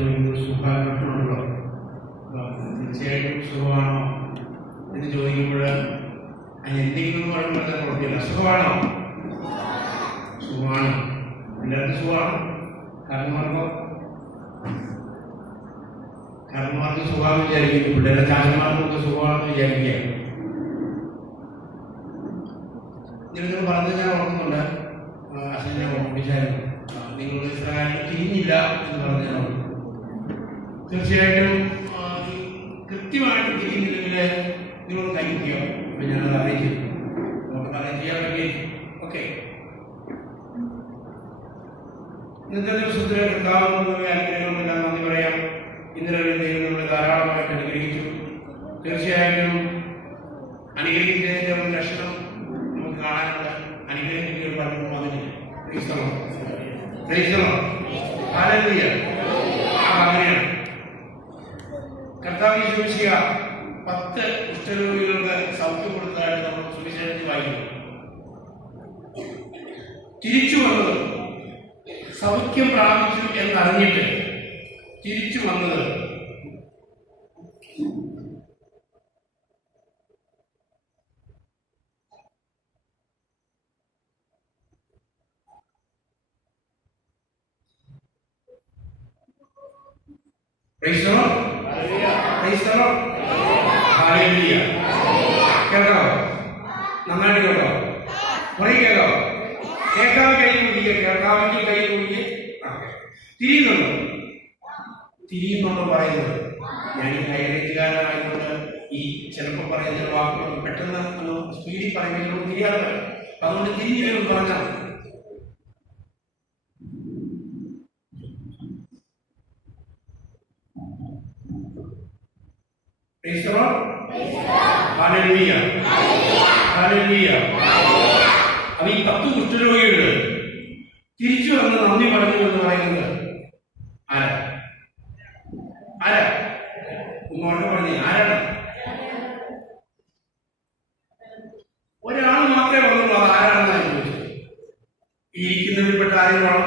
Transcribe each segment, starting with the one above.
ചോദിക്കുന്നത് സുഖമായിട്ടുണ്ടല്ലോ, തീർച്ചയായിട്ടും സുഖമാണോ എന്ന് ചോദിക്കുമ്പോൾ അതിന് എന്തെങ്കിലും പറയുമ്പോൾ കുഴപ്പമില്ല. സുഖമാണോ? സുഖമാണ്. എല്ലാവർക്കും സുഖമാണ്. കാരണന്മാർക്ക് സുഖമാണെന്ന് വിചാരിക്കുന്നു, പിള്ളേരെ ചാച്ചന്മാർക്കൊക്കെ സുഖമാണെന്ന് വിചാരിക്കുക. നിങ്ങൾ പറഞ്ഞത് ഞാൻ ഓർക്കുന്നുണ്ട്, അച്ഛനെ ഓർമ്മിച്ചായിരുന്നു, നിങ്ങൾ ഇസ്രായേലിൽ തിരിഞ്ഞില്ല എന്ന് പറഞ്ഞാൽ തീർച്ചയായിട്ടും കൃത്യമായിട്ട് തിരിയുന്നില്ലെങ്കിൽ നിങ്ങൾ കഴിക്കുക. അപ്പം ഞാനത് അറിയിച്ചു, നമുക്ക് അറിയിച്ച് ചെയ്യാൻ പറ്റി. ഓക്കെ, ഇന്നത്തെ ദിവസത്തിൽ കർത്താവിനുള്ള അനുഗ്രഹങ്ങളെല്ലാം നന്ദി പറയാം. ഇന്നലെ ദൈവം നമ്മളെ ധാരാളമായിട്ട് അനുഗ്രഹിച്ചു. തീർച്ചയായിട്ടും അനുഗ്രഹിക്കുന്നതിൻ്റെ ഒരു ലക്ഷണം നമുക്ക് കാണാനുണ്ട്. അനുഗ്രഹിക്കുന്ന പറഞ്ഞു അതിന് അങ്ങനെയാണ് കർത്താവ് ചോദിക്കുക 10 കുഷ്ഠരോഗികൾക്ക് സൗഖ്യം കൊടുത്തതായിട്ട് നമ്മൾ സുവിശേഷത്തിൽ വായിക്കുന്നു. തിരിച്ചു വന്നത് സൗഖ്യം പ്രാപിച്ചു എന്നറിഞ്ഞിട്ട് തിരിച്ചു വന്നത് കേട്ടോ, നന്നായിട്ട് കേട്ടോ, കുറെ കേട്ടോ, കേൾക്കാതെ കൈ കുടിക്കുക, കേൾക്കാമെങ്കിൽ കൈ കുടിക്കുക. തിരിയുന്നുണ്ടോ പറയുന്നത്? ഞാൻ ഈ ഹൈറേറ്റുകാരനായതുകൊണ്ട് ഈ ചിലപ്പോൾ പറയുന്ന വാക്കുകൾ പെട്ടെന്ന് സ്പീഡിൽ പറയുമ്പോൾ തിരിയാതെ, അതുകൊണ്ട് തിരിഞ്ഞില്ലെന്ന് പറഞ്ഞാൽ അത് ഈ 10 കുഷ്ഠരോഗികൾ തിരിച്ചു വന്ന് നന്ദി പറഞ്ഞു എന്ന് പറയുന്നത് ആരാ? ഒന്നോട്ട് പറഞ്ഞേ, ആരാണ്? ഒരാൾ മാത്രമേ വന്നുള്ളൂ. അത് ആരാണെന്നാണ് ചോദിച്ചത്. ഈ ഇരിക്കുന്നതിൽപ്പെട്ട ആരെങ്കിലും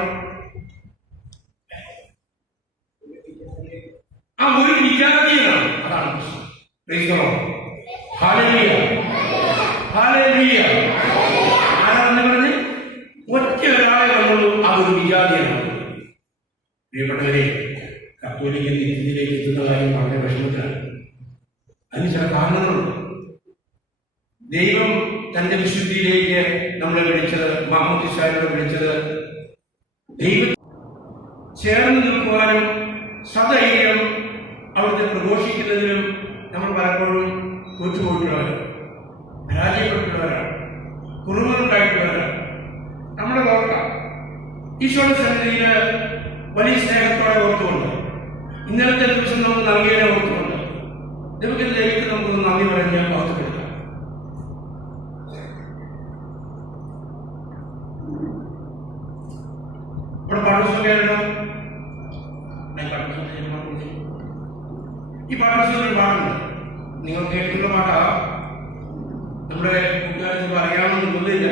ആ ഒരു വിജാതീയനാണ്. അതാണ് പ്രശ്നം. ആരാണെന്ന് പറഞ്ഞ് ഒറ്റ ഒരാളെ വന്നുള്ളൂ. അതൊരു വിജാതീയനാണ്. പ്രിയപ്പെട്ടവരെ, കത്തോലിക്ക നീതിയിലേക്ക് എത്തുന്ന കാര്യം വളരെ വിഷമത്തിലാണ്. അതിന് ചില കാരണങ്ങളുണ്ട്. ദൈവം തന്റെ വിശുദ്ധിയിലേക്ക് നമ്മളെ വിളിച്ചത്, മാമോദിസയിലൂടെ വിളിച്ചത്, ദൈവം ചേർന്ന് നിൽക്കുവാനും സധൈര്യം അവിടുത്തെ പ്രഘോഷിക്കുന്നതിനും നമ്മൾ പലപ്പോഴും തോറ്റുപോയിട്ടുള്ളവരാണ്, പരാജയപ്പെട്ടുള്ളവരാണ്, കുറവുകളുണ്ടായിട്ടുള്ളവരാണ്. നമ്മളെ ഓർക്കാം, ഈശോയുടെ സന്നിധിയിൽ വലിയ സ്നേഹത്തോടെ ഓർത്തുകൊണ്ട്, ഇന്നലത്തെ ദിവസം നമുക്ക് നൽകിയതിനെ ഓർത്തുകൊണ്ട് നമുക്ക് ദൈവത്തിന് നമുക്കൊന്ന് നന്ദി പറഞ്ഞ് ഞാൻ ഓർത്തുകൊടുക്കാം. ഇവിടെ പാഠപുസ്തകം ഈ പാഠപുസ്തകത്തിൽ പാടുണ്ട്. നിങ്ങൾ കേൾക്കുന്ന പാട്ടാ, നമ്മുടെ കൂട്ടുകാർക്ക് അറിയാമെന്നൊന്നുമില്ല,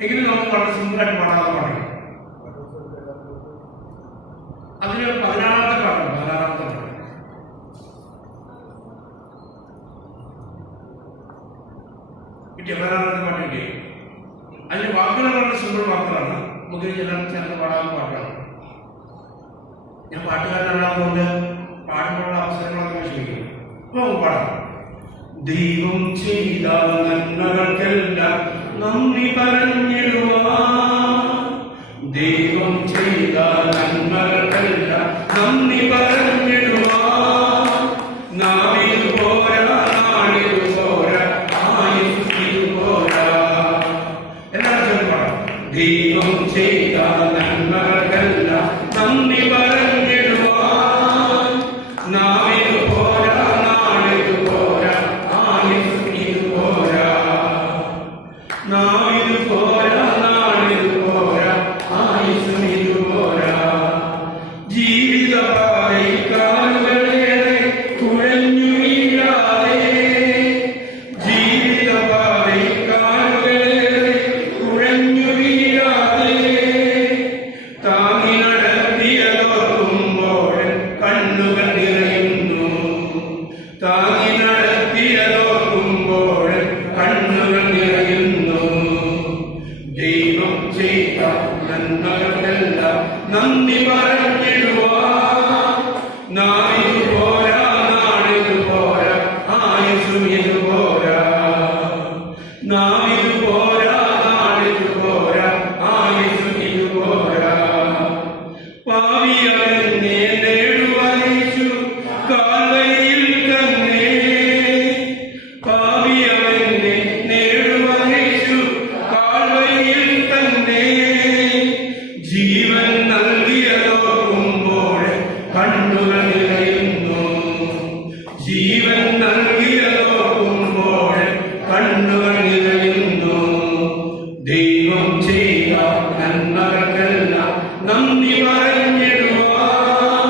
എങ്കിലും നമുക്ക് വളരെ സിമ്പിളായിട്ട് പാടാതെ പാടണം. അതിന് 16ാമത്തെ പാട്ടുണ്ട്. 16ാമത്തെ പാട്ട് കിട്ടിയ 16ാമത്തെ പാട്ട് കിട്ടിയ അതിന്റെ വാക്കുകൾ വളരെ സിമ്പിൾ വാക്കുകളാണ്. നമുക്ക് ചേർന്ന് പാടാവുന്ന പാട്ടാണ്. ഞാൻ പാട്ടുകാരനാണതുകൊണ്ട് പാടുമ്പോഴുള്ള അവസരങ്ങളൊക്കെ വിഷമിക്കും. നമുക്ക് പാടാം. ദൈവം ചെയ്ത നന്മകൾക്കെല്ലാം നന്ദി പറഞ്ഞിടുവാൻ, ദൈവം ചെയ്ത നന്മകൾക്കെല്ലാം നന്ദി പറഞ്ഞിടുവാൻ, നാവിതു പോരാ, നാടിതു പോരാ, ആയുസ്സിതു പോരാ. എല്ലാവരും പാടാം. ദൈവം ചെയ്ത നന്മകൾക്കെല്ലാം നന്ദി പറഞ്ഞിടുവാൻ, നാവിതു പോരാ, നാടിതു പോരാ, ആയുസ്സിതു പോരാ, നാവിതു പോരാ, നാടിതു പോരാ, ആയുസ്സിതു പോരാ. ജീവിതപാതയിൽ കാലുകളേറെ കുഴഞ്ഞു വീഴാതെ, ജീവിതപാതയിൽ കാലുകളേറെ കുഴഞ്ഞു വീഴാതെ, താങ്ങി നടത്തിയതോർക്കുമ്പോൾ കണ്ണുകൾ നിറയുന്നു. താങ്ങി നടത്തിയതോർക്കുമ്പോൾ കണ്ണുകൾ നിറയുന്നു. ദൈവം ചെയ്ത നന്മകൾക്കെല്ലാം നന്ദി പറഞ്ഞിടുവാൻ നാളിതു പോരാ, നാളിതു പോരാ, ആയുസ്സും ഇത് പോരാ. നാളിതു പോരാ, നാളിതു പോരാ, ആയുസ്സും ഇത് പോരാ. പാപിയവനെ നേടുവാനേശു കാൽവരിയിൽ തന്നെ. പാപിയവനെ നേടുവാനേശു കാൽവരിയിൽ തന്നെ. ജീവൻ നൽകിയതോർക്കുമ്പോൾ കണ്ണുകൾ നിറയുന്നു. ജീവൻ നൽകിയതോർക്കുമ്പോൾ കണ്ണുകൾ നിറയുന്നു. ദൈവം ചെയ്ത നന്മകൾക്കെല്ലാം നന്ദി പറഞ്ഞിടുവാൻ.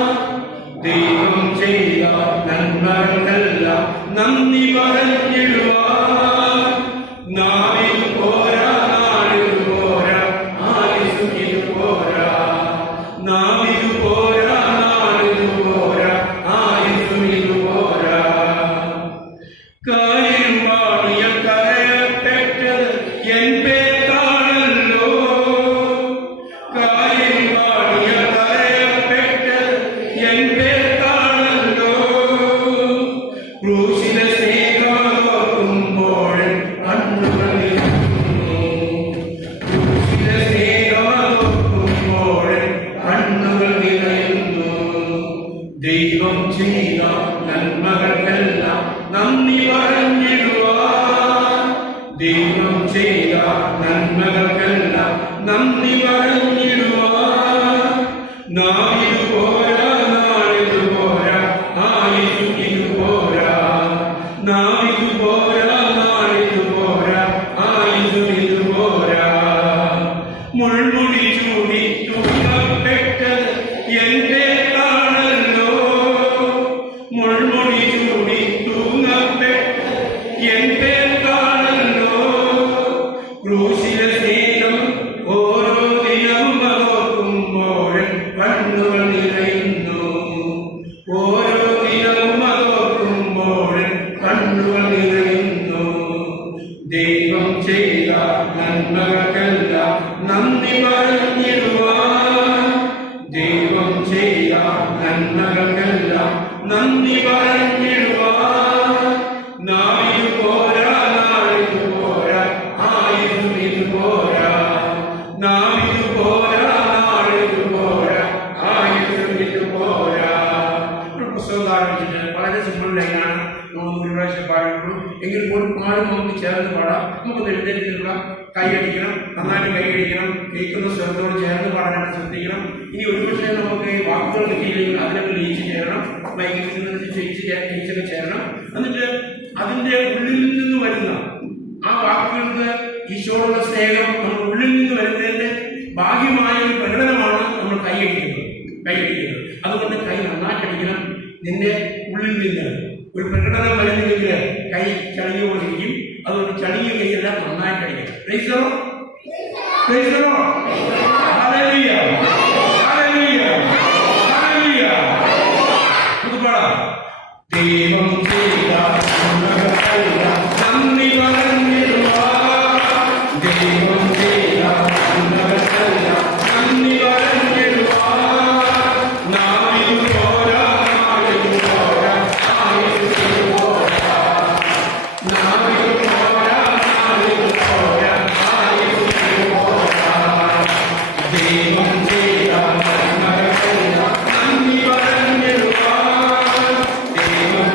ദൈവം ചെയ്ത നന്മകൾക്കെല്ലാം നന്ദി പറഞ്ഞിടുവാൻ. നാളിതു പോരാ, നാളിതു പോരാ, ആയുസ്സും ഇത് പോരാ. നാളിതു പോരാ, നാളിതു പോരാ, ആയുസ്സും ഇത് പോരാ. കാലിലുവാണിയ കരയപ്പെട്ടത് എൻ പേർക്കാണല്ലോ. കാലിലുവാണിയ കരയപ്പെട്ടത് എൻ പേർക്കാണല്ലോ. ക്രൂശിലെ സ്നേഹമോർക്കുമ്പോൾ കണ്ണുകൾ നിറയുന്നു. ക്രൂശിലെ സ്നേഹമോർക്കുമ്പോൾ കണ്ണുകൾ നിറയുന്നു. ദൈവം ചെയ്ത നന്മകൾക്കെല്ലാം നന്ദി പറഞ്ഞിടുവാൻ. ദൈവം ചെയ്ത നന്മകൾക്കെല്ലാം നന്ദി പറഞ്ഞിടുവാൻ. നാളിതു പോരാ, നാളിതു പോരാ, ആയുസ്സും ഇത് പോരാ. നാളിതു പോരാ, നാളിതു പോരാ, ആയുസ്സും ഇത് പോരാ. മുൾമുടി ചൂടി തൂങ്ങപ്പെട്ടത് എന്റെ കാണല്ലോ. മുൾമുടി ചൂടി തൂങ്ങപ്പെട്ടത് എന്റെ കാണല്ലോ. ക്രൂശിലെ സ്നേഹം ഓരോ ദിനവും അതോർക്കുമ്പോൾ കണ്ണുകൾ നിറയുന്നു. ഓരോ ദിനവും അതോർക്കുമ്പോൾ കണ്ണുകൾ നിറയുന്നു. ദൈവം ചെയ്ത നന്മകൾക്കെല്ലാം നന്ദി പറഞ്ഞിടുവാൻ. ദൈവം ചെയ്ത നന്മകൾക്കെല്ലാം നന്ദി പറഞ്ഞിടുവാൻ. നാളിതു പോരാ, നാളിതു പോരാ, ആയുസ്സും ഇത് പോരാ. നാളിതു പോരാ, നാളിതു പോരാ, ആയുസ്സും ഇത് പോരാ. ഒരു പുസ്തകം ആരംഭിച്ചിട്ട് വളരെ സിമ്പിൾ ലൈനാണ്. നമ്മൾ ഒരു പ്രാവശ്യം പാടുള്ളൂ. എങ്കിൽ കൂടി പാടും നമുക്ക് ചേർന്ന് പാടാം. നമുക്ക് എഴുന്നേറ്റിട്ടുള്ള കൈയടിക്കണം, നന്നായിട്ട് കൈയടിക്കണം. കേൾക്കുന്ന സ്വരത്തോട് ചേർന്ന് പാടാനായിട്ട് ശ്രദ്ധിക്കണം. ഇനി ഒരുപക്ഷെ നമുക്ക് ഈ വാക്കുകൾ കിട്ടിയില്ലെങ്കിൽ അതിനൊക്കെ ലയിച്ച് ചേരണം. മൈക്കിൽ നിന്ന് ജയിച്ചൊക്കെ ചേരണം. എന്നിട്ട് അതിൻ്റെ ഉള്ളിൽ നിന്ന് വരുന്ന ആ വാക്കുകൾക്ക് ഈശോയുള്ള സ്നേഹം നമ്മുടെ ഉള്ളിൽ നിന്ന് വരുന്നതിൻ്റെ ഭാഗ്യമായ ഒരു പ്രകടനമാണ് നമ്മൾ കൈയടിക്കുന്നത്. അതുകൊണ്ട് കൈ നന്നായിട്ടടിക്കണം. നിന്റെ ഉള്ളിൽ നിന്ന് ഒരു പ്രകടനം വരുന്നെങ്കിൽ കൈ ചളിഞ്ഞുകൊണ്ടിരിക്കും. അതുകൊണ്ട് ചളിയ കൈയല്ല, നന്നായിട്ടടിക്കണം. Praise the lord. Praise the lord. Hallelujah. Hallelujah. Hallelujah. നമുക്ക് പാടാം. ദൈവം ചെയ്ത നന്മകൾക്കെല്ലാം നന്ദി പറഞ്ഞിടുവാൻ. ദൈവം ചെയ്ത നന്മകൾക്കെല്ലാം നന്ദി പറഞ്ഞിടുവാൻ. നാളിതു പോരാ, നാളിതു പോരാ, ആയുസ്സും ഇത് പോരാ. നാളിതു പോരാ, നാളിതു പോരാ, ആയുസ്സും ഇത് പോരാ. ദൈവം ചെയ്ത നന്മകൾക്കെല്ലാം നന്ദി പറഞ്ഞിടുവാൻ. ദൈവം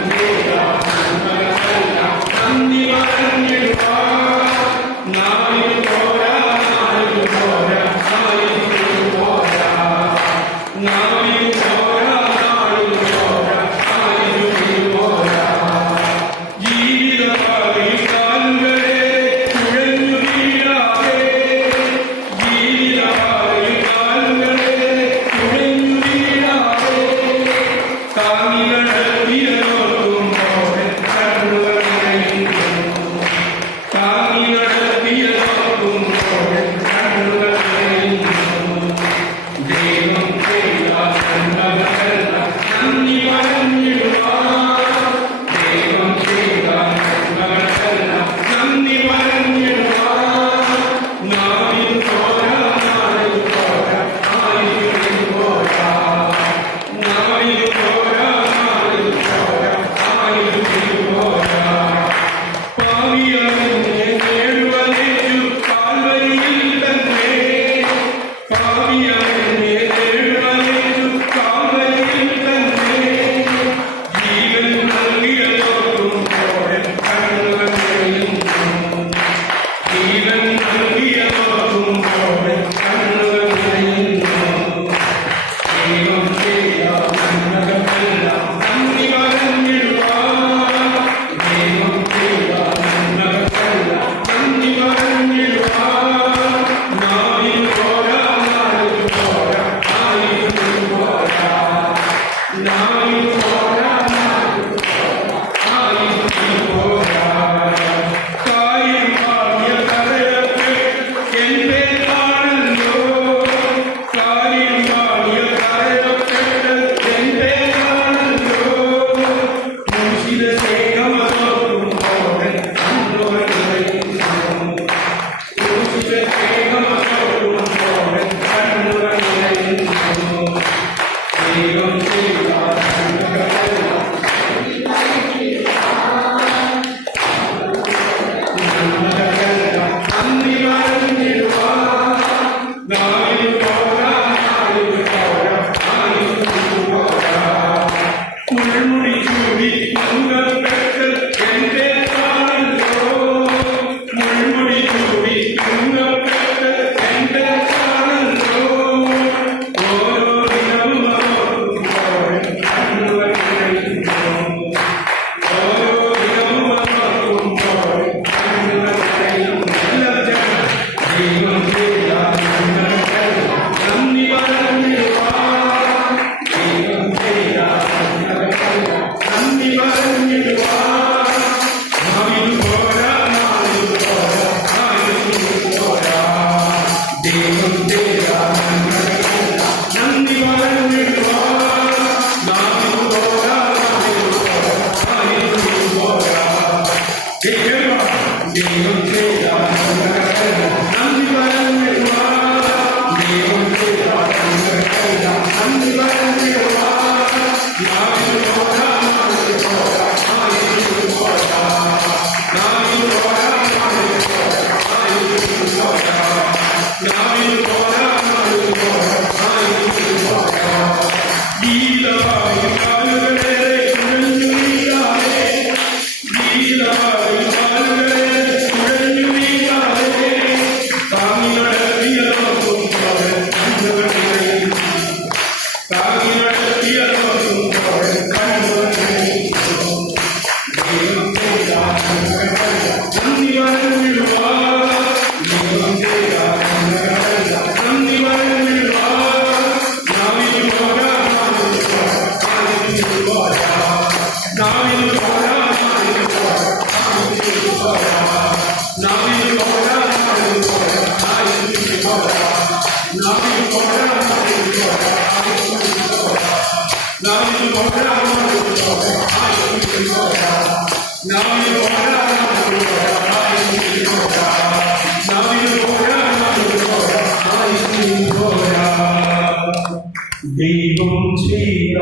ദൈവം ചെയ്ത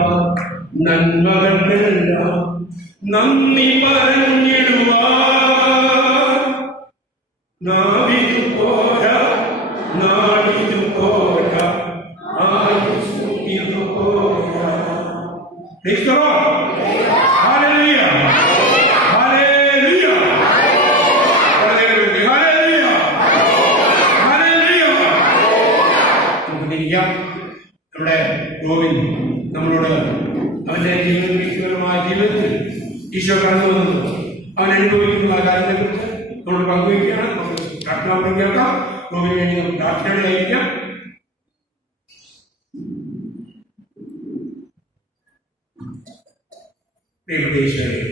നന്മകൾക്കെല്ലാം നന്ദി പറഞ്ഞിടുവാൻ നാവിതു പോരാ, നാടിതു പോരാ, ആയുസ്സു ഇതു പോരാ. Hallelujah, hallelujah, hallelujah, hallelujah. നമുക്ക് തിരിക്കാം. നമ്മുടെ ഗോവിന്ദ് നമ്മളോട് അവന്റെ വ്യക്തിപരമായ ജീവിതത്തിൽ ഈശോ കടന്നു വന്നത് അവൻ അനുഭവിക്കുന്ന കാര്യത്തെക്കുറിച്ച് നമ്മൾ പങ്കുവയ്ക്കുകയാണ്. നമുക്ക് പ്രാർത്ഥന കേൾക്കാം. ഗോവിന് വേണ്ടി നമുക്ക് പ്രാർത്ഥനകളായിരിക്കാം. പ്രിയപ്പെട്ട ഈശോയെ,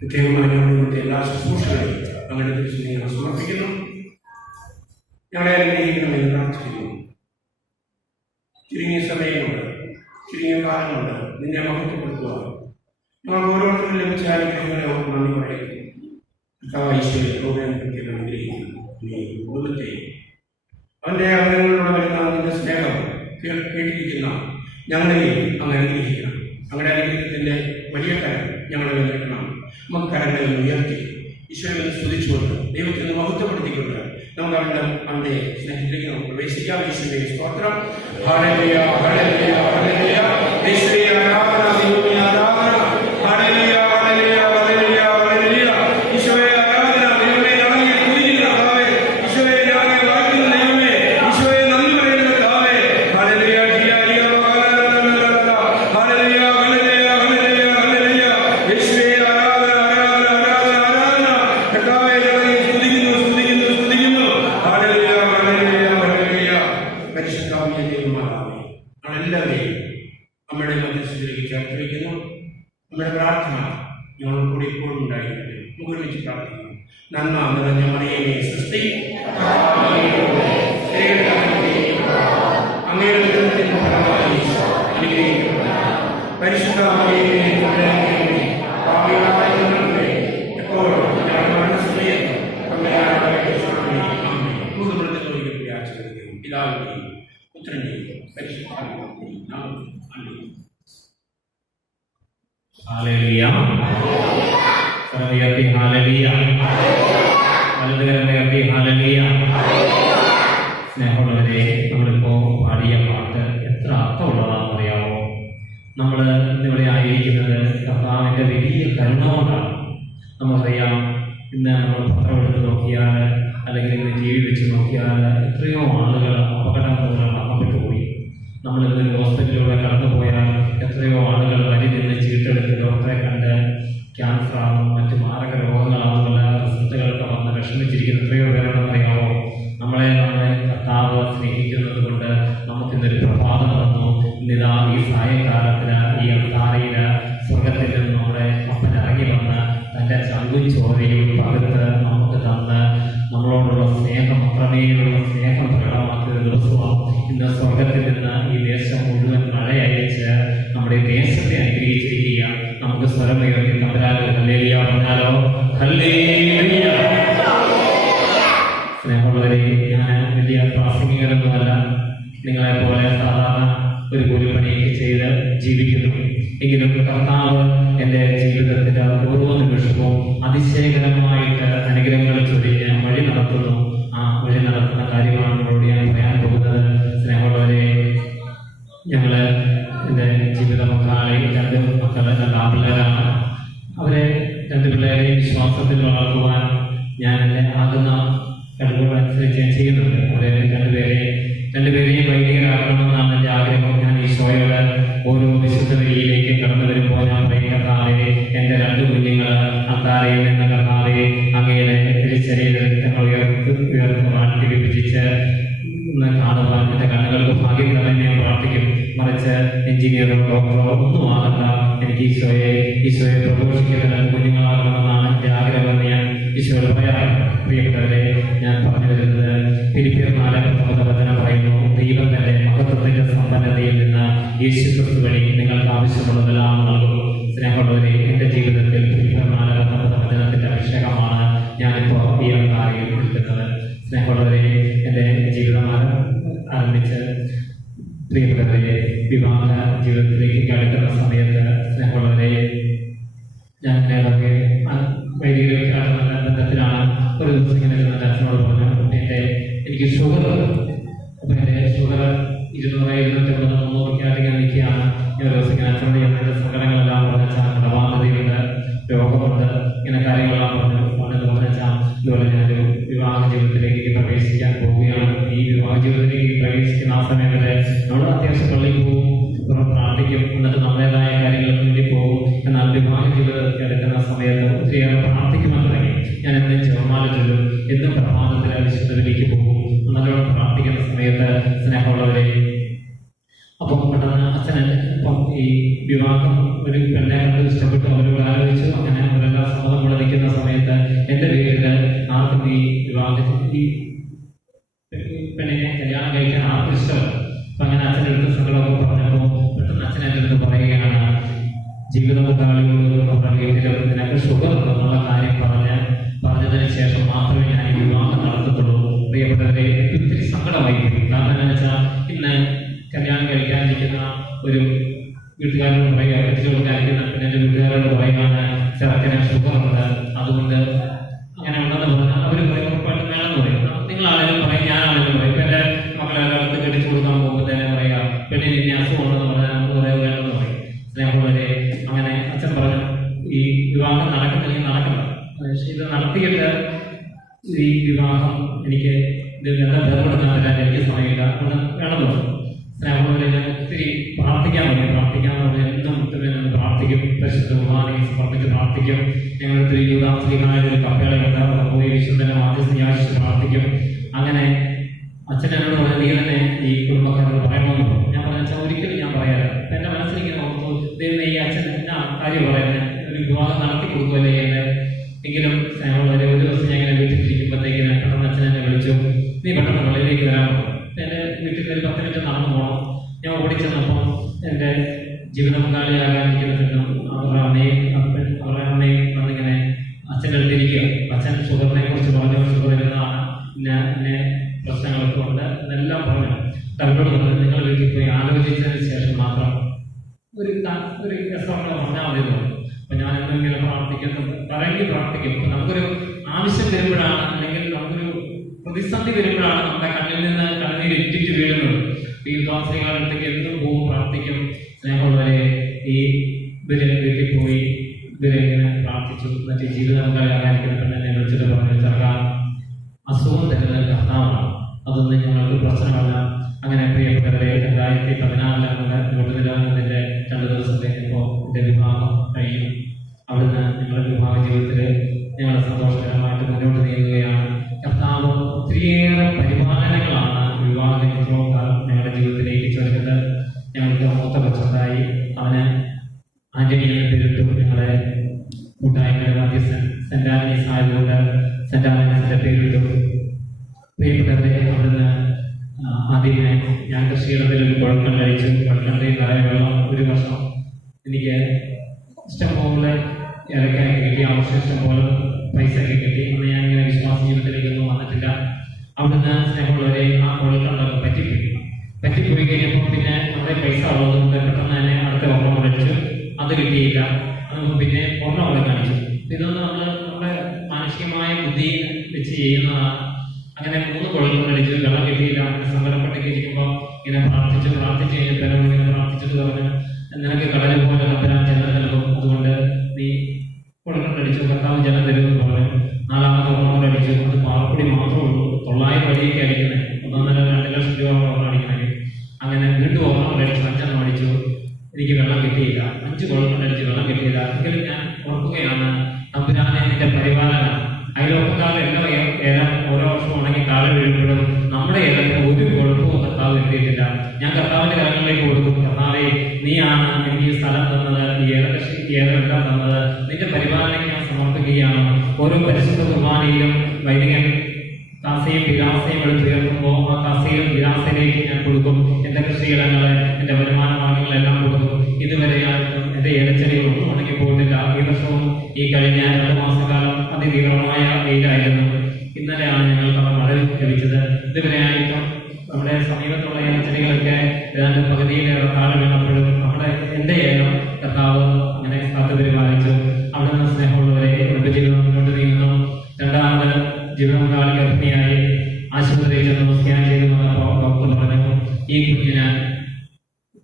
നിത്യവുമായി നമ്മുടെ എല്ലാ ശുശ്രൂഷകളും അങ്ങനെ തിരിച്ച് നിങ്ങൾ സമർപ്പിക്കുന്നു. ഞങ്ങളെ അനുഗ്രഹിക്കണമെന്ന് പ്രാർത്ഥിക്കുന്നു. ചുരുങ്ങിയ സമയമുണ്ട്, ചുരുങ്ങിയ കാലമുണ്ട് നിന്നെ മഹത്വപ്പെടുത്തുക. ഞങ്ങൾ ഓരോരുത്തരും ലഭിച്ച അനുഗ്രഹങ്ങളെ ഓർത്ത് നന്ദി പറയുന്നു. ഈശോയെ പ്രോഗ്രാം അനുഗ്രഹിക്കുന്നു. നീ കുടുംബത്തെയും അവന്റെ ആഗ്രഹങ്ങളിലൂടെ വരുന്ന നിന്റെ സ്നേഹം കേട്ടിരിക്കുന്ന ഞങ്ങളെയും അങ്ങ് അനുഗ്രഹിക്കണം. അങ്ങനെ അനുഗ്രഹത്തിന്റെ വലിയ കരം ഞങ്ങളെ നൽകണം. നമുക്ക് കരങ്ങളെ ഉയർത്തി ഈശോയെ സ്തുതിച്ചുകൊണ്ട് ദൈവത്തിൽ നിന്ന് മഹത്വപ്പെടുത്തിക്കൊണ്ട് നമുക്ക് അവന്റെ സ്നേഹത്തിലേക്ക് നമുക്ക് പ്രവേശിക്കാം. ഈശോയെ സ്തോത്രം. Hallelujah, hallelujah, hallelujah. ഈശോയെ ആരാധന, ദൈവമേ ആരാധന. Hallelujah, hallelujah, hallelujah, hallelujah. ഈശോയെ ആരാധന, ദൈവമേ ഞങ്ങളെ സ്തുതിക്കുന്ന കർത്താവേ. ഈശോയെ ഞങ്ങളെ വാഴ്ത്തുന്ന ദൈവമേ. ഈശോയെ നന്ദി പറയുന്ന കർത്താവേ. Hallelujah, hallelujah, hallelujah, hallelujah, hallelujah. ഈശോയെ ആരാധന, ആരാധന, ആരാധന, ആരാധന. ജപിക്കുന്നു. നമ്മുടെ പ്രാർത്ഥന ഞങ്ങളോട് കൂടി ഇപ്പോഴും ഉണ്ടായിരിക്കട്ടെ. നമുക്ക് ഒരുമിച്ച് പ്രാർത്ഥിക്കുന്നു. നന്മ നിറഞ്ഞ മറിയമേ സൃഷ്ടി അങ്ങയുടെ ദൈവത്തിന്റെ ഫലമായി പരിശുദ്ധ എപ്പോഴും പിതാവിന്റെയും പുത്രന്റെയും പരിശുദ്ധാത്മാവിന്റെയും നാമത്തിൽ ആമേൻ. ഹല്ലേലൂയ. സർവ്വയർത്തി ഹല്ലേലൂയ. വലതുകരമയർത്തി ഹല്ലേലൂയ. സ്നേഹമുള്ളവരെ, നമ്മളിപ്പോൾ പാടിയ പാട്ട് എത്ര അർത്ഥമുള്ളതാണെന്ന് അറിയാമോ? നമ്മൾ ഇന്നിവിടെ ആയിരിക്കുന്നത് കർത്താവിൻ്റെ വലിയ കരുണ കൊണ്ടാണ്. നമുക്കറിയാം, ഇന്ന് നമ്മൾ പത്രം എടുത്ത് നോക്കിയാൽ അല്ലെങ്കിൽ ഇന്ന് ടി വി വെച്ച് നോക്കിയാൽ എത്രയോ ആളുകൾ അപകടങ്ങൾ മരണപ്പെട്ടു പോയി. നമ്മളിന്നൊരു ഹോസ്പിറ്റലിലൂടെ കടന്നു പോയാൽ എത്രയോ ആളുകൾ വരി നിന്ന് ചീട്ടെടുത്ത് ഡോക്ടറെ കണ്ട് ക്യാൻസറാകും മറ്റ് മാരക രോഗങ്ങളാകുന്നുള്ള റിസൾട്ടുകളൊക്കെ വന്ന് വിഷമിച്ചിരിക്കുന്ന എത്രയോ പേരുണ്ടെന്നറിയാമോ? നമ്മളെ കർത്താവ് സ്നേഹിക്കുന്നത് കൊണ്ട് നമുക്കിന്നൊരു പ്രഭാതം വന്നു. ഇന്നിതാ ഈ സായങ്കാലത്തിൽ ഈ അൾത്താരയിൽ സ്വർഗത്തിൽ നിന്ന് നമ്മുടെ അപ്പൻ ഇറങ്ങി വന്ന് തൻ്റെ ചങ്കും ചോരയും പകർത്ത് നമുക്ക് തന്ന് നമ്മളോടുള്ള സ്നേഹം, അത്രമേലുള്ള സ്നേഹം പ്രകടമാക്കിയ ഒരു ദിവസമാണ് ഇന്ന്. സ്വർഗത്തിൽ നിന്ന് ഈ ദേശം മുഴുവൻ മഴയയച്ച് നമ്മുടെ ദേശത്തെ അനുഗ്രഹിച്ചിരിക്കുക. നമുക്ക് സ്വരമുയർത്തി തമ്പുരാനെ ഹല്ലേലൂയ പറഞ്ഞാലോ? ഹല്ലേലൂയ. സ്നേഹമുള്ളവരെ, ഞാൻ വലിയ പ്രാസംഗികരൊന്നുമല്ല. നിങ്ങളെപ്പോലെ സാധാരണ ഒരു കൂലിപ്പണിയൊക്കെ ചെയ്ത് ജീവിക്കുന്നു. എങ്കിലും കർത്താവ് എൻ്റെ ജീവിതത്തിൻ്റെ ഓരോ നിമിഷവും അതിശയകരമായിട്ട് അനുഗ്രഹങ്ങൾ ചൊരിഞ്ഞ് വഴി നടത്തുന്നു. ആ വഴി നടത്തുന്ന കാര്യമാണ് നിങ്ങളോട് ഞാൻ പറയാൻ പോകുന്നത്. സ്നേഹമുള്ളവരെ, ഞങ്ങൾ എൻ്റെ ജീവിത പങ്കാളി 2 മക്കൾ, 2 ആൺപിള്ളേരാണ്. അവരെ 2 പിള്ളേരെയും വിശ്വാസത്തിൽ വളർത്തുവാൻ ഞാൻ എൻ്റെ ആകുന്ന കഴിവുകളനുസരിച്ച് ഞാൻ ചെയ്യുന്നുണ്ട്. അവരെ രണ്ടുപേരെയും വൈദികരാക്കണമെന്നാണ് എൻ്റെ ആഗ്രഹം. ഞാൻ ഈശോയോട് ഓരോ വിശുദ്ധ വഴിയിലേക്ക് കടന്നു വരുമ്പോൾ ഞാൻ പറയും, കർത്താവേ, എൻ്റെ 2 കുഞ്ഞുങ്ങൾ അന്താരയിൽ നിന്ന് കർത്താവേ അങ്ങയുടെ തിരിച്ചറിയ രക്തങ്ങൾ ഉയർത്തുവാൻ വിഭജിച്ച് കാണുവാൻ എൻ്റെ കണ്ണുകൾക്ക് ഭാഗ്യം തന്നെ ഞാൻ പ്രാർത്ഥിക്കും. മറിച്ച് എഞ്ചിനീയറോ ഡോക്ടറോ ഒന്നും ആകണ്ട, എനിക്ക് ഈശോയെ പ്രഘോഷിക്കുന്ന കുഞ്ഞുങ്ങളാകണമെന്നാണ് എൻ്റെ ആഗ്രഹമെന്ന് ഞാൻ ഈശോയോട് പറയാറുണ്ട്. പ്രിയപ്പെട്ടവരെ, ഞാൻ പറഞ്ഞു വരുന്നത് ഫിലിപ്പിയർ 4:19 പറയുന്നു, ദൈവം തന്റെ മഹത്വത്തിന്റെ സമ്പന്നതയിൽ നിന്ന് യേശുക്രിസ്തു വഴി നിങ്ങൾക്ക് ആവശ്യമുള്ളതെല്ലാം നൽകുന്നു. സ്നേഹമുള്ളവരെ, എൻ്റെ ജീവിതത്തിൽ ഫിലിപ്പിയർ 4:19 അഭിഷേകമാണ് ഞാനിപ്പോൾ ഈ അൾത്താരയിൽ നിൽക്കുന്നത്. സ്നേഹമുള്ളവരെ, എൻ്റെ ജീവിതം ആരംഭിച്ച് പ്രിയപ്പെട്ടവരെ വിവാഹ ജീവിതത്തിലേക്ക് അടുക്കുന്ന സമയത്ത് സ്നേഹമുള്ളവരെ, ഞാൻ വൈദികരൊക്കെ നല്ല ബന്ധത്തിലാണ്. ഒരു ദിവസം ഇങ്ങനെ അച്ഛനോട് പറഞ്ഞു, എനിക്ക് ഷുഗർ, അപ്പം എൻ്റെ ഷുഗർ 200-250 300 അധികം നിൽക്കുകയാണ്. ഞാൻ ഒരു ദിവസം ഇങ്ങനെ അച്ഛനോട് എൻ്റെ സങ്കടങ്ങളെല്ലാം പറഞ്ഞാൽ കടബാധ്യതയുണ്ട്, രോഗമുണ്ട്, ഇങ്ങനെ കാര്യങ്ങളെല്ലാം പറഞ്ഞെന്ന് പറഞ്ഞാൽ ഇതുപോലെ ഞാനൊരു വിവാഹ ജീവിതത്തിലേക്ക് പ്രവേശിക്കാൻ പോവുകയാണ്. ഈ വിവാഹ ജീവിതത്തിലേക്ക് പ്രവേശിക്കുന്ന ആ സമയം വരെ നമ്മൾ അത്യാവശ്യം പള്ളിയിൽ പോകും, പ്രാർത്ഥിക്കും, എന്നിട്ട് നമ്മുടേതായ കാര്യങ്ങൾക്ക് വേണ്ടി പോകും. എന്നാൽ വിവാഹ ജീവിതത്തിൽ എടുക്കുന്ന സമയത്ത് ഒത്തിരിയേറെ പ്രാർത്ഥിക്കുവാൻ തുടങ്ങി. ഞാൻ എന്നും ജപമാല ചൊല്ലും, എന്നും പ്രഭാതത്തിൽ വിശുദ്ധയിലേക്ക് പോകും. നല്ലോണം പ്രാർത്ഥിക്കുന്ന സമയത്ത് സ്നേഹമുള്ളവരെ, അപ്പം പെട്ടെന്ന് അച്ഛനെ ഇപ്പം ഈ വിവാഹം ഒരു പെണ്ണെ കണ്ട് ഇഷ്ടപ്പെട്ടു, അവരോട് ആലോചിച്ചു. അങ്ങനെ അവരെല്ലാം സമ്മതം കൂടെ നിൽക്കുന്ന സമയത്ത് എൻ്റെ വീട്ടിൽ ആർക്കും ഈ വിവാഹത്തിൽ ഈ പെണ്ണിനെ കല്യാണം കഴിക്കാൻ ആർക്കും ഇഷ്ടമല്ല. അപ്പം അങ്ങനെ അച്ഛൻ്റെ അടുത്ത് സങ്കടമൊക്കെ പറഞ്ഞപ്പോൾ പെട്ടെന്ന് അച്ഛൻ എൻ്റെ അടുത്ത് പറയുകയാണ്, ജീവിത പങ്കാളിയോട് നമ്മുടെ വീട്ടിൽ നിനക്ക് ഷുഗർ ഉണ്ടെന്നുള്ള കാര്യം പറഞ്ഞതിന് ശേഷം മാത്രമേ ഞാൻ ഈ വിവാഹം നടത്തത്തുള്ളൂ. പ്രിയപ്പെട്ടവരെ, ഒത്തിരി സങ്കടമായി. കാരണം എന്താണെന്ന് വെച്ചാൽ ഇന്ന് കല്യാണം കഴിക്കാനിരിക്കുന്ന ഒരു വീട്ടുകാരോട് പറയുക, കെട്ടിച്ചുകൊണ്ടായിരിക്കുന്ന എൻ്റെ വീട്ടുകാരോട് പറയുകയാണ്, ചെറുക്കന് ഷുഗർ ഉണ്ട്, അതുകൊണ്ട് അങ്ങനെ ഉണ്ടെന്ന് പറഞ്ഞാൽ അവർ പറയും ഉറപ്പായിട്ടും വേണമെന്ന് പറയും. നിങ്ങളാണെങ്കിലും പറയും, ഞാനാണെങ്കിലും പറയും. ഇപ്പം എൻ്റെ മക്കളെല്ലായിടത്ത് കെട്ടിച്ചു കൊടുക്കാൻ പോകുമ്പോൾ തന്നെ പറയുക, പെണ്ണിന് ഇനി അസുഖമുണ്ടെന്ന് പറഞ്ഞാൽ നമുക്ക് പറയാൻ വേണമെന്ന് പറയും. സ്നേഹമുള്ളവരെ, അങ്ങനെ അച്ഛൻ പറഞ്ഞു, ഈ വിവാഹം നടക്കുന്നില്ലെങ്കിൽ നടക്കണം, പക്ഷേ ഇത് നടത്തിയിട്ട് ഈ വിവാഹം എനിക്ക് ഇതിൽ നിന്ന് ബന്ധപ്പെടുത്താൻ പറ്റാൻ എനിക്ക് സമയമില്ല, അതുകൊണ്ട് വേണമെന്ന് പറഞ്ഞു. സ്നേഹമുള്ളവരെ, ഞാൻ ഒത്തിരി പ്രാർത്ഥിക്കാൻ പറഞ്ഞ് എന്നും മുത്തമേ നിന്ന് പ്രാർത്ഥിക്കും, പരിശുദ്ധ കുർബാനയിൽ സമർപ്പിച്ച് പ്രാർത്ഥിക്കും. ഞങ്ങൾ യൂദാസ്ലിഹായ ഒരു കപ്പേളയുണ്ട്, അവിടെ പോയി വിശുദ്ധനെ ആദ്യസ്ഥയാശിച്ച് പ്രാർത്ഥിക്കും. അങ്ങനെ അച്ഛൻ എന്നോട് പറഞ്ഞ, നീ തന്നെ ഈ കുടുംബക്കാരോട് പറയണമെന്ന് പറഞ്ഞു. ഞാൻ പറഞ്ഞാൽ ഒരിക്കലും ഞാൻ പറയാറ്. എൻ്റെ മനസ്സിലേക്ക് ഓർത്തു, ദൈവമേ, ഈ അച്ഛൻ കാര്യം പറയുന്നത്, ഒരു വിവാഹം നടത്തി കൊടുക്കുകയല്ലേ ചെയ്യുന്നത്. എങ്കിലും സ്നേഹമുള്ളവരെ ഒരു ദിവസം ഞാൻ ഇങ്ങനെ വീട്ടിലിരിക്കുമ്പോഴത്തേക്കിന് പെട്ടെന്ന് അച്ഛൻ എന്നെ വിളിച്ചു, നീ പെട്ടെന്ന് പള്ളിയിലേക്ക് വരാമോ? എൻ്റെ വീട്ടിൽ ഒരു 10 മിനിറ്റ് നടന്നു പോകണം. ഞാൻ ഓടിച്ചെന്നപ്പോൾ എൻ്റെ ജീവിത പങ്കാളിയാകാനിരിക്കുന്ന പെണ്ണും അവരുടെ അമ്മയും വന്നിങ്ങനെ അച്ഛൻ്റെ അടുത്തിരിക്കുക. അച്ഛൻ ഷുഗറിനെ കുറിച്ച് പറഞ്ഞു, ഷുഗർ വരുന്നതാണ്, പിന്നെ പ്രശ്നങ്ങളൊക്കെ ഉണ്ട് എന്നെല്ലാം പറഞ്ഞു. അവരോട് പറഞ്ഞു, നിങ്ങൾ വീട്ടിൽ പോയി ആലോചിച്ചതിന് ശേഷം മാത്രം ഒരു രസമൊക്കെ പറഞ്ഞാൽ മതി എന്ന് പറഞ്ഞു. അപ്പൊ ഞാൻ എന്നും ഇങ്ങനെ പ്രാർത്ഥിക്കും. അപ്പൊ നമുക്കൊരു ആവശ്യം വരുമ്പോഴാണ്, അല്ലെങ്കിൽ നമുക്കൊരു പ്രതിസന്ധി വരുമ്പോഴാണ് നമ്മുടെ കണ്ണിൽ നിന്ന് കണ്ണീർ ഇറ്റിറ്റ് വീഴുന്നത്. ഈ വിശ്വാസികളുടെ അടുത്തേക്ക് എന്തും പോകും, പ്രാർത്ഥിക്കും. സ്നേഹമുള്ളവരെ, ഈ വീട്ടിൽ പോയി ഇങ്ങനെ പ്രാർത്ഥിച്ചു. മറ്റേ ജീവിത പങ്കാളിയാകാനിരിക്കുന്ന പെണ്ണെന്നെ വിളിച്ചിട്ട് പറഞ്ഞു, ചെറുക്കാൻ അസുഖം തരുന്ന കർത്താവാണ്, അതൊന്നും ഞങ്ങൾക്ക് പ്രശ്നമല്ല. അങ്ങനെ പ്രിയപ്പെട്ടവരെ, 2014 തൊട്ടുതിരാകുന്നതിൻ്റെ 2 ദിവസം കഴിഞ്ഞപ്പോൾ എൻ്റെ വിവാഹം കഴിയും. അവിടുന്ന് ഞങ്ങളുടെ വിവാഹ ജീവിതത്തിൽ ഞങ്ങൾ സന്തോഷകരമായിട്ട് മുന്നോട്ട് നീങ്ങുകയാണ്. കർത്താവ് ഒത്തിരിയേറെ പരിപാലനങ്ങളാണ് വിവാഹ നിമിഷോക്കാർ ഞങ്ങളുടെ ജീവിതത്തിലേക്ക് ചേർക്കുന്നത്. ഞങ്ങൾക്ക് മൂത്ത കൊച്ചുണ്ടായി, അവന് ആന്റണി എന്ന പേരിട്ടു. ഞങ്ങളെ കൂട്ടായ്മയുടെ മധ്യസ്ഥൻ സെന്റ് ആന്റണീസ് ആയതുകൊണ്ട് സെന്റ് ആന്റണീസിന്റെ പേരിട്ടു. പ്രിയപ്പെട്ടവരെ, അവിടുന്ന് ആദ്യമേ ഞാൻ കൃഷിയിടത്തിൽ ഒരു കുഴൽക്കണ്ട കഴിച്ചു. കുഴൽക്കണ്ടയിൽ നിറയെ വെള്ളം. ഒരു വർഷം എനിക്ക് ഇഷ്ടംപോലെ ഇലക്കായൊക്കെ കിട്ടി, ആവശ്യം ഇഷ്ടംപോലെ പൈസയൊക്കെ കിട്ടി. അന്ന് ഞാൻ ഇങ്ങനെ വിശ്വാസ ജീവിതത്തിലേക്കൊന്നും വന്നിട്ടില്ല. അവിടുന്ന് സ്നേഹമുള്ളവരെ, ആ കുഴൽക്കണ്ടൊക്കെ പറ്റിപ്പോയി കഴിഞ്ഞപ്പോൾ പിന്നെ നമ്മുടെ പൈസ ഉള്ളതുകൊണ്ട് പെട്ടെന്ന് തന്നെ അടുത്ത ഓർമ്മ മുടച്ചു. അത് കിട്ടിയില്ല. നമുക്ക് പിന്നെ ഓർമ്മ കൂടെ കാണിച്ചു. ഇതൊന്നും നമ്മുടെ മാനസികമായ ബുദ്ധി വെച്ച് ചെയ്യുന്നതാണ്. അങ്ങനെ 3 കുഴൽക്കണ്ട അടിച്ചു, വെള്ളം കിട്ടിയില്ല. അങ്ങനെ സങ്കടപ്പെട്ടൊക്കെ ഇരിക്കുമ്പോൾ ഇങ്ങനെ പ്രാർത്ഥിച്ച് കഴിഞ്ഞപ്പോൾ ഇങ്ങനെ പ്രാർത്ഥിച്ചിട്ട് പറഞ്ഞു, നിനക്ക് കടല് പോലെ കപ്പലാൻ ജലം നൽകും, അതുകൊണ്ട് നീ കുഴൽക്കണ്ട അടിച്ചു, കർത്താവ് ജലം തരുമെന്ന് പറഞ്ഞു. 4ാമത്തെ ഓർമ്മ അടിച്ചു. അത് പാർപ്പൊടി മാത്രമേ ഉള്ളൂ, 900 വഴിയൊക്കെ അടിക്കുന്നത്, 1.5-2 ലക്ഷം രൂപ അടിക്കണമെങ്കിൽ. അങ്ങനെ വീണ്ടും ഓർമ്മ അടിച്ചു, 5 അടിച്ചു. എനിക്ക് വെള്ളം കിട്ടിയില്ല. 5 കുഴൽക്കണ്ട അടിച്ച് വെള്ളം കിട്ടിയില്ല. എങ്കിലും ഞാൻ ഓർക്കുകയാണ്, തമ്പുരാനെ നിന്റെ പരിപാലനം. അയലോക്കക്കാരുടെ ഏലം ഓരോ വർഷവും ഉണങ്ങി കാലം വീഴുമ്പോഴും നമ്മുടെ ഏലത്തിന് ഒരു കുഴപ്പവും കർത്താവ് എത്തിയിട്ടില്ല. ഞാൻ കർത്താവിന്റെ കരങ്ങളിലേക്ക് കൊടുക്കും. കർത്താവെ, നീയാണ് എനിക്ക് ഈ സ്ഥലം തന്നത്, ഈ ഏലമെല്ലാം തന്നത്, നിന്റെ പരിപാലനയ്ക്ക് ഞാൻ സമർപ്പിക്കുകയാണ്. ഓരോ പരിശുദ്ധ കുർബാനയിലും വൈദികൻ കാസയും വിലാസയും എടുത്തുയർത്തുമ്പോൾ ആ കാസയിലും വിലാസയിലേക്ക് ഞാൻ കൊടുക്കും. എൻ്റെ കൃഷിയിടങ്ങളെ, എൻ്റെ വരുമാന മാർഗങ്ങളെല്ലാം കൊടുക്കും. ഇതുവരെയായിട്ടും എൻ്റെ ഏലച്ചെടികളൊന്നും ഉണങ്ങി പോയിട്ടില്ല. ഈ വർഷവും ഈ കഴിഞ്ഞ 2 മാസക്കാലം അതിതീവ്രമായ വെയിലായിരുന്നു. ഇന്നലെയാണ് ഞങ്ങൾക്ക് അവിടെ മഴ ലഭിച്ചത്. ഇതുവരെയായിട്ടും നമ്മുടെ സമീപത്തുള്ള ഏലച്ചെടികളൊക്കെ ഏതാണ്ട് പകുതിയിലേറെ താഴെ വീണപ്പോഴും എൻ്റെ ഏലം കർത്താവ് അങ്ങനെ കാത്തുപരിപാലിച്ചു. അവിടെ നിന്ന് സ്നേഹമുള്ളവരെ, ജീവിതം മുന്നോട്ട് നീങ്ങുന്നു. 2ാമത് ജീവിത പങ്കാളി ഗർഭിണിയായി ആശുപത്രിയിൽ ചെന്ന് സ്കാൻ ചെയ്ത് വന്നപ്പോൾ ഡോക്ടർ പറഞ്ഞു, ഈ കുഞ്ഞിന്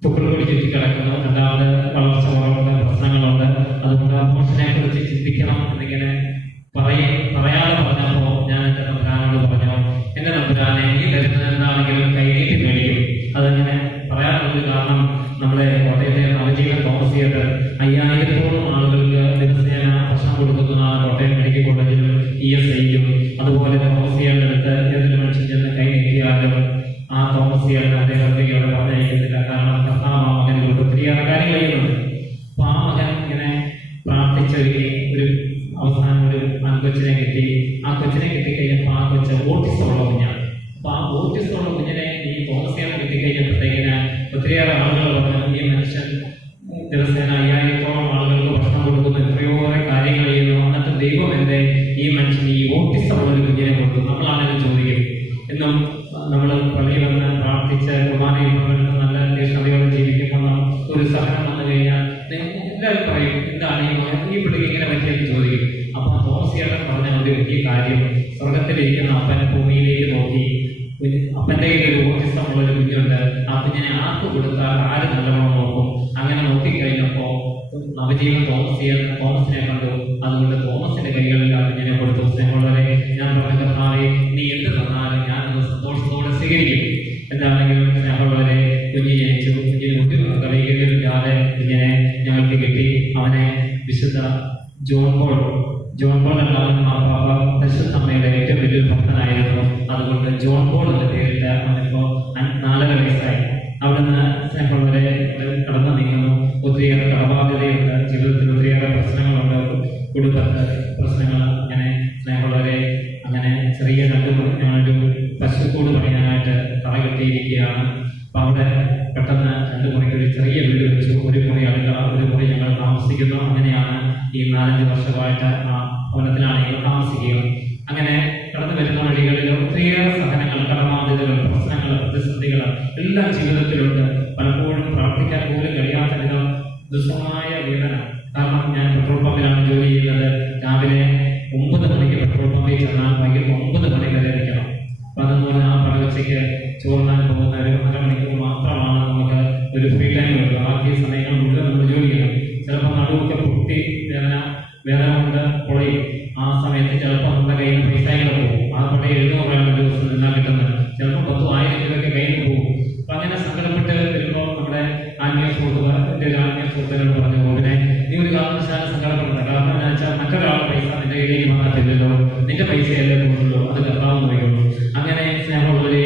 തുക്കൽക്കൊടി ചുറ്റിക്കിടക്കുന്നു, 2ാമത് വളർച്ച കുറവുണ്ട്, പ്രശ്നങ്ങളുണ്ട്, അതുകൊണ്ട് അബോർഷനെ കുറിച്ച് ചിന്തിക്കണം എന്നിങ്ങനെ പറയാതെ പറഞ്ഞപ്പോൾ ഞാൻ എൻ്റെ നമ്പുരാനോട് പറഞ്ഞു, എൻ്റെ നമ്പുരാനെ, ഈ തരുന്നത് എന്താണെങ്കിലും കൈനീട്ടി മേടിക്കും. അതങ്ങനെ പറയാനുള്ളൊരു കാരണം, നമ്മുടെ കോട്ടയത്തെ നവജീവൻ തോമസ് തിയേറ്റർ 5000-ഓളം ആളുകൾക്ക് ദിവസേന ഭക്ഷണം കൊടുക്കുന്നതാണ്. കോട്ടയം മെഡിക്കൽ കോളേജിലും ESIക്കും. അതുപോലെ തോമസ് തിയേറ്ററിന്റെ അടുത്ത് ഏതൊരു മനുഷ്യൻ ചെന്ന് കൈ നീട്ടിയാലും ആ തോമസ് തിയേറ്റർ അദ്ദേഹത്തേക്ക് അവിടെ പറഞ്ഞയക്കുന്നില്ല. കാരണം കർത്താവ് ആ മകൻ കൊണ്ട് ഒത്തിരിയേറെ കാര്യങ്ങൾ ചെയ്യുന്നുണ്ട്. അപ്പൊ ആ മകൻ ഇങ്ങനെ പ്രാർത്ഥിച്ചൊരുക്കി ഒരു അവസാനം ഒരു ആൺകൊച്ചിനെ കിട്ടി. ആ കൊച്ചിനെ കിട്ടിക്കഴിഞ്ഞപ്പോൾ ആ കൊച്ച് ഓട്ടിസം ഉള്ള കുഞ്ഞാണ്. അപ്പൊ ആ ഓട്ടിസം ഉള്ള കുഞ്ഞിനെ ഈ തോമസ് തിയേറ്റർ കിട്ടിക്കഴിഞ്ഞപ്പോഴത്തേക്കിന് ഒത്തിരിയേറെ ആളുകൾ പറഞ്ഞു, ഈ മനുഷ്യൻ ദിവസേന 5000-ഓളം ആളുകൾക്ക് ഭക്ഷണം കൊടുക്കുന്നു, എത്രയോ കാര്യങ്ങൾ ചെയ്യുന്നു, എന്നിട്ട് ദൈവം എന്റെ ഈ മനുഷ്യൻ ഈ ഓട്ടിസം ഉള്ള ഒരു കുഞ്ഞിനെ കൊടുത്തു. നമ്മളാണെങ്കിലും ചോദിക്കും. എന്നും നമ്മൾ പള്ളിയിൽ വന്ന് പ്രാർത്ഥിച്ച് കുർബാനയിൽ പങ്കെടുത്ത് നല്ല ദേഷ്യതയോടെ ജീവിക്കുമ്പോൾ ഒരു സഹനം വന്നു കഴിഞ്ഞാൽ എല്ലാവരും പറയും, എന്താണ് ഈ പിള്ളിക്ക് ഇങ്ങനെ പറ്റിയെന്ന് ചോദിക്കും. അപ്പൊ തോമസിയേട്ടൻ പറഞ്ഞ ഒരു വലിയ കാര്യം, സ്വർഗത്തിലിരിക്കുന്ന അപ്പൻ ഭൂമിയിലേക്ക് നോക്കി, അപ്പൻ്റെ കയ്യിൽ ഒരു ഓട്ടിസം ഉള്ള ഒരു കുഞ്ഞുണ്ട്, ആ കുഞ്ഞിനെ ആർക്ക് കൊടുത്താൽ ആര് നല്ലവണ്ണം നോക്കും. അങ്ങനെ നോക്കിക്കഴിഞ്ഞപ്പോ നവജീവൻ തോമസിനെ കണ്ടു. അതുകൊണ്ട് തോമസിന്റെ കൈകളിൽ ആ കുഞ്ഞിനെ കൊടുത്തു. സ്നേഹമുള്ളവരെ, ഞാൻ പറഞ്ഞ കർത്താവേ, നീ എന്ത് തന്നാലും ഞാൻ അത് സന്തോഷത്തോടെ സ്വീകരിക്കും. എന്താണെങ്കിലും സ്നേഹമുള്ളവരെ, കുഞ്ഞ് ജനിച്ചു. കുഞ്ഞിന് ഒരു കവികളില്ലാതെ കുഞ്ഞിനെ ഞങ്ങൾക്ക് കിട്ടി. അവനെ വിശുദ്ധ ജോൺ പോൾ എല്ലാവരും മാർപ്പാപ്പ പരിശുദ്ധ അമ്മയുടെ ഏറ്റവും വലിയൊരു ഭക്തനായിരുന്നു. അതുകൊണ്ട് ജോൺ പോൾ എന്ന പേരിട്ട് അവനിപ്പോ 4.5 വയസ്സായി. അവിടുന്ന് സ്നേഹമുള്ളവരെ കടന്നു നീങ്ങുന്നു. ഒത്തിരിയേറെ കടബാധ്യതയുണ്ട് ജീവിതത്തിൽ. താമസിക്കുന്നു. അങ്ങനെയാണ് ഈ 4-5 വർഷമായിട്ട് ആ ഭവനത്തിലാണ് ഞങ്ങൾ താമസിക്കുക. അങ്ങനെ കടന്നു വരുന്ന വഴികളിൽ ഒത്തിരിയേറെ സഹനങ്ങൾ, കടബാധ്യതകൾ, പ്രശ്നങ്ങൾ, പ്രതിസന്ധികൾ എല്ലാം ജീവിതത്തിലുണ്ട്. പലപ്പോഴും പ്രാർത്ഥിക്കാൻ പോലും കഴിയാത്ത വിധം ദുസ്സഹമായ വേദന. കാരണം ഞാൻ പെട്രോൾ പമ്പിലാണ് ജോലി ചെയ്യുന്നത്. രാവിലെ 9 മണിക്ക് പെട്രോൾ പമ്പിൽ ചെന്നാൽ വൈകിട്ട് 9 മണി വരെ ഇരിക്കണം. അപ്പം അതെന്ന് പറഞ്ഞാൽ ആ പകർച്ചയ്ക്ക് ചോറിനാൻ പോകുന്ന ഒരു 1/2 മണിക്കൂർ മാത്രമാണ് നമുക്ക് ഒരു ഫ്രീ ടൈം ഉള്ളത്. ബാക്കി സമയങ്ങൾ മുഴുവൻ നമ്മൾ ജോലി ചെയ്യണം. ചിലപ്പോൾ നടുവൊക്കെ പൊട്ടി വേദന കൊണ്ട് പൊളയും. ആ സമയത്ത് ചിലപ്പോൾ നമ്മുടെ കയ്യിൽ നിന്ന് പൈസകൾ പോകും. ആ പണ്ടേ 700 രൂപയാണ് ഒരു ദിവസം നിന്നാൽ കിട്ടുന്നത്. ചിലപ്പോൾ 10,000 രൂപയൊക്കെ കയ്യിൽ നിന്ന് പോകും. അപ്പം അങ്ങനെ സങ്കടപ്പെട്ട് വരുമ്പോൾ നമ്മുടെ ആത്മീയ സുഹൃത്തുക്കളോട് പറഞ്ഞു, പിന്നെ നീ ഒരു കാരണവശാലും സങ്കടപ്പെടണ്ട. കാരണം എന്താ വെച്ചാൽ മറ്റൊരാളുടെ പൈസ നിന്റെ കയ്യിലേക്ക് വന്നിട്ടില്ലല്ലോ, നിന്റെ പൈസയല്ലേ പോകുന്നുള്ളൂ, അത് കർത്താവ് നോക്കിയുള്ളൂ. അങ്ങനെ സ്നേഹമുള്ളവരെ,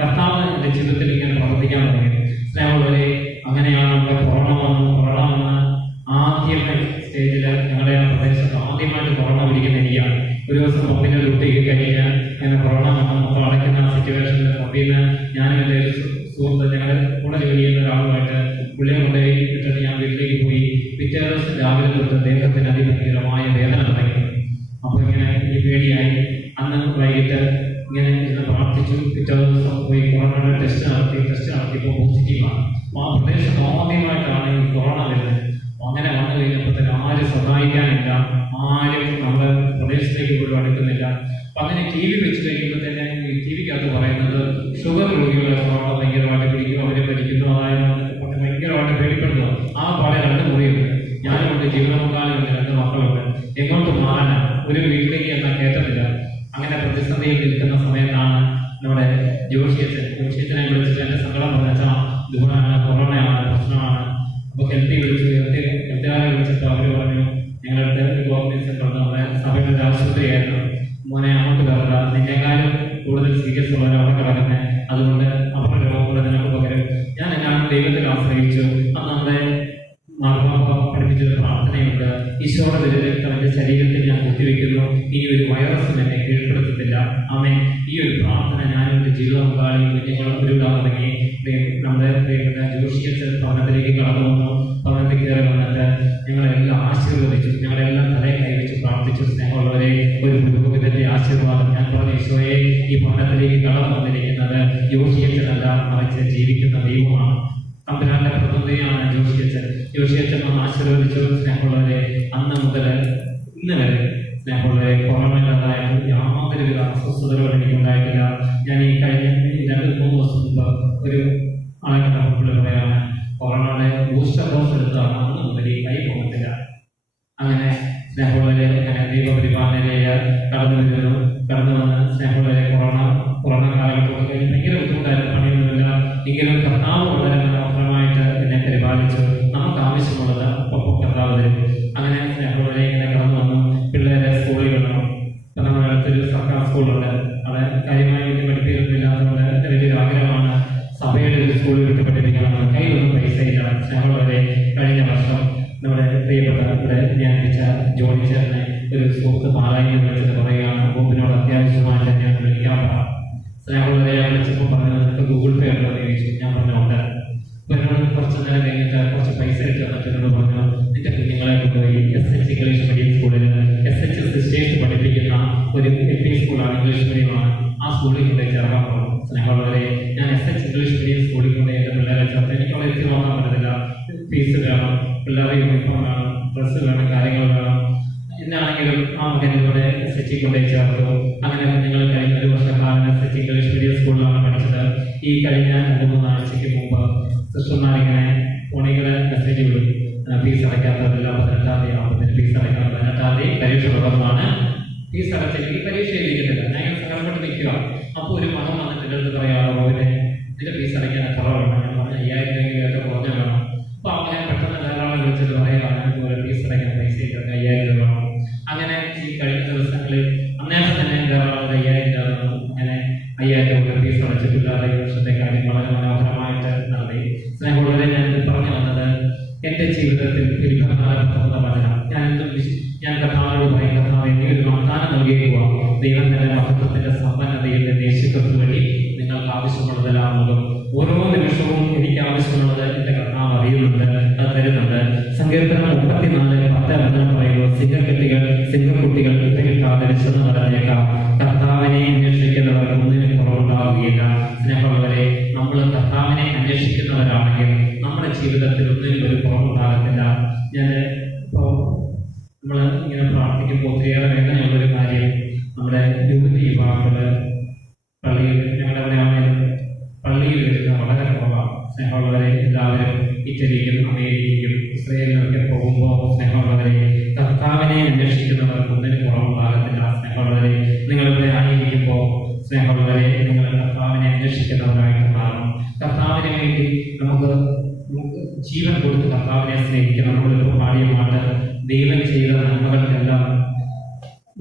കർത്താവ് എൻ്റെ ജീവിതത്തിൽ ഇങ്ങനെ പ്രവർത്തിക്കാൻ തുടങ്ങി. സ്നേഹമുള്ളവരെ, അങ്ങനെയാണ് നമ്മുടെ കൊറോണ വന്ന് ആദ്യമേ സ്റ്റേജിൽ ഞങ്ങളുടെ ആ പ്രദേശത്ത് ആദ്യമായിട്ട് കൊറോണ പിടിക്കുന്ന എനിക്കാണ്. ഒരു ദിവസം പമ്പിൻ്റെ ഡ്യൂട്ടിക്ക് കഴിഞ്ഞാൽ അങ്ങനെ കൊറോണ മൊത്തം അടയ്ക്കുന്ന ആ സിറ്റുവേഷനിൽ പമ്പിൽ നിന്ന് ഞാനും എൻ്റെ ഒരു സുഹൃത്ത്, ഞങ്ങളുടെ കൂടെ ജോലി ചെയ്യുന്ന ഒരാളുമായിട്ട് പുള്ളിയെ കൊണ്ടുപോയി ഇട്ടിട്ട് ഞാൻ വീട്ടിലേക്ക് പോയി. പിറ്റേ ദിവസം രാവിലെ തൊട്ട് ദേഹത്തിന് അതിഭയങ്കരമായ വേദന തുടങ്ങി. അപ്പോൾ ഇങ്ങനെ ഈ പേടിയായി. അന്ന് വൈകിട്ട് ഇങ്ങനെ ഇരുന്ന് പ്രാർത്ഥിച്ചു. പിറ്റേ ദിവസം പോയി കൊറോണയുടെ ടെസ്റ്റ് നടത്തിയപ്പോൾ പോസിറ്റീവാണ്. ആ പ്രദേശത്ത് ആദ്യമായിട്ടാണ് ഈ കൊറോണ വരുന്നത്. അങ്ങനെ വന്നു കഴിഞ്ഞപ്പോൾ ആരും സഹായിക്കാനില്ല, ആരും നമ്മുടെ പ്രദേശത്തേക്ക് പോലും അടുക്കുന്നില്ല. അപ്പം അങ്ങനെ TV വെച്ച് കഴിയുമ്പോൾ തന്നെ ഈ TVക്കകത്ത് പറയുന്നത് ഷുഗർ രോഗികളെ കൊറോണ ഭയങ്കരമായിട്ട് പിടിക്കും, അവരെ ഭരിക്കുന്നു, അതായത് ഭയങ്കരമായിട്ട് പേടിപ്പെടുന്നു. ആ പാടെ 2 മുറിയുണ്ട്. ഞാനുണ്ട്, ജീവിതപങ്കാളിയുണ്ട്, 2 മക്കളുണ്ട്. എങ്ങോട്ട് മാറാൻ ഒരു വീട്ടിലേക്ക് എന്നാൽ കേട്ടത്തില്ല. അങ്ങനെ പ്രതിസന്ധിയിൽ നിൽക്കുന്ന സമയത്താണ് നമ്മുടെ ജോഷിയച്ചനെ വിളിച്ചിട്ട് എൻ്റെ സങ്കടം പറഞ്ഞാൽ ഇതുകൊണ്ടാണ്, കൊറോണയാണ്, പ്രശ്നമാണ്. അപ്പോൾ ഹെൽത്തുകാരെ വിളിച്ചപ്പോൾ അവർ പറഞ്ഞു, ഞങ്ങളുടെ ഒരു ഗവൺമെൻറ് സെൻ്റർ നമ്മുടെ സഭയുടെ ഒരു ആശുപത്രിയായിരുന്നു, മോനെ അങ്ങോട്ട് കയറുക, നിന്നെക്കാളും കൂടുതൽ സീരിയസ് ഉള്ളവർ അവിടെ കിടക്കുന്നത്, അതുകൊണ്ട് അവരുടെ രോഗങ്ങൾ നിനക്ക് പകരം. ഞാൻ എന്നാണ് ദൈവത്തിൽ ആശ്രയിച്ചു. അന്ന് നമ്മുടെ മാർപ്പാപ്പ പഠിപ്പിച്ചൊരു പ്രാർത്ഥനയുണ്ട്, ഈശോയുടെ വിരലിൽ അവൻ്റെ ശരീരത്തിൽ ഞാൻ കുത്തിവെക്കുന്നു, ഇനി ഒരു വൈറസും എന്നെ കീഴ്പ്പെടുത്തത്തില്ല. ആമേൻ. ഈ ഒരു പ്രാർത്ഥന ഞാനും എൻ്റെ ജീവിത പങ്കാളിയും കുഞ്ഞുങ്ങൾ ഉരുവിടാൻ തുടങ്ങി. നമ്മുടെ ജോഷിയച്ചൻ ഭവനത്തിലേക്ക് കടന്നു വന്നു. ഭവനത്തിൽ കയറി വന്നിട്ട് ഞങ്ങളെല്ലാം ആശീർവദിച്ചു. ഞങ്ങളെല്ലാം തലയെ കൈവച്ച് പ്രാർത്ഥിച്ചു. സ്നേഹമുള്ളവരെ, ഒരു പുരോഹിതന്റെ ആശീർവാദം. ഞാൻ പറഞ്ഞു, ഈശോയെ, ഈ ഭവനത്തിലേക്ക് കടന്നു വന്നിരിക്കുന്നത് ജോഷിയച്ചനല്ല, മറിച്ച് ജീവിക്കുന്ന ദൈവമാണ്. തമ്പുരാന്റെ പ്രതിനിധിയാണ് ജോഷിയച്ചൻ ഒന്ന് ആശീർവദിച്ചു. സ്നേഹമുള്ളവരെ, അന്ന് മുതൽ ഇന്ന് വരെ സ്നേഹമുള്ളവരെ, കൊറോണയിലുണ്ടായിട്ട് യാതൊരുവിധ അസ്വസ്ഥതകളും എനിക്കുണ്ടായിട്ടില്ല. ഞാൻ ഈ കഴിഞ്ഞ 2-3 ദിവസം മുമ്പ് ഒരു ആളെ കണ്ടപ്പോൾ പറയാണ്, കൊറോണയുടെ ബൂസ്റ്റർ ഡോസ് എടുത്താണ്, അന്ന് മുതൽ ഈ കൈ പോകത്തില്ല. അങ്ങനെ സ്നേഹമുള്ളവരെ, അങ്ങനെ ദൈവപരിപാലനയിലേക്ക് കടന്നു വന്ന് സ്നേഹമുള്ളവരെ, കൊറോണ കാലഘട്ടത്തിൽ ഭയങ്കര ബുദ്ധിമുട്ടായിരുന്നു, പണിയൊന്നുമില്ല. എങ്കിലും കർത്താവ് വളരെ മനോഹരമായിട്ട് എന്നെ പരിപാലിച്ചു. നമുക്ക് ആവശ്യമുള്ളത് ഒപ്പം കർത്താവ് തരും. അങ്ങനെ സ്നേഹമുള്ളവരെ ഇങ്ങനെ കടന്നു വന്നു. പിള്ളേരെ സ്കൂളിൽ വിടണം. ഇപ്പം നമ്മുടെ അടുത്തൊരു സർക്കാർ സ്കൂളുണ്ട്, അവിടെ കാര്യമായി വലിയ പഠിപ്പിക്കുന്നില്ലാത്തതുകൊണ്ട് എൻ്റെ വലിയൊരു ആഗ്രഹമാണ് സഭയുടെ ഒരു സ്കൂളിൽ വിട്ട് പഠിപ്പിക്കണമെന്ന്. കയ്യിലൊന്നും പൈസ ഇല്ല. സ്നേഹമുള്ളവരെ, കഴിഞ്ഞ വർഷം നമ്മുടെ പ്രിയപ്പെട്ട ഇവിടെ ധ്യാനിച്ച ജോണിച്ചേട്ടനെ ഒരു സുഹൃത്ത് പാലായിൽ വിളിച്ചിട്ട് പറയുകയാണ്, ബോബിനോട് അത്യാവശ്യമായിട്ട് ഞാൻ വിളിക്കാൻ പറ. സ്നേഹമുള്ളവരെ വിളിച്ചപ്പോൾ പറഞ്ഞു, നിങ്ങൾക്ക് ഗൂഗിൾ പേ ഉണ്ടോ എന്ന് ചോദിച്ചു. ഞാൻ പറഞ്ഞുണ്ട്. അപ്പോൾ എന്നോട് കുറച്ച് നേരം കഴിഞ്ഞിട്ട് കുറച്ച് പൈസ ഇട്ട് തന്നിട്ട് എന്നോട് പറഞ്ഞു, നിന്റെ കുഞ്ഞുങ്ങളെ കൊണ്ടുപോയി SH ഇംഗ്ലീഷ് മീഡിയം സ്കൂളിൽ SH സിസ്റ്റേഴ്സ് പഠിപ്പിക്കുന്ന ഒരു LP സ്കൂളാണ്, ഇംഗ്ലീഷ് മീഡിയമാണ്. ആ സ്കൂളിൽ കൊണ്ടുപോയി ചേർക്കാൻ പറഞ്ഞു. സ്നേഹമുള്ളവരെ, ഞാൻ SH ഇംഗ്ലീഷ് മീഡിയം സ്കൂളിൽ കൊണ്ടുപോയി എൻ്റെ പിള്ളേരെ ചേർത്ത്. എനിക്കുള്ള എത്തി നോക്കാൻ പറ്റത്തില്ല. ഫീസ് വേണം, പിള്ളേരുടെ യൂണിഫോം വേണം, ഡ്രസ്സ് വേണം, കാര്യങ്ങൾ വേണം. എന്നാണെങ്കിലും ആ മകനിലൂടെ SH കൊണ്ടുപോയി ചേർത്തു. അങ്ങനെ കുഞ്ഞുങ്ങൾ കഴിഞ്ഞ 1 വർഷക്കാലം SH ഇംഗ്ലീഷ് മീഡിയം സ്കൂളിലാണ് പഠിച്ചത്. ഈ കഴിഞ്ഞ 2-3 ആഴ്ചയ്ക്ക് മുമ്പ് സിസ്റ്റർമാരിങ്ങനെ ഫോണിൽ മെസ്സേജ് വിടും, ഫീസ് അടയ്ക്കാത്തതില്ല, 18-ാം തീയതി ആകുന്നതിന് ഫീസ് അടയ്ക്കണം, 18-ാം തീയതി പരീക്ഷ തുടർന്നാണ്, ഫീസ് അടച്ചെങ്കിൽ പരീക്ഷ എഴുതിയിട്ടില്ല. ഞാൻ സങ്കടപ്പെട്ട് നിൽക്കുക. അപ്പോൾ ഒരു മകൻ വന്നിട്ട് എൻ്റെ അടുത്ത് പറയാമോ, അവന് ഇതിൻ്റെ ഫീസ് അടയ്ക്കാൻ എത്ര വേണം? ഞാൻ പറഞ്ഞ 5000 രൂപയൊക്കെ കുറഞ്ഞ വേണം. അപ്പോൾ അങ്ങനെ പെട്ടെന്ന് വേറെ വിളിച്ചിട്ട് പറയുകയാണ്, അതുപോലെ ഫീസ് അടയ്ക്കാൻ പൈസ ഇല്ല, 5000 രൂപ വേണം. അങ്ങനെ ഈ കഴിഞ്ഞ ദിവസങ്ങളിൽ അന്നേരം തന്നെ വേറെ 5000 രൂപ വേണം. അങ്ങനെ 5000 രൂപ ഫീസ് അടച്ച് പിള്ളേരുടെ ഈ വർഷത്തെ കാര്യം വളരെ മനോഹരമായിട്ട് നടത്തി. സ്നേഹമുള്ളവരെ, ഞാൻ പറഞ്ഞു വന്നത്, എൻ്റെ ജീവിതത്തിൽ ഒരു പ്രധാനപ്പെട്ട വചനം ഞാൻ കർത്താവിനോട് പറയും, കർത്താവ് എന്നെ ഒരു വാഗ്ദാനം നൽകിയേക്കുക, ദൈവം തന്റെ മഹത്വത്തിന്റെ സമ്പന്നതയിൽ യേശുക്രിസ്തു വഴി നിങ്ങൾക്ക് ആവശ്യമുള്ളതെല്ലാം നൽകും. ഓരോ നിമിഷവും എനിക്ക് ആവശ്യമുള്ളത് എൻ്റെ കർത്താവ് അറിയുന്നുണ്ട്, അത് തരുന്നുണ്ട്. സങ്കീർത്തനം 34:10 പറയുന്നു, സിംഹക്കുട്ടികൾ ഇട്ടകിട്ടാതെ വിശന്ന് നടന്നേക്കാം, കർത്താവിനെ അന്വേഷിക്കുന്നവർ ഒന്നിനും കുറവുണ്ടാവുകയില്ല. സ്നേഹമുള്ളവരെ, നമ്മൾ കർത്താവിനെ അന്വേഷിക്കുന്നവരാണെങ്കിൽ നമ്മുടെ ജീവിതത്തിൽ ഒന്നിനും ഒരു കുറവുണ്ടാകത്തില്ല. ഞാൻ ഇപ്പോൾ നമ്മൾ ഇങ്ങനെ പ്രാർത്ഥിക്കുമ്പോൾ ഒത്തിരിയേറെ വേദനയുള്ളൊരു കാര്യം, നമ്മുടെ യുവതി-യുവാക്കള് പള്ളിയിൽ വരുന്ന വളരെ കുറവാണ്. സ്നേഹമുള്ളവരെ, എല്ലാവരും ഇറ്റലിയിലും അമേരിക്കയിലും ഇസ്രയേലിലൊക്കെ പോകുമ്പോൾ സ്നേഹമുള്ളവരെ, കർത്താവിനെ അന്വേഷിക്കുന്നവർക്ക് ഒന്നിനും കുറവുണ്ടാകത്തില്ല. സ്നേഹമുള്ളവരെ, നിങ്ങളിവിടെ ആയിരിക്കുമ്പോൾ സ്നേഹമുള്ളവരെ, നിങ്ങൾ കർത്താവിനെ അന്വേഷിക്കുന്നവരായിട്ട് മാറണം. കർത്താവിന് വേണ്ടി നമുക്ക് ജീവൻ കൊടുത്ത് കർത്താവിനെ സ്നേഹിക്കണം. നമ്മളിപ്പോൾ പാടിയ പാട്ട്, ദൈവം ചെയ്ത നന്മകൾക്കെല്ലാം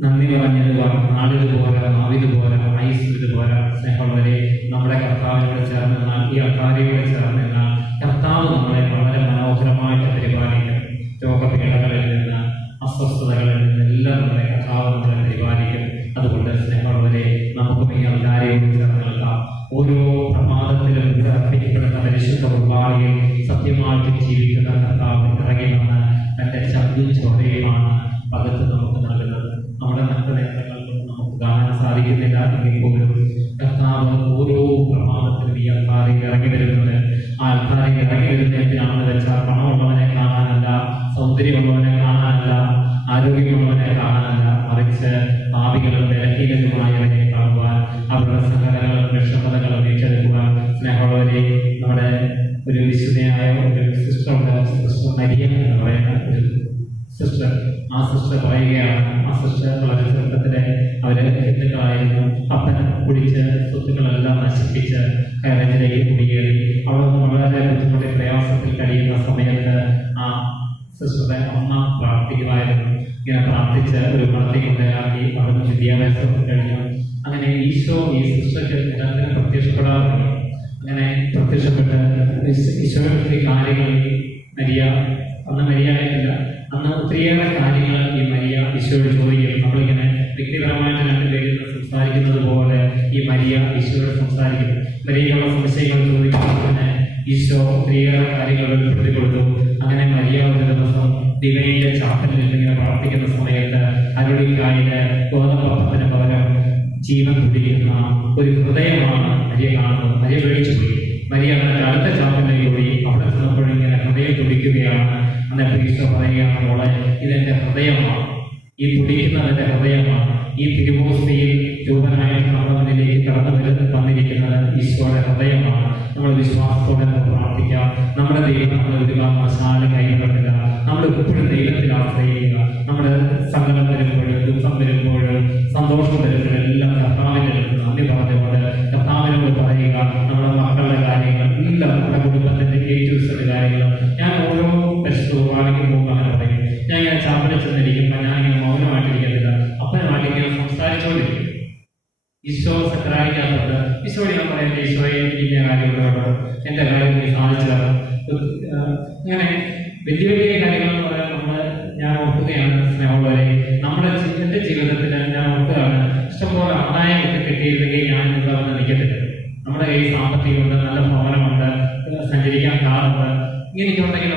നന്ദി പറഞ്ഞത് നാളിതുപോലെ നാവിതുപോലെ ഐസിതുപോലെ. സ്നേഹമുള്ളവരെ, നമ്മുടെ കർത്താവിനോട് ചേർന്നാൽ, ഈ അക്കാരിയോട് ചേർന്നാൽ കർത്താവ് നമ്മളെ വളരെ മനോഹരമായിട്ട് പരിപാലിക്കും. രോഗപീഠകളിൽ നിന്ന്, അസ്വസ്ഥതകളിൽ നിന്നെല്ലാം നമ്മളെ കർത്താവ് നമ്മളെ പരിപാലിക്കും. അതുകൊണ്ട് സ്നേഹമുള്ളവരെ, നമുക്കും ഈ അക്കാരിയോട് ചേർന്ന് നിൽക്കാം. ഓരോ പ്രമാദത്തിലും അർപ്പിക്കപ്പെടുന്ന പരിശുദ്ധ കുർബാനയിൽ സത്യമായിട്ട് ജീവിക്കുന്ന കർത്താവ് ഇറങ്ങി വന്ന് തന്റെ ശബ്ദവും ചോരയുമാണ് പകർത്ത് നമുക്ക് നൽകുന്നത്. നമ്മുടെ മറ്റു നേത്രങ്ങൾക്കും നമുക്ക് കാണാൻ സാധിക്കുന്നില്ല എങ്കിൽ പോലും കർത്താവ് ഓരോ പ്രമാദത്തിലും ഈ അൽത്താരയിൽ ഇറങ്ങി വരുന്നത്. ആ അൽത്താരയിൽ ഇറങ്ങി വരുന്നത് എന്തിനാണെന്ന് വെച്ചാൽ, പണമുള്ളവനെ കാണാനല്ല, സൗന്ദര്യമുള്ളവനെ കാണാനല്ല, ആരോഗ്യമുള്ളവനെ കാണാനല്ല, മറിച്ച് പാപികളും ബലഹീനരുമായവനെ കാണുവാൻ, അവരുടെ സകലങ്ങളും വിഷമതകളും ഏറ്റെടുക്കുവാൻ. സ്നേഹമുള്ളവരെ, നമ്മുടെ ഒരു വിശുദ്ധയായ ഒരു സിസ്റ്ററുണ്ട്, സിസ്റ്റർ മരിയ എന്ന് പറയുന്ന ഒരു സിസ്റ്റർ. ആ സിസ്റ്റർ പറയുകയാണ്, ആ സിസ്റ്റർ വളരെ ചെറുപ്പത്തിലെ അവര് ഹിന്ദുക്കളായിരുന്നു. അപ്പൻ കുടിച്ച് സ്വത്തുക്കളെല്ലാം നശിപ്പിച്ച് കയറേജിലേക്ക് കുടിയേറി. അവിടെ വളരെ ബുദ്ധിമുട്ടി പ്രയാസത്തിൽ കഴിയുന്ന സമയത്ത് ആ സിസ്റ്ററുടെ അമ്മ പ്രാർത്ഥിക്കുമായിരുന്നു. ഇങ്ങനെ പ്രാർത്ഥിച്ച് ഒരു മഠത്തിൽ കൊണ്ടുപോയി അവിടുന്ന് വിദ്യാഭ്യാസം കഴിഞ്ഞു. അങ്ങനെ ഈശോ ഈ സിസ്റ്റർക്ക് നിരന്തരം പ്രത്യക്ഷപ്പെടാറുണ്ട്. അങ്ങനെ പ്രത്യക്ഷപ്പെട്ട് ഈശോയുടെ കാര്യങ്ങളിൽ മരിയ, അന്ന് മരിയായിട്ടില്ല, അന്ന് ഒത്തിരിയേറെ കാര്യങ്ങൾ ഈ മരിയ ഈശോയോട് ചോദിക്കും. നമ്മളിങ്ങനെ വ്യക്തിപരമായിട്ട് രണ്ടുപേരിൽ സംസാരിക്കുന്നത് പോലെ ഈ മരിയ ഈശോയോട് സംസാരിക്കുന്നു. മരിയയുള്ള സംശയങ്ങൾ ചോദിക്കുമ്പോൾ തന്നെ ഈശോ ഒത്തിരിയേറെ കാര്യങ്ങൾ വെളിപ്പെടുത്തി കൊടുത്തു. അങ്ങനെ മരിയ ഒരു ദിവസം ദിവൈന്റെ ചാപ്പലിൽ ഇങ്ങനെ പ്രാർത്ഥിക്കുന്ന സമയത്ത് അരുളിക്കായില് ഗോതമ്പത്തിന് പകരം ജീവൻ തുടിക്കുന്ന ഒരു ഹൃദയമാണ് മരിയ കാണുന്നത്. മരിയ പേടിച്ചു പോയി. മരിയ അടുത്ത ചാപ്പലിലേക്ക് പോയി. അവിടെ ചെന്നപ്പോഴും ഇങ്ങനെ ഹൃദയം തുടിക്കുകയാണ്. അന്നേരം ഈശോ പറയുകയാണ്, മോളെ, ഇതെന്റെ ഹൃദയമാണ്, ഈ തുടിക്കുന്നതിന്റെ ഹൃദയമാണ്. ഈ തിരുവോസ്തിയിൽ രൂപനായിട്ട് നമ്മുടെ മുന്നിലേക്ക് കടന്നു വന്നിരിക്കുന്നത് ഈശോയുടെ ഹൃദയമാണ്. നമ്മൾ വിശ്വാസത്തോടെ പ്രാർത്ഥിക്കാം. നമ്മുടെ ദൈവം നമ്മൾ ഒരു കാരണവശാലും കൈവിടത്തില്ല. നമ്മൾ എപ്പോഴും ദൈവത്തിൽ ആശ്രയിക്കുക. നമ്മുടെ സങ്കടം വരുമ്പോഴും ദുഃഖം വരുമ്പോഴും സന്തോഷം വരുമ്പോഴും എല്ലാം കർത്താവിൻ്റെ അടുത്ത് നന്ദി പറഞ്ഞുകൊണ്ട് കർത്താവിനോട് പറയുക. നമ്മുടെ മക്കളുടെ കാര്യങ്ങൾ എല്ലാം, നമ്മുടെ കുടുംബത്തിന്റെ ഏറ്റവും കാര്യങ്ങൾ. ഞാൻ ഓരോ പരിശുദ്ധവാണിക്ക് പോകുമ്പോൾ അങ്ങനെ പറയും. ഞാൻ ഇങ്ങനെ ചാപ്പലിൽ ചെന്നിരിക്കുമ്പോൾ ഞാൻ ഇങ്ങനെ മൗനമായിട്ടിരിക്കത്തില്ല, അപ്പനുമായിട്ട് ഇങ്ങനെ സംസാരിച്ചുകൊണ്ടിരിക്കും. ഈശോ സക്രായിക്കാത്തത് ഈശോയോട് ഞാൻ പറയുന്നത്, ഈശോയെ ഇന്ന കാര്യങ്ങളോട് എൻ്റെ കാര്യം നീ സാധിച്ചു തരണം. അങ്ങനെ വലിയ വലിയ കാര്യങ്ങൾ എന്ന് പറയാൻ ഞാൻ ഓർക്കുകയാണ്. സ്നേഹമുള്ളവരെ, എൻ്റെ ജീവിതത്തിൽ ഞാൻ ഓർക്കുകയാണ്, ഇഷ്ടംപോലെ ആദായമൊക്കെ കിട്ടിയിരുന്നെങ്കിൽ ഞാൻ ഇവിടെ വന്ന് നിൽക്കത്തില്ല. നമ്മുടെ കയ്യിൽ സാമ്പത്തികമുണ്ട്, നല്ല ഭവനമുണ്ട്, സഞ്ചരിക്കാൻ കാറുണ്ട്. ഇങ്ങനെയൊക്കെയുണ്ടെങ്കിൽ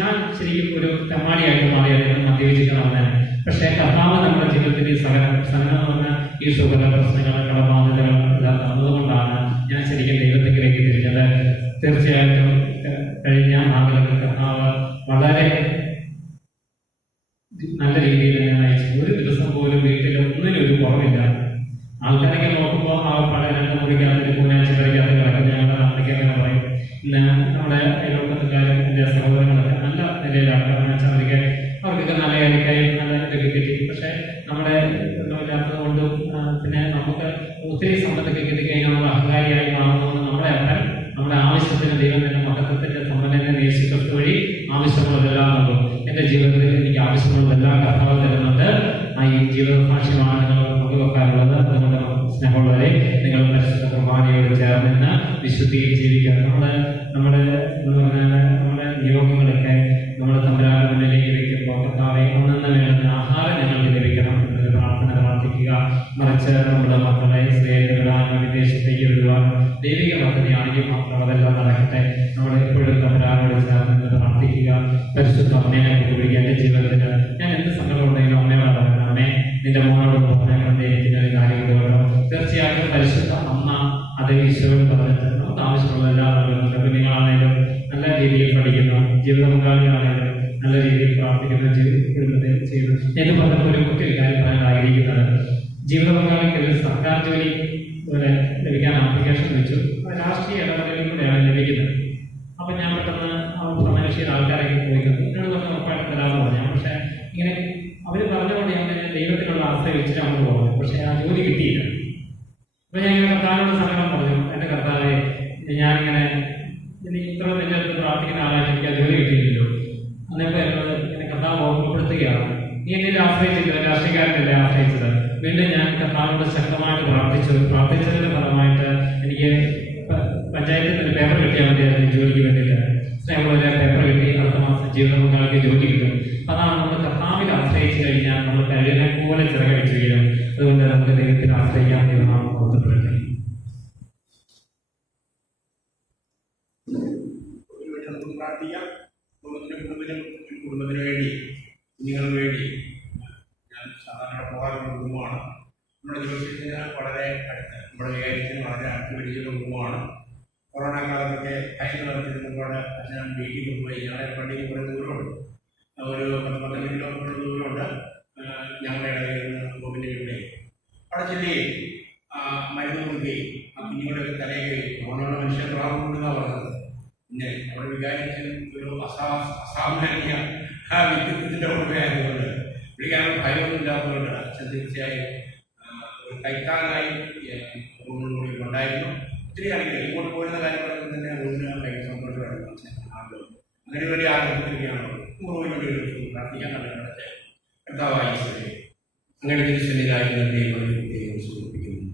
ഞാൻ ശരിക്കും ഒരു തെമ്മാടിയായിട്ട് മാറിയത് മദ്യപിച്ചിട്ടാണ്. പക്ഷേ കർത്താവ് നമ്മുടെ ജീവിതത്തിൽ സകലം എന്ന് പറഞ്ഞാൽ ഈ സുഖല പ്രശ്നങ്ങൾ, കടബാധ്യതകൾ എല്ലാം തന്നതുകൊണ്ടാണ് ഞാൻ ശരിക്കും ദൈവത്തിലേക്ക് തിരിഞ്ഞത്. തീർച്ചയായിട്ടും കഴിഞ്ഞ നാളുകളിൽ കർത്താവ് വളരെ നല്ല രീതിയിൽ ഞാൻ അയച്ചു. ഒരു ദിവസം പോലും വീട്ടിൽ ഒന്നിനും ഒരു കുറവില്ല. ആൾക്കാരൊക്കെ നോക്കുമ്പോൾ ആ പല 2 മുറിക്കകത്ത് പൂനാച്ചി കളിക്കാത്ത കിടക്കുന്ന ഞങ്ങളുടെ നാട്ടിലേക്ക് അങ്ങനെ പറയും. ഇന്ന് നമ്മുടെ അയൽവക്കത്തുകാരും എൻ്റെ സഹോദരങ്ങളൊക്കെ നല്ല നിലയിലാണ്. കാരണം വെച്ചാൽ അവർക്കൊക്കെ നല്ല കാര്യക്കായി നല്ല ഇതൊക്കെ കിട്ടി. പക്ഷെ നമ്മുടെ ഒന്നുമില്ലാത്തത് കൊണ്ടും പിന്നെ നമുക്ക് ഒത്തിരി സമ്പത്തൊക്കെ കിട്ടിക്കഴിഞ്ഞാൽ നമ്മൾ അഹങ്കാരിയായി മാറുന്നത്. നമ്മുടെ അപ്പൻ നമ്മുടെ ആവശ്യത്തിന് ദൈവം തന്നെ മഹത്വത്തിന്റെ സമ്പന്നനെ യേശുക്രിസ്തു വഴി ആവശ്യമുള്ളതെല്ലാം നൽകും. എൻ്റെ ജീവിതത്തിൽ എനിക്ക് ആവശ്യമുള്ളതെല്ലാം കർത്താവ് തരുന്നുണ്ട്. ഈ ജീവിത സാക്ഷ്യമാണ് നിങ്ങൾ പങ്കുവെക്കാനുള്ളത്. അതുകൊണ്ട് സ്നേഹമുള്ളവരെ, നിങ്ങൾ പരിശുദ്ധ കുർബാനയോട് ചേർന്ന് വിശുദ്ധിയിൽ ജീവിക്കുക. നമ്മുടെ നിയോഗങ്ങളൊക്കെ നമ്മൾ തമ്പുരാന്റെ മുന്നിലേക്ക് വയ്ക്കുമ്പോൾ കർത്താവെ അന്നന്ന് വേണ്ടുന്ന ആഹാരം ഞങ്ങൾക്ക് ലഭിക്കണം എന്നൊരു പ്രാർത്ഥന പ്രാർത്ഥിക്കുക. മറിച്ച് നമ്മുടെ മക്കളെ സ്നേഹിതരാനും വിദേശത്തേക്ക് വിടുവാനും ദൈവിക പദ്ധതിയാണെങ്കിൽ മാത്രം അതെല്ലാം നടക്കട്ടെ. നമ്മൾ എപ്പോഴും തമ്പുരാനോട് ചേർന്ന് പ്രാർത്ഥിക്കുക. പരിശുദ്ധ അമ്മയെ ഞാൻ കൂട്ടുപിടിക്കുക. എൻ്റെ ജീവിതത്തിൽ ഞാൻ എന്ത് സങ്കടം ഉണ്ടെങ്കിലും അമ്മയോട് പറയുന്നത്, അമ്മേ നിന്റെ മോനോട് പറഞ്ഞുകൊണ്ട് എനിക്കൊരു കാര്യം കേട്ടോ. തീർച്ചയായിട്ടും പരിശുദ്ധ അമ്മ അത് ഈശോയോട് പറഞ്ഞിട്ട് നമുക്ക് ആവശ്യമുള്ള എല്ലാ നൽകുന്നുണ്ട്. കുഞ്ഞുങ്ങളാണേലും നല്ല രീതിയിൽ പഠിക്കുന്നു, ജീവിത പങ്കാളികളാണേലും നല്ല രീതിയിൽ പ്രാർത്ഥിക്കുന്ന കുടുംബത്തിൽ ചെയ്യുന്നു. എന്ന് പറഞ്ഞപ്പോൾ ഒരു ഒത്തിരി കാര്യം പറയാൻ ആഗ്രഹിക്കുന്നത്, ജീവിത പങ്കാളിക്ക് ഒരു സർക്കാർ ജോലി ലഭിക്കാൻ ആപ്ലിക്കേഷൻ വെച്ചു. രാഷ്ട്രീയ ഇടപെടലിലൂടെയാണ് ലഭിക്കുന്നത്. അപ്പം ഞാൻ പെട്ടെന്ന് പ്രമനുഷ്യ ആൾക്കാരൊക്കെ പോയിക്കുന്നു, എന്നോട് പറഞ്ഞ് ഉറപ്പായിട്ട് തരാമെന്ന് പറഞ്ഞു. പക്ഷേ ഇങ്ങനെ അവർ പറഞ്ഞുകൊണ്ട് ഞാൻ ദൈവത്തിനുള്ള ആശ്രയം വെച്ചിട്ട് അങ്ങോട്ട് പോകുന്നത്. പക്ഷേ ആ ജോലി കിട്ടിയില്ല. അപ്പോൾ ഞാൻ ഇങ്ങനെ കർത്താവിനോട് സങ്കടം പറഞ്ഞു, എൻ്റെ കർത്താവെ ഞാനിങ്ങനെ ഇത്ര നിന്റെ അടുത്ത് പ്രാർത്ഥിക്കുന്ന ആളായിട്ട് എനിക്ക് ആ ജോലി കിട്ടിയില്ലല്ലോ. അന്നേരം എന്നോട് ഇങ്ങനെ കർത്താവ് ഓർമ്മപ്പെടുത്തുകയാണ്, നീ എന്നെ ആശ്രയിച്ചില്ല, രാഷ്ട്രീയക്കാരനല്ലേ ആശ്രയിച്ചത്. വീണ്ടും ഞാൻ കർത്താവിനോട് ശക്തമായിട്ട് പ്രാർത്ഥിച്ചതിന്റെ ഫലമായിട്ട് എനിക്ക് പഞ്ചായത്തിൽ നിന്ന് പേപ്പർ കിട്ടിയാൽ മതിയായിരുന്നു ജോലിക്ക് വേണ്ടിയിട്ട്. സ്നേഹമുള്ള പേപ്പർ കിട്ടി, അടുത്ത മാസം ജീവിത പങ്കാളിക്ക് ജോലി കിട്ടും. അതാണ് നമ്മൾ കർത്താവിൽ ആശ്രയിച്ചു കഴിഞ്ഞാൽ നമ്മൾ കഴിയുന്ന പോലെ ചിറകടിച്ചു വീഴും. അതുകൊണ്ട് നമുക്ക് ദൈവത്തിൽ ആശ്രയിക്കാൻ ദൈവം നാം ബോധപ്പെടട്ടെ. പ്രാർത്ഥിക്കാം. കുടുംബത്തിന് വേണ്ടി, കുഞ്ഞുങ്ങൾക്ക് വേണ്ടി. ഞാൻ സാധാരണ പോകാറുള്ള കുടുംബമാണ്. നമ്മുടെ ദിവസത്തിന് വളരെ അടുത്ത്, നമ്മുടെ വികാരത്തിന് വളരെ അടുത്ത് പിടിച്ചൊരു കുടുംബമാണ്. കൊറോണ കാലത്തൊക്കെ അച്ഛൻ നടത്തിയിരുന്നപ്പോൾ അച്ഛൻ വീട്ടിൽ പോയി. ഞങ്ങളുടെ പള്ളിയിൽ കുറേ ദൂരമുണ്ട്, ഒരു 10-12 കിലോമീറ്റർ ദൂരമുണ്ട് ഞങ്ങളുടെ ഇടയിൽ നിന്ന് ഗോവിൻ്റെ വീട്ടിലെ. അവിടെ ചെല്ലി മരുന്ന് കൊടുക്കുകയും ആ കുഞ്ഞുങ്ങളുടെയൊക്കെ തലയിൽ കൊറോണയുടെ മനുഷ്യൻ പ്രാവുകൊണ്ടെന്നാണ് പറഞ്ഞത്. പിന്നെ അവിടെ വികാരിച്ചൻ ഒരു അസാമാന്യ വിദ്യുത്തിൻ്റെ ഉടമയായതുകൊണ്ട് വിളിക്കാനുള്ള ഭയമൊന്നും ഇല്ലാത്തതുകൊണ്ട് അച്ഛൻ തീർച്ചയായും ഒരു കൈത്താങ്ങായി കൂടി ഉണ്ടായിരുന്നു. ഒത്തിരി ആണെങ്കിലും ഇങ്ങോട്ട് പോരുന്ന കാര്യങ്ങളൊക്കെ തന്നെ റൂമിന് ഭയങ്കര സന്തോഷമായിരുന്നു അച്ഛൻ. അങ്ങനെ വേണ്ടി ആഗ്രഹിക്കുകയാണ് വേണ്ടി പ്രാർത്ഥിക്കാൻ നടത്തെ കർത്താവായി അങ്ങനെ തിരിച്ചെന്നിലായിരുന്നു ദൈവം സൂചിപ്പിക്കുന്നു.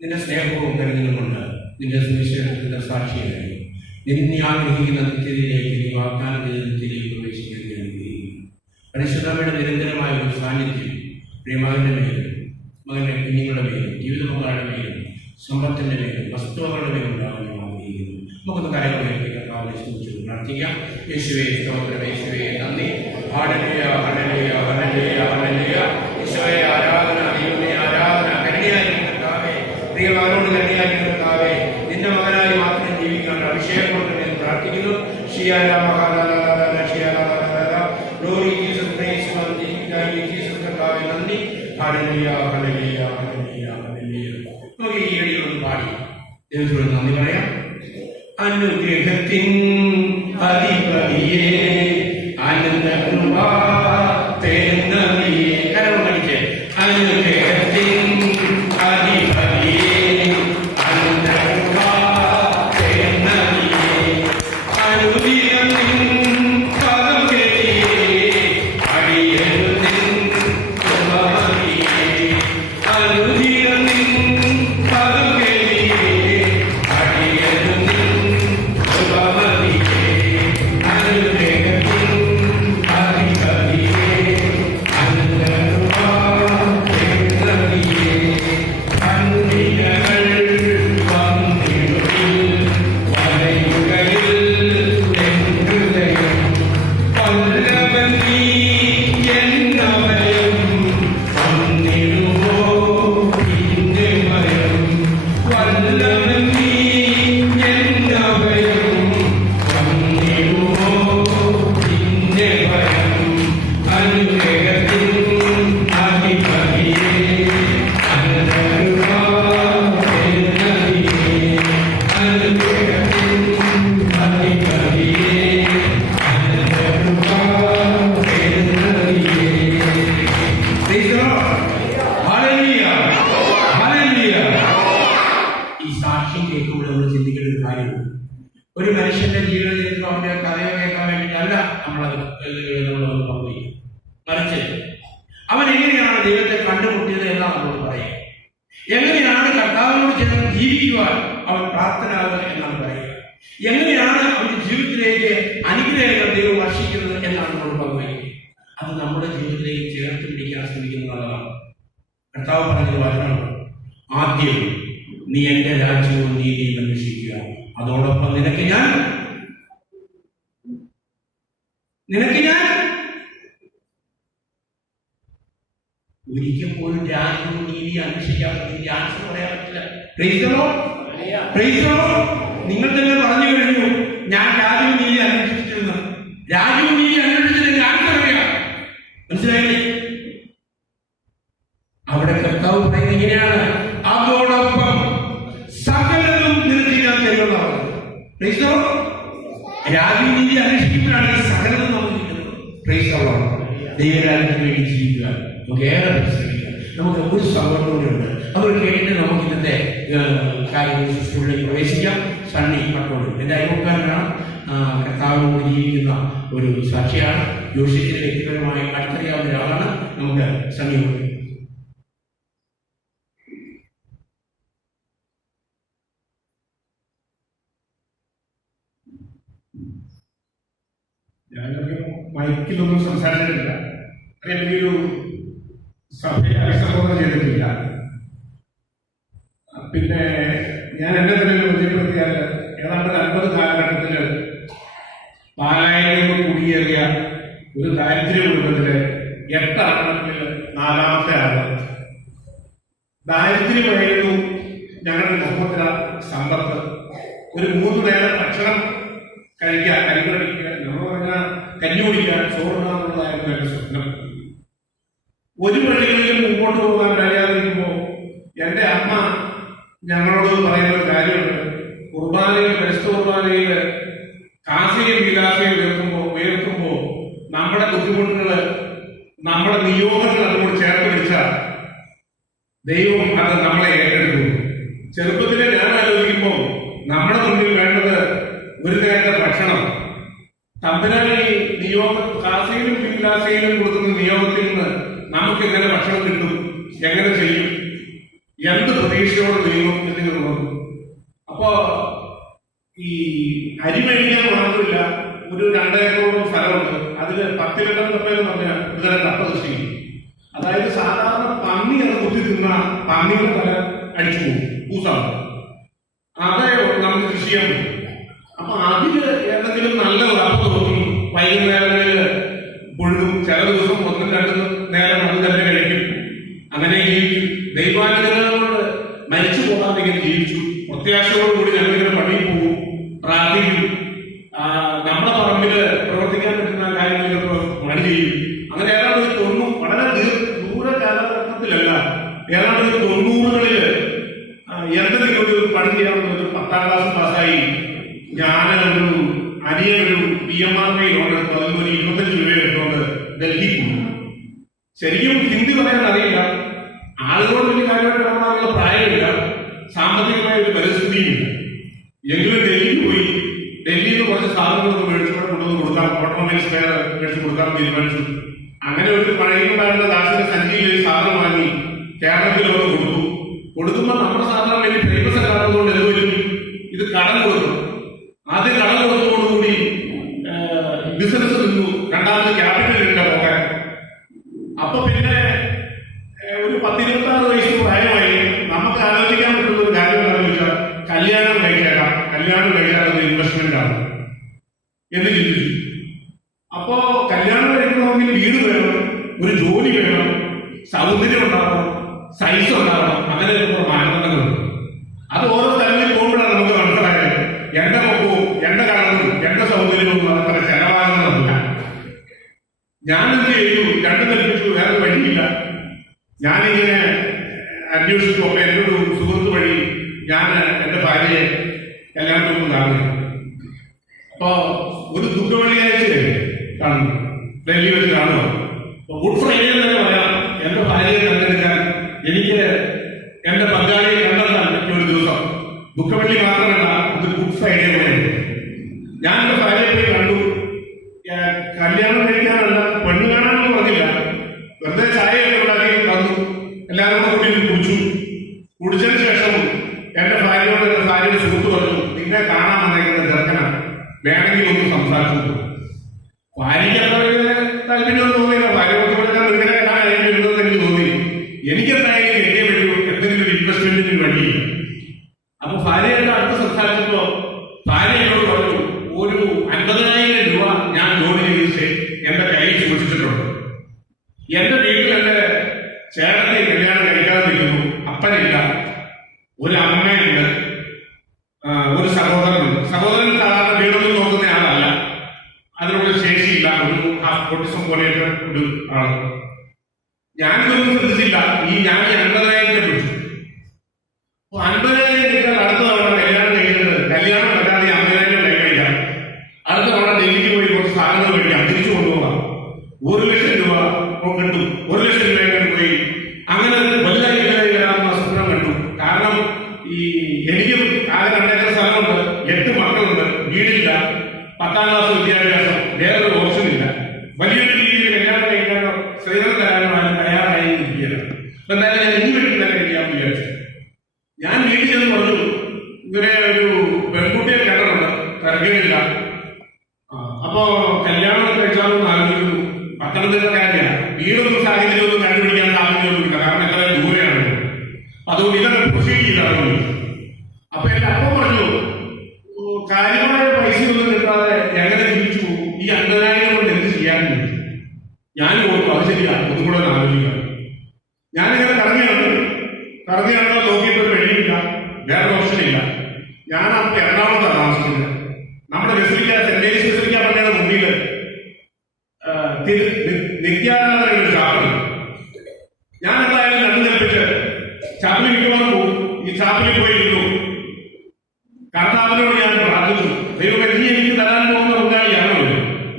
നിന്റെ സ്നേഹവും കരുതലുമുണ്ട്. നിന്റെ സുവിശേഷത്തിന്റെ സാക്ഷിയായി നിന്നെ ആഗ്രഹിക്കുന്ന നിത്യതയിലേക്ക് നീ വാഗ്ദാന നിത്യതയിലേക്ക് പ്രവേശിക്കാൻ ആഗ്രഹിക്കുന്നു. പരിശുദ്ധമയുടെ നിരന്തരമായ ഒരു സാന്നിധ്യം പ്രിയമാകന്റെ മേലും മകന്റെ കുഞ്ഞുങ്ങളുടെ മേലും ജീവിത പങ്കാളിയുടെ മേലും സമ്പത്തിന്റെ മേലും വസ്തുവകളുടെ മേലും ഉണ്ടാകാൻ ആഗ്രഹിക്കുന്നു. നമുക്കൊന്ന് കരകളിലേക്ക് കർത്താവിനെ സ്തുതിച്ചു പ്രാർത്ഥിക്കാം. യേശുവേ സ്തോത്രം, യേശുവേ നന്ദി. Hallelujah, hallelujah, hallelujah, hallelujah. യേശുവേ ആരാധന, ദൈവമേ ആരാധന. കരുണയായിരിക്കും കർത്താവേ, പ്രിയമാരോട് കരുണയായിരിക്കും കർത്താവേ. നിന്റെ മകനായി മാത്രം ജീവിക്കാൻ അഭിഷേകം കൊണ്ട് ഞാൻ പ്രാർത്ഥിക്കുന്നു. ഗ്ലോറി ജീസസ്, പ്രൈസ് ജീസസ് കർത്താവേ നന്ദി. Hallelujah, hallelujah, hallelujah, hallelujah. നമുക്ക് ഈ വഴികളൊന്ന് പാടി ദൈവത്തോട് നന്ദി പറയാം. അനുഗ്രഹത്തിൻ അധിപതിയേ ആനന്ദകൃപാ തേന്നതിയേ കരം പഠിച്ചേ. അനുഗ്രഹത്തിൻ അധിപതിയേ ആനന്ദകൃപാ തേന്നതിയേ അനുദിനം നിൻ പദം കേളിയേ അടിയനു നിൻ കൃപമതിയേ അനുദിനം നിൻ പദം കേളിയേ അടിയനു നിൻ കൃപമതിയേ അനുഗ്രഹത്തിൻ അധിപതിയേ അനന്തകൃപാ തേന്നതിയേ അന്തികൾ വന്നിടുവിൽ വലയുകയിൽ എൻ ഹൃദയം വല്ലവൻ നീ എന്നഭയം വന്നിടുവോ നിന്റെ ഭയം വല്ലവൻ നീ എന്നഭയം വന്നിടുവോ നിന്റെ ഭയം അനുഗ്രഹത്തിൻ അധിപതിയേ അനന്തകൃപാ തേന്നതിയേ അനുഗ്രഹത്തിൻ അധിപതിയേ അനന്തകൃപാ തേന്നതിയേ. Praise the Lord. Hallelujah. Hallelujah. ഈ സാക്ഷ്യം കേൾക്കുമ്പോൾ നമ്മൾ ചിന്തിക്കേണ്ട ഒരു കാര്യമുണ്ട്. ഒരു മനുഷ്യന്റെ ജീവിതത്തിൽ അവന്റെ കഥയോ കേൾക്കാൻ വേണ്ടിയിട്ടല്ല നമ്മളത് പങ്കുവയ്ക്കും. മറിച്ച് അവൻ എങ്ങനെയാണ് ദൈവത്തെ കണ്ടുമുട്ടിയത് എന്നാണ് നമ്മൾ പറയുക. എങ്ങനെയാണ് കർത്താവിനോട് ചേർന്ന് ജീവിക്കുവാൻ അവൻ പ്രാപ്തനാകുക എന്നാണ് പറയുക. എങ്ങനെയാണ് അവന്റെ ജീവിതത്തിലേക്ക് അനുഗ്രഹങ്ങൾ ദൈവം വർഷിക്കുന്നത് എന്നാണ് നമ്മൾ പങ്കുവയ്ക്കുക. അത് നമ്മുടെ ജീവിതത്തിലേക്ക് ചേർത്ത് പിടിക്കാൻ ശ്രമിക്കുന്നതാണ്. കർത്താവ് പറഞ്ഞൊരു വചനമുണ്ട്, ആദ്യം നീ എന്റെ രാജ്യവും നീതിയും അന്വേഷിക്കുക, അതോടൊപ്പം നിനക്ക് ഞാൻ ഒരിക്കൽ പോലും രാജ്യവും നീതി അന്വേഷിക്കാത്ത നീതി ആൻസർ പറയാൻ പറ്റില്ല. Price the lord. Praise the Lord. നിങ്ങൾ തന്നെ പറഞ്ഞു കഴിഞ്ഞു, ഞാൻ രാജ്യവും നീതി അന്വേഷിച്ചിരുന്നു. രാജ്യവും നീതി അന്വേഷിച്ചിട്ട് ആൻസർ അറിയാം. മനസ്സിലായില്ലേ? അവിടെ കർത്താവ് പറയുന്നത് എങ്ങനെയാണ്? അതോടൊപ്പം സകലതും നിനക്ക് ഞാൻ തരുന്നതാണ്. Praise the lord. രാജ്യവും നീതി അന്വേഷിക്കുമ്പോഴാണ് ഈ സകലതും നമ്മൾ കിട്ടുന്നത്. Praise the lord. ദൈവരാജ്യത്തിന് വേണ്ടി ജീവിക്കുക. നമുക്ക് ഏറെ പരിശ്രമിക്കുക. നമുക്ക് ഒരു സൗകര്യമുണ്ട്. അത് കേട്ടിട്ട് നമുക്ക് ഇന്നത്തെ കാര്യങ്ങൾ സ്കൂളിലേക്ക് പ്രവേശിക്കാം. സണ്ണി പട്ടോട് എൻ്റെ അയൽക്കാരനാണ്, കർത്താവിനോട് ജീവിക്കുന്ന ഒരു സാക്ഷിയാണ്. ജോഷിച്ചിന്റെ വ്യക്തിപരമായി അടുത്തറിയാവുന്ന ഒരാളാണ്. നമുക്ക് സണ്ണിയോട് ഞാനൊരു മൈക്കിലൊന്നും സംസാരിച്ചിട്ടില്ല, എനിക്കൊരു സഭയെ അഭിസംബോധന ചെയ്തിട്ടില്ല. പിന്നെ ഞാൻ എന്നെ തന്നെ പരിചയപ്പെടുത്തിയാൽ ഏതാണ്ട് 50 കാലഘട്ടത്തിൽ പാലായിൽ കുടിയേറിയ ഒരു ദാരിദ്ര്യ കുടുംബത്തിലെ 8 ആളുകളിൽ 4ാമത്തെ ആള്. ദാരിദ്ര്യമായിരുന്നു ഞങ്ങളുടെ കുടുംബത്തിലെ സമ്പത്ത്. ഒരു 3 നേരം ഭക്ഷണം കഴിക്കാൻ, കരിക്കടിക്കുക, നമ്മൾ പറഞ്ഞാൽ കഞ്ഞി കുടിക്കാൻ, ചോറുണ്ടാകുന്നതായിരുന്നു എന്റെ സ്വപ്നം. ഒരു വഴികളിലും മുമ്പോട്ട് പോകാൻ കഴിയാതിരിക്കുമ്പോൾ എന്റെ അമ്മ ഞങ്ങളോട് പറയുന്ന ഒരു കാര്യമുണ്ട്. കുർബാനയിൽ, പരിശുദ്ധ കുർബാനയിൽ കാസയും വിലാസയും ഉയർത്തുമ്പോ നമ്മുടെ ബുദ്ധിമുട്ടുകള്, നമ്മുടെ നിയോഗങ്ങൾ അതുകൊണ്ട് ചേർത്ത് പിടിച്ചാൽ ദൈവം അത് നമ്മളെ ഏറ്റെടുക്കും. ചെറുപ്പത്തിലെ ഞാൻ ആലോചിക്കുമ്പോൾ നമ്മുടെ മുന്നിൽ വേണ്ടത് ഒരു നേരത്തെ ഭക്ഷണം. തമ്പുരാനെ നിയോഗ കാസയിലും വിലാസയിലും കൊടുക്കുന്ന നിയോഗത്തിൽ നിന്ന് നമുക്ക് എങ്ങനെ ഭക്ഷണം കിട്ടും, എങ്ങനെ ചെയ്യും, എന്ത് പ്രതീക്ഷയോട് നീങ്ങും എന്നിങ്ങനെ തോന്നും. അപ്പോ ഈ അരി മേടിക്കാൻ മാത്രമില്ല, ഒരു 2 ഏക്കറോളം സ്ഥലമുണ്ട്. അതിൽ 10 ലക്ഷം രൂപയെന്ന് പറഞ്ഞാൽ ഇതുവരെ കപ്പ കൃഷി. അതായത് സാധാരണ പന്നി അത് കുത്തി തിന്ന പന്നിയുടെ തല അടിച്ചു പോകും, പൂസാണ്. അതേ നമുക്ക് കൃഷി ചെയ്യാൻ പറ്റും. അപ്പൊ അതില് ഏതെങ്കിലും നല്ല ഉറപ്പ് തോന്നി വൈകുന്നേരങ്ങളിൽ പുഴുതും. ചില ദിവസം 1-2 നേരം അത് തന്നെ കഴിക്കും. അങ്ങനെ ജീവിക്കും. ദൈവാനുഗ്രഹം കൊണ്ട് മരിച്ചു പോകാതെങ്കിലും ജീവിച്ചു. പ്രത്യാശയോടുകൂടി ഞങ്ങളിങ്ങനെ പണിയിൽ പോകും, പ്രാർത്ഥിക്കും. നമ്മുടെ പറമ്പില് പ്രവർത്തിക്കാൻ പറ്റുന്ന കാര്യങ്ങളിലൊക്കെ പണി ചെയ്യും. അങ്ങനെ ഏതാണ്ട് ഒരു 90, വളരെ ദൂര കാലഘട്ടത്തിലല്ല, ഏതാണ്ട് ഒരു 90കളില് എന്തെങ്കിലും ഒരു പണി ചെയ്യാമെന്നത് 10ാം ക്ലാസ് പാസ്സായി ഞാനൊരു അനിയനൊരു PMRK ലോൺ എടുത്തു. അതിൽ ഒരു 25 രൂപ എടുത്തുകൊണ്ട് ഡൽഹി പോകും. ശരിക്കും ഹിന്ദി പറയാൻ അറിയില്ല, ആളുകളോട് വലിയ കാര്യമായിട്ട് ഇടപെടാനുള്ള പ്രായമില്ല, സാമ്പത്തികമായ ഒരു പരിസ്ഥിതിയുമില്ല. എങ്കിലും ഡൽഹിക്ക് പോയി. ഡൽഹിയിൽ നിന്ന് കുറച്ച് സാധനങ്ങളൊക്കെ മേടിച്ചുകൊണ്ട് കൊണ്ടുവന്ന് കൊടുക്കാം, ഓട്ടോമൊബൈൽ സ്പെയർ മേടിച്ച് കൊടുക്കാൻ തീരുമാനിച്ചു. അങ്ങനെ ഒരു പഴയണ്ടായിരുന്ന ദാസിന്റെ സഞ്ചിയിൽ ഒരു സാധനം വാങ്ങി കേരളത്തിൽ അവർ കൊടുക്കുമ്പോൾ നമ്മുടെ സാധനം വലിയ ഫേമസ് അല്ലാത്തതുകൊണ്ട് എന്തുവരും ഇത് കടം കൊടുക്കും. ആദ്യം കടം കൊടുത്തതോടുകൂടി ബിസിനസ് നിന്നു. രണ്ടാമത് ക്യാപിറ്റൽ ഇല്ല പോകാൻ. അപ്പൊ പിന്നെ ഒരു 10-26 വയസ്സ് പ്രായമായി. നമുക്ക് ആലോചിക്കാൻ പറ്റുന്ന ഒരു കാര്യം എന്താണെന്ന് വെച്ചാൽ കല്യാണം കഴിച്ചേക്കാം. കല്യാണം കഴിച്ചാൽ അത് ഇൻവെസ്റ്റ്മെന്റ് ആണ് എന്ന് ചിന്തിച്ചു. അപ്പോ കല്യാണം കഴിക്കണമെങ്കിൽ വീട് വേണം, ഒരു ജോലി വേണം, സൗന്ദര്യം ഉണ്ടാവണം, സൈസ് ഉണ്ടാവണം. അങ്ങനെ മാനദണ്ഡങ്ങളുണ്ട്. അത് ഓരോ സ്ഥലങ്ങളിൽ പോകുമ്പോഴാണ് നമുക്ക് മനസ്സിലായത് എന്റെ മുഖവും എന്റെ കളറും എന്റെ സൗന്ദര്യവും അത്ര ചെലവാകുന്നതല്ല. ഞാൻ എന്ത് ചെയ്തു? 2 കൽപ്പിച്ചു, വേറെ വഴിയില്ല. ഞാനിങ്ങനെ അന്വേഷിച്ചു. അപ്പൊ എന്റെ ഒരു സുഹൃത്ത് വഴി ഞാൻ എന്റെ ഭാര്യയെ കല്യാണത്തിനൊന്നും കാണുന്നു. അപ്പൊ ഒരു ദുഃഖവെള്ളിയാഴ്ച കാണുന്നു, ഡൽഹി വെച്ച് കാണുക. ഗുഡ് ഫ്രൈഡേ തന്നെ പറയാം, എന്റെ ഭാര്യയെ കണ്ടെടുക്കാൻ എനിക്ക് എന്റെ പങ്കാളിയെ കണ്ടെത്താൻ പറ്റിയ ഒരു ദിവസം. ദുഃഖവെള്ളി മാത്രമല്ല, ഇത് ഗുഡ് ഫ്രൈഡേ പോലെ. ഞാൻ എന്റെ ഭാര്യയെ പോയി കണ്ടു. കല്യാണം കഴിക്കാനല്ല, പെണ്ണ് കാണാനൊന്നും പറഞ്ഞില്ല. വെറുതെ ചായയൊക്കെ ഉണ്ടാക്കി തന്നു. എല്ലാവരും കൂടി കുടിച്ചു. കുടിച്ചതിന് ശേഷം എന്റെ ഭാര്യയോട് എന്റെ ഭാര്യയുടെ സുഹൃത്ത് പറഞ്ഞു, നിന്നെ കാണാൻ വന്നേക്കുന്ന ചെറുക്കന വേണമെങ്കിൽ ഒന്ന് സംസാരിച്ചു. ഭാര്യയ്ക്ക് എന്താ താല്പര്യം തോന്നിയില്ല. ഭാര്യ കൊടുക്കാൻ ഇങ്ങനെ എഴുതുന്നത് എനിക്ക് തോന്നി. എനിക്കെന്തായാലും എന്നെ വേണ്ടി എന്തെങ്കിലും ഒരു ഇൻവെസ്റ്റ്മെന്റിന് വേണ്ടിയില്ല. അപ്പൊ ഭാര്യയുടെ അടുത്ത് സംസാരിച്ചപ്പോ ഭാര്യ എന്നോട് പറഞ്ഞു, ഒരു 50,000 രൂപ ഞാൻ ജോലി ചെയ്ത് എന്റെ കയ്യിൽ സൂക്ഷിച്ചിട്ടുണ്ട്. എന്റെ വീട്ടിൽ എന്റെ ചേട്ടനെ കല്യാണം കഴിക്കാതിരിക്കുന്നു, അപ്പനില്ല, ഒരു അമ്മയുണ്ട്, ഒരു സഹോദരനുണ്ട്. സഹോദരൻ സാധാരണ വീടൊന്നും നോക്കുന്ന ആളല്ല, അതിനുള്ള ശേഷിയില്ല, ഒരു ഓട്ടിസം പോലെയൊക്കെ ഒരു ആള്. ഞാനിതൊന്നും ശ്രദ്ധിച്ചില്ല. ഞാൻ 50,000 പിടിച്ചു. 50,000 കിട്ടാൻ അടുത്ത തവണ കല്യാണം കഴിക്കുന്നത്, കല്യാണം പറ്റാതെ 50,000 കഴിക്കാം. അടുത്ത തവണ ഡൽഹിക്ക് പോയി കുറച്ച് സാധനങ്ങൾ മേടിക്കാം, തിരിച്ചു കൊണ്ടുപോകാം. 1,00,000 രൂപ കിട്ടും. 1,00,000 രൂപ പോയി അങ്ങനെ വലുതായി വരാമെന്ന സ്വപ്നം കണ്ടു. കാരണം എനിക്ക് ആകെ 2 ഏക്കർ സ്ഥലമുണ്ട്, 8 മക്കളുണ്ട്, വീടില്ല, 10ാം ക്ലാസ് വിദ്യാഭ്യാസം, വേറൊരു ഓപ്ഷൻ ഇല്ല. വലിയൊരു രീതിയിൽ കല്യാണം കഴിക്കാനോ സ്ത്രീധനം തരാനോ തയ്യാറായി ഇരിക്കുകയാണ്. എന്തായാലും ഞാൻ ഈ വീട്ടിൽ തന്നെ കഴിക്കാമെന്ന് വിചാരിച്ചു. ഞാൻ വീട്ടിൽ ചെന്ന് പറഞ്ഞു, ഇങ്ങനെ ഒരു പെൺകുട്ടിയെ കേട്ടിട്ടുണ്ട്, തിരക്കേടില്ല, അപ്പോ കല്യാണം കഴിച്ചാലൊന്നും ആലോചിക്കുന്നു. പത്തനംതിട്ടക്കാരിയാണ്, വീടൊന്നും സാഹചര്യമൊന്നും കണ്ടുപിടിക്കാൻ സാധിക്കൊന്നുമില്ല, കാരണം എത്രയും ദൂരെയാണ്. അതുകൊണ്ട് ഇതൊക്കെ പ്രൊസീഡ് ചെയ്താണ്. അപ്പൊ എന്റെ അപ്പം പറഞ്ഞു, കാര്യമായ പൈസയൊന്നും കിട്ടാതെ എങ്ങനെ ജീവിച്ചു പോകും, ഈ 50,000 കൊണ്ട് എന്ത് ചെയ്യാനും. ഞാൻ ഓർത്തു അത് ശരിയാണ്, ഒന്നും കൂടെ ഒന്ന് ആലോചിക്കാം. ഞാനിങ്ങനെ കറങ്ങിയാണ് നോക്കിയിട്ട് ഒരു വഴിയില്ല, വേറെ ഓപ്ഷൻ ഇല്ല. ഞാൻ അപ്പൊ എറണാകുളത്താണ് താമസിക്കുന്നത്. നമ്മുടെ സെന്റ് ജെയിംസ് ബസിലിക്ക പള്ളിയുടെ മുമ്പിൽ നിത്യാരാധന ഒരു ചാപ്പലുണ്ട്. ഞാൻ എന്തായാലും രണ്ടു കൽപ്പിച്ച് ചാപ്പലിൽ മിക്കവാറും പോകും. ഈ ചാപ്പലിൽ പോയി ഇരുന്നു. കർത്താവിനോട് ഞാൻ പ്രാർത്ഥിച്ചു, ദൈവമേ, നീ എനിക്ക് തരാൻ പോകുന്ന പങ്കാളിയാണോ,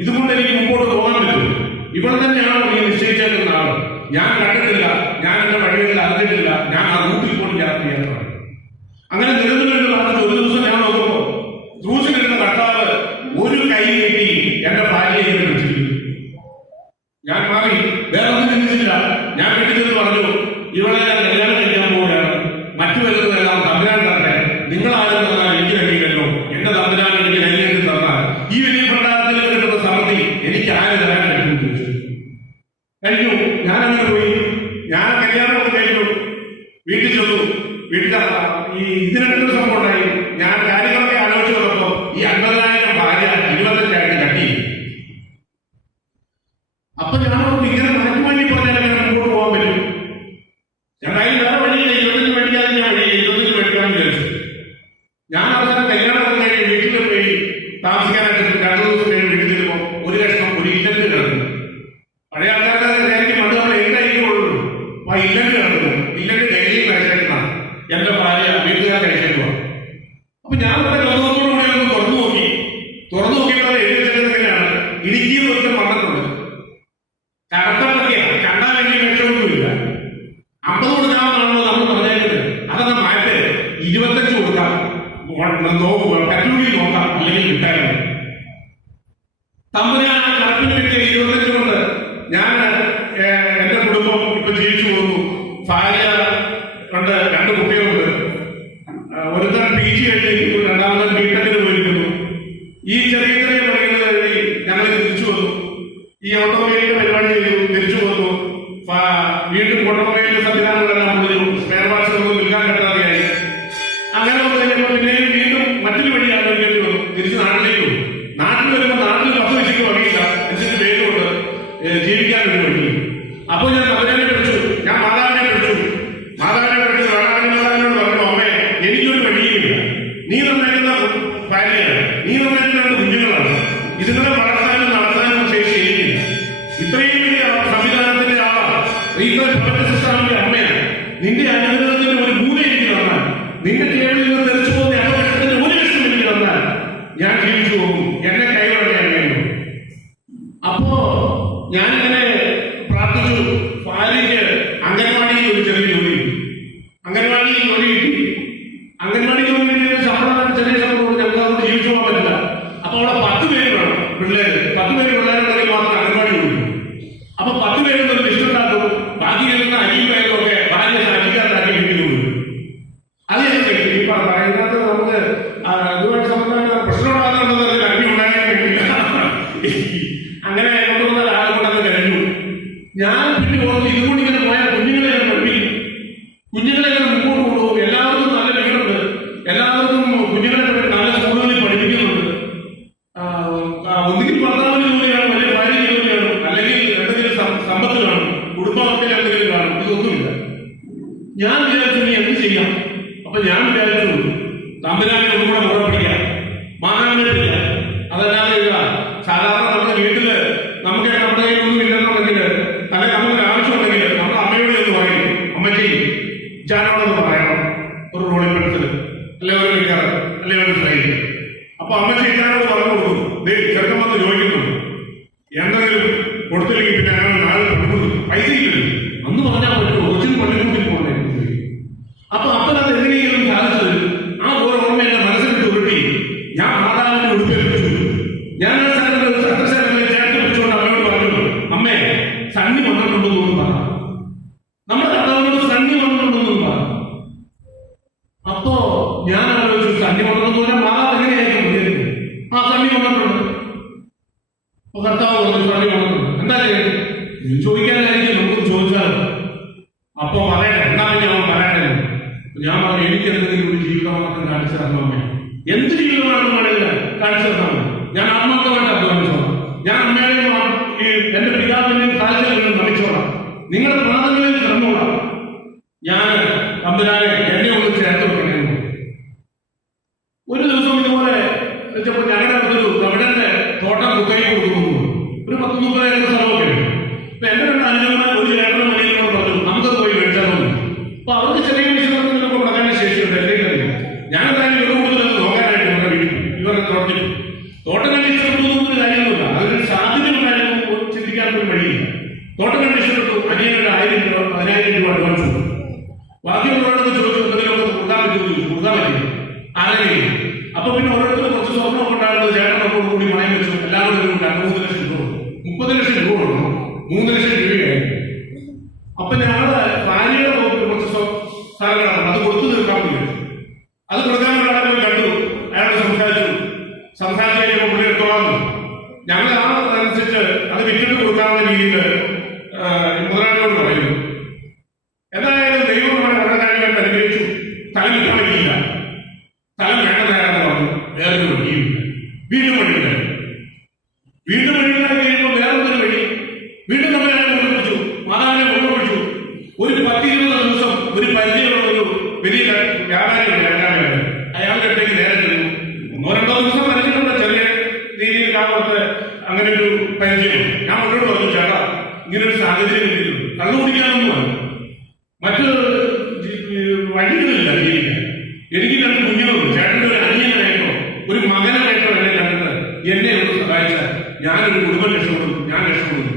ഇതുകൊണ്ട് എനിക്ക് മുമ്പോട്ട് പോകാൻ പറ്റും, ഇവിടെ തന്നെയാണോ നീ നിശ്ചയിച്ചേക്കുന്ന ആള്, ഞാൻ കണ്ടിട്ടില്ല, ഞാൻ എന്റെ വഴികളിൽ അറിഞ്ഞിട്ടില്ല, ഞാൻ ആ റൂട്ടിൽ കൊണ്ട് യാത്ര ചെയ്യാൻ പറഞ്ഞു. അങ്ങനെ നിരന്തരം പ്രാർത്ഥിച്ചു. ഒരു ദിവസം ഞാൻ നോക്കുമ്പോ ക്രൂശിലിരുന്ന കർത്താവ് ഒരു കൈ കെട്ടി എന്റെ ഭാര്യയെ വിളിച്ചിരിക്കുന്നു. ഞാൻ മാറി, വേറെ ഒന്നും ചിന്തിച്ചില്ല. ഞാൻ വീട്ടിൽ നിന്ന് പറഞ്ഞു, ഇവിടെ ഞാൻ കല്യാണം കഴിക്കാൻ പോവുകയാണ്, മറ്റു വരുന്നതെല്ലാം തമ്പുരാൻ തന്നെ, നിങ്ങളാരും തന്നാൽ എനിക്ക് കഴിയില്ലല്ലോ, എന്റെ തമ്പുരാൻ എനിക്ക് കൈയ്യെടുത്ത് തന്നാൽ ഈ വലിയ പ്രകാരത്തിൽ കിട്ടുന്ന സമൃദ്ധി എനിക്ക് ആര് തരാൻ കഴിയുമെന്ന് ചോദിച്ചു. കഴിഞ്ഞു. ഞാനങ്ങനെ പോയി. ഞാൻ കല്യാണം കഴിഞ്ഞു, വീട്ടിൽ ചെന്നു. വീട്ടിൽ ഇതിനൊരു സംഭവം ഉണ്ടായി. ഞാൻ കാര്യങ്ങളൊക്കെ ആലോചിച്ച് വന്നപ്പോ ഈ 50,000 ഭാര്യ 25,000 കട്ടി. അപ്പൊ ഞാൻ ഇങ്ങനെ മാറ്റി പറഞ്ഞാൽ മുമ്പോട്ട് പോകാൻ പറ്റും. എന്തായാലും വേറെ വഴിയില്ല, 25 മേടിക്കാതെ ഞാൻ വഴി 25 മേടിക്കാമെന്ന് വിചാരിച്ചു. ഞാൻ അവസാനം കല്യാണം കഴിഞ്ഞ് വീട്ടിൽ പോയി താമസിക്കാനായിട്ട് 2 ദിവസം കഴിഞ്ഞ് വീട്ടിൽ ചെല്ലുമ്പോൾ ഒരു കഷ്ണം ഒരു ഇല്ലന്റ് കിടക്കുന്നു. പഴയ ആൾക്കാർക്ക് മണ്ണ് എന്റെ കയ്യിലുള്ളൂ. അപ്പൊ ഇല്ലന്റ് കിടക്കുന്നു. ഇല്ലന്റ് ഡെയിലി കഴിച്ചേക്കുന്നതാണ്. എന്റെ ഭാര്യ വീട്ടുകാർ കഴിച്ചേക്കുവാ. അപ്പൊ ഞാൻ ഇവിടെ ലോകത്തോടു കൂടി ഒന്ന് തുറന്നു നോക്കിയപ്പോൾ എഴുതി വെച്ചതാണ്, ഇടുക്കിയിൽ ഒറ്റ വന്നിട്ടുണ്ട്. കടത്തപ്പൊക്കെയാണ്, കണ്ടാൽ എനിക്ക് കഴിച്ചൊന്നുമില്ല. 50 കൊടുക്കാമെന്നാണല്ലോ നമ്മൾ പറഞ്ഞേക്കുന്നത്. അതൊന്ന് മാറ്റ്, 25 കൊടുക്കാം, കറ്റൂടി നോക്കാം, അല്ലെങ്കിൽ കിട്ടാനും. തമ്പുരാൻ ആ കടപ്പിൽ കിട്ടിയ 25 കൊണ്ട് ഞാൻ എന്റെ കുടുംബം ഇപ്പൊ ജീവിച്ചു പോകുന്നു. ഭാര്യ കൊണ്ട് 2 കുട്ടികളുണ്ട്. ഒരുത്തരം PG കഴിഞ്ഞിരിക്കുന്നു, രണ്ടാമത്തെ ബിടെക്കിന് പോയിരിക്കുന്നു. ഈ ചെറിയ ചെറിയ പണികൾ എഴുതി ഞങ്ങൾ തിരിച്ചു വന്നു. ഈ ഓട്ടോമൊബൈലിന്റെ പരിപാടി ചെയ്തു, തിരിച്ചു വന്നു. വീണ്ടും ഓട്ടോമൊബൈലിന്റെ സംവിധാനങ്ങളെല്ലാം പൊളിഞ്ഞു, സ്പെയർ പാർട്സുകളൊന്നും വിൽക്കാൻ പറ്റാതെയായി. അങ്ങനെ വന്നു കഴിഞ്ഞപ്പോൾ പിന്നെയും വീണ്ടും മറ്റൊരു വഴി ആലോചിക്കേണ്ടി വന്നു. തിരിച്ച് നാട്ടിലേക്ക് വന്നു. നാട്ടിൽ വരുമ്പോൾ നാട്ടിൽ 10 പൈസയ്ക്ക് വഴിയില്ല, എന്നിട്ട് പേരുകൊണ്ട് ജീവിക്കാൻ ഒരു വഴി. അപ്പോൾ ഞാൻ അവരെ വിളിച്ചു, ഞാൻ മാതാവിനെ വിളിച്ചു. മാതാവിനോട് പറഞ്ഞു, അമ്മേ, എനിക്കൊരു വഴിയുമില്ല. നീ നന്നായിരുന്ന ഭാര്യയാണ്, നീ നന്നായിരുന്ന 2 കുഞ്ഞുങ്ങളാണ്. ഇതുങ്ങളെ വളർത്താനും നടത്താനും ശേഷി എനിക്കില്ല. ഇത്രയും വലിയ സംവിധാനത്തിന്റെ ആളാണ്, ഇത്ര പ്രപഞ്ച സിസ്റ്റമിന്റെ അമ്മയാണ്. നിന്റെ അനുഗ്രഹത്തിന്റെ ഒരു മൂല എനിക്ക് തന്നാൽ, നിന്റെ ടേബിളിൽ നിന്ന് തെറിച്ചു പോകുന്ന അപകടത്തിന്റെ ഒരു ലക്ഷം എനിക്ക് തന്നാൽ ഞാൻ ജീവിച്ചു പോകും. എന്നെ കൈവഴക്കാൻ കഴിയും. അപ്പോ ഞാനിങ്ങനെ പ്രാർത്ഥിച്ചു. ഭാര്യയ്ക്ക് അംഗൻവാടിയിൽ ഒരു ചെറിയ ജോലി കിട്ടി. അംഗൻവാടിയിൽ ജോലി കിട്ടി. അംഗൻവാടി ജോലി കിട്ടിയ ശമ്പളം, ചെറിയ ശമ്പളം കൊണ്ട് ഞങ്ങൾക്ക് അതുകൊണ്ട് ജീവിച്ചു പോകാൻ പറ്റില്ല. അപ്പൊ അവിടെ 10 പേര് വേണം, പിള്ളേര്. 10 പേര് പിള്ളേരുണ്ടെങ്കിൽ മാത്രം അംഗൻവാടി കൊടുക്കും. അപ്പൊ 10 പേരും ഒരു ലിസ്റ്റ് ഉണ്ടാക്കും. ബാക്കി കേൾക്കുന്ന അരിയും പേരും ഒക്കെ ഭാര്യ സാധിക്കാത്താക്കി വീട്ടിൽ കൊടുക്കും. അത് ഈ പറയുന്നത് നമുക്ക് ഇതുമായിട്ട് സംബന്ധമായ പ്രശ്നം ഉണ്ടാകുന്നുണ്ടെന്ന് അരി ഉണ്ടാകാൻ വേണ്ടിയില്ല. അങ്ങനെ കൊണ്ടുവന്നാൽ ആൾ കൊണ്ടത് കഴിഞ്ഞു. ഞാൻ പിന്നെ ഓർത്ത് ഇതുകൊണ്ട് ഇങ്ങനെ പോയാൽ കുഞ്ഞുങ്ങളെ ഞാൻ പഠിപ്പിക്കും, കുഞ്ഞുങ്ങളെ ഞാൻ മുമ്പോട്ട് കൊണ്ടുപോകും. എല്ലാവർക്കും നല്ല വീടുണ്ട്, എല്ലാവർക്കും കുഞ്ഞുങ്ങളെ നല്ല സ്കൂളുകളിൽ പഠിപ്പിക്കുന്നുണ്ട്. ഒന്നുകിൽ ഭർത്താവിന് ജോലിയാണ്, വലിയ ഭാര്യ ജോലിയാണ്, അല്ലെങ്കിൽ എന്തെങ്കിലും സമ്പത്ത് കാണും, കുടുംബത്തിൽ എന്തെങ്കിലും കാണും. ഇതൊന്നും അപ്പൊ ഞാൻ വിചാരിച്ചു തമ്പുരാനെ ഒന്നും കൂടെ മുറ പിടിക്കാം, മാനാനെ പിടിക്കാം. അതല്ലാതെ ഇല്ല. സാധാരണ നമ്മുടെ വീട്ടില് നമുക്ക് നമ്മുടെ കയ്യിലൊന്നും ഇല്ലെന്നുണ്ടെങ്കിൽ അല്ലെങ്കിൽ നമുക്കൊരു ആവശ്യമുണ്ടെങ്കിൽ നമ്മുടെ അമ്മയോട് എന്ന് പറയും, അമ്മച്ചി ഞാനോടൊന്ന് പറയണം, ഒരു റോളിംഗ് പെൻസിൽ അല്ലെ ഒരു ലിക്കർ അല്ലെ ഒരു സ്ലൈഡ്. അപ്പൊ അമ്മച്ചി ഞാനോട് പറഞ്ഞു കൊടുക്കും, ചെറുക്കം വന്ന് ചോദിക്കുന്നു എന്തെങ്കിലും കൊടുത്തില്ലെങ്കിൽ പിന്നെ അങ്ങനെ നാളെ പൈസ ഇല്ലല്ലോ അന്ന് പറഞ്ഞാൽ പറ്റുമോ, കൊച്ചിന് പള്ളിക്കൂട്ടിൽ പോകണ്ടേ. അപ്പൊ അപ്പനത് എങ്ങനെയെങ്കിലും സാധിച്ചത് ആ ഓരോ ഓർമ്മ എന്റെ മനസ്സിൽ ഉരുട്ടി ഞാൻ മാതാവിനെ ഉടുപ്പിച്ചു. ഞാൻ ആ സ്ഥലത്ത് സത്യശാലങ്ങളിൽ ചേർത്ത് വെച്ചുകൊണ്ട് അമ്മയോട് പറഞ്ഞു, അമ്മേ സണ്ണി വന്നിട്ടുണ്ടെന്ന് പറഞ്ഞു, നമ്മുടെ കർത്താവിനോട് സണ്ണി വന്നിട്ടുണ്ടെന്ന് പറഞ്ഞു. അപ്പോ ഞാൻ ആലോചിച്ചു, സണ്ണി വന്നിട്ടെന്ന് പറഞ്ഞാൽ മാതാവ് എങ്ങനെയായിരിക്കും ആ സണ്ണി വന്നിട്ടുണ്ട്. അപ്പൊ കർത്താവ് പറഞ്ഞു സണ്ണി വന്നിട്ടുണ്ട്, എന്താ ചെയ്യുന്നത് ചോദിക്കാനായിരിക്കും, നമുക്ക് ചോദിച്ചാലോ. അപ്പൊ പറയട്ടെ, എന്നാ ഞാൻ പറയട്ടെ. ഞാൻ പറഞ്ഞു, എനിക്ക് എന്തെങ്കിലും ഒരു ജീവിതമാർഗം കാണിച്ചു തരണം അമ്മ, എന്ത് ജീവിതമാർഗം വേണമെങ്കിലും കാണിച്ചു തരണം. ഞാൻ ആത്മാർത്ഥമായിട്ട് അധ്വാനിച്ചോളാം, ഞാൻ അമ്മയുടെയും എന്റെ പിതാവിന്റെയും കാഴ്ചകളിൽ നമിച്ചോളാം, നിങ്ങളുടെ പ്രാഥമികയിൽ കിടന്നോളാം. ഞാൻ തമ്പുരാനെ എന്നെ ഒന്ന് ചേർത്ത് വെക്കണേ. ഒരു ദിവസം ഇതുപോലെ വെച്ചപ്പോൾ ഞങ്ങളുടെ ഒരു തമിഴന്റെ തോട്ടം കുത്തകை കൊടുക്കുന്നു, ഒരു 10-30 ഏക്കർ സ്ഥലമൊക്കെ. അപ്പൊ എന്റെ രണ്ട് അനുജന്മാർ ഒരു ഏക്കർ മണിയോട് പറഞ്ഞു, നമുക്ക് പോയി മേടിച്ചാൽ മതി. അപ്പൊ അവർക്ക് ചെറിയ വിഷയങ്ങളൊക്കെ കൊടുക്കാൻ ശേഷിയുണ്ട്. എന്തെങ്കിലും ഞാൻ എന്തായാലും ഇവർ കൂടുതൽ നോക്കാനായിട്ട് നമ്മുടെ വീട്ടിൽ ഇവരുടെ തോട്ടം കണ്ട് ഇഷ്ടപ്പെടുന്ന കാര്യമൊന്നുമില്ല, അതൊരു സാധ്യതയുണ്ടായിരുന്നു, ചിന്തിക്കാൻ ഒരു വഴിയില്ല. തോട്ടം കണ്ട് ഇഷ്ടപ്പെട്ടു, അനിയനുടെ 1000 രൂപ 10,000 രൂപ അഡ്വാൻസ് കൊടുത്തു. ബാക്കിയുള്ളവരോടൊക്കെ ചോദിച്ചു എന്തെങ്കിലുമൊക്കെ കൊടുക്കാൻ പറ്റുമോ, കൊടുക്കാൻ പറ്റില്ല ആരെങ്കിലും. അപ്പൊ പിന്നെ ഓരോരുത്തർ കുറച്ച് സ്വർണ്ണമൊക്കെ ഉണ്ടായിരുന്നത് ചേട്ടനോട് കൂടി പണയം വെച്ചു. എല്ലാവരും കൂടി 3 ലക്ഷം രൂപ കൊടുത്തു. 30 ലക്ഷം രൂപ കൊടുത്തു, 3 ലക്ഷം രൂപയായി. അപ്പൊ ഞങ്ങളുടെ ഭാര്യയുടെ കുറച്ച് സ്ഥലങ്ങളാണ്, അത് കൊടുത്തു തീർക്കാൻ പറ്റും. അത് കൊടുക്കാൻ വേണ്ടി ആളുകൾ കണ്ടു, അയാളോട് സംസാരിച്ചു കഴിഞ്ഞപ്പോൾ പുള്ളി എടുത്തോളാം. ഞങ്ങൾ ആ അനുസരിച്ച് അത് വിറ്റിട്ട് കൊടുക്കാവുന്ന രീതിയിൽ മുതലാളിയോട് പറയുന്നു. എന്തായാലും ദൈവം നമ്മുടെ വളരെ കാര്യമായിട്ട് അനുഗ്രഹിച്ചു. സ്ഥലം വിൽക്കാൻ പറ്റിയില്ല, സ്ഥലം വേണ്ടതാണെന്ന് പറഞ്ഞു. വേറൊരു വഴിയുമില്ല, വീണ്ടും വഴിയില്ല. വീണ്ടും വഴിയില്ലാതെ കഴിയുമ്പോൾ വേറൊരു വഴി, വീണ്ടും നമ്മൾ അയാളെ കൊണ്ടുപിടിച്ചു, മാതാവിനെ കൊണ്ടുപിടിച്ചു. ഒരു 10-20 ദിവസം ഒരു പരിചയമുള്ള ഒരു വലിയ വ്യാപാരിയുണ്ട് രണ്ടാമത്, അയാളുടെ അടുത്തേക്ക് നേരെ ചെല്ലുന്നു. 1-2 ദിവസം പരിചയമുള്ള ചെറിയ രീതിയിൽ കാണുന്നത് അങ്ങനെ ഒരു പരിചയം. ഞാൻ അവരോട് പറഞ്ഞു, ചേട്ടാ ഇങ്ങനൊരു സാഹചര്യം കിട്ടിയിട്ടുണ്ട്, കള്ളുകുടിക്കാനൊന്നുമല്ല, മറ്റ് വഴികളില്ല ജീവിക്കാൻ. എനിക്ക് 2 കുഞ്ഞുങ്ങളുണ്ട്, ചേട്ടൻ്റെ ഒരു അനിയനായിട്ടോ ഒരു മകനായിട്ടോ എന്നെ കണ്ടത് എന്നെ ഒന്ന് സഹായിച്ചാൽ ഞാനൊരു കുടുംബം രക്ഷപ്പെടും, ഞാൻ രക്ഷപ്പെടുന്നു.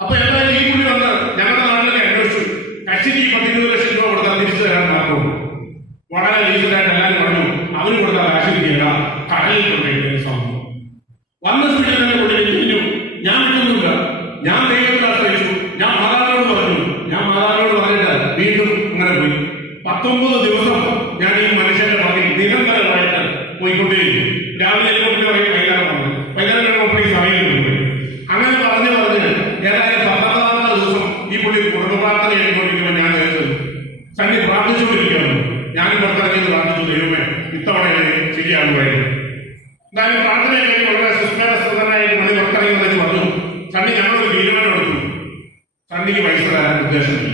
അപ്പൊ എന്തായാലും ഈ പുള്ളി വന്ന് ഞങ്ങളുടെ നാട്ടിലൊക്കെ അന്വേഷിച്ചു. കക്ഷിക്ക് 10-20 ലക്ഷം രൂപ കൊടുത്താൽ തിരിച്ചു തരാൻ നടക്കും. വളരെ ഈസിയായിട്ട് എല്ലാവരും പറഞ്ഞു, അവന് കൊടുത്താൽ കാശ് കിട്ടിയല്ല, കടലിൽ കൊണ്ടുപോയി സംഭവം വന്ന സ്പീഡിൽ തന്നെ കൊണ്ടുപോയി തിരിഞ്ഞു. ഞാൻ കിട്ടുന്നില്ല, ഞാൻ ദൈവത്തിൽ ആശ്രയിച്ചു, ഞാൻ മാതാവിനോട് പറഞ്ഞു. ഞാൻ മാതാവിനോട് പറഞ്ഞിട്ട് വീണ്ടും അങ്ങനെ പോയി. 19 ദിവസം ഞാൻ ഈ മനുഷ്യന്റെ ഭാഗം നിരന്തരമായിട്ട് പോയിക്കൊണ്ടേയിരുന്നു. രാവിലെ വൈകുന്നേരം വന്നു, വൈകുന്നേരം കഴിയുമ്പോൾ ഈ സമയം പോയി. അങ്ങനെ പറഞ്ഞ് ഏതായാലും 19-ാമത്തെ ദിവസം ഈ പുള്ളി കുടുംബ പ്രാർത്ഥന ചെയ്തുകൊണ്ടിരിക്കുമ്പോൾ ഞാൻ സണ്ണി പ്രാർത്ഥിച്ചുകൊണ്ടിരിക്കുകയാണ്. ഞാൻ പുറത്തിറങ്ങി പ്രാർത്ഥിച്ചു, ദൈവമേ ഇത്തവണ ശരിയാകുമായിരുന്നു. എന്തായാലും പ്രാർത്ഥന കഴിഞ്ഞ് വളരെ സുസ്മരസ്വതനായിട്ട് മണി പുറത്തിറങ്ങി വന്നു പറഞ്ഞു, സണ്ണി ഞങ്ങളൊരു തീരുമാനം എടുത്തു, സണ്ണിക്ക് പൈസ തരാൻ ഉദ്ദേശമില്ല,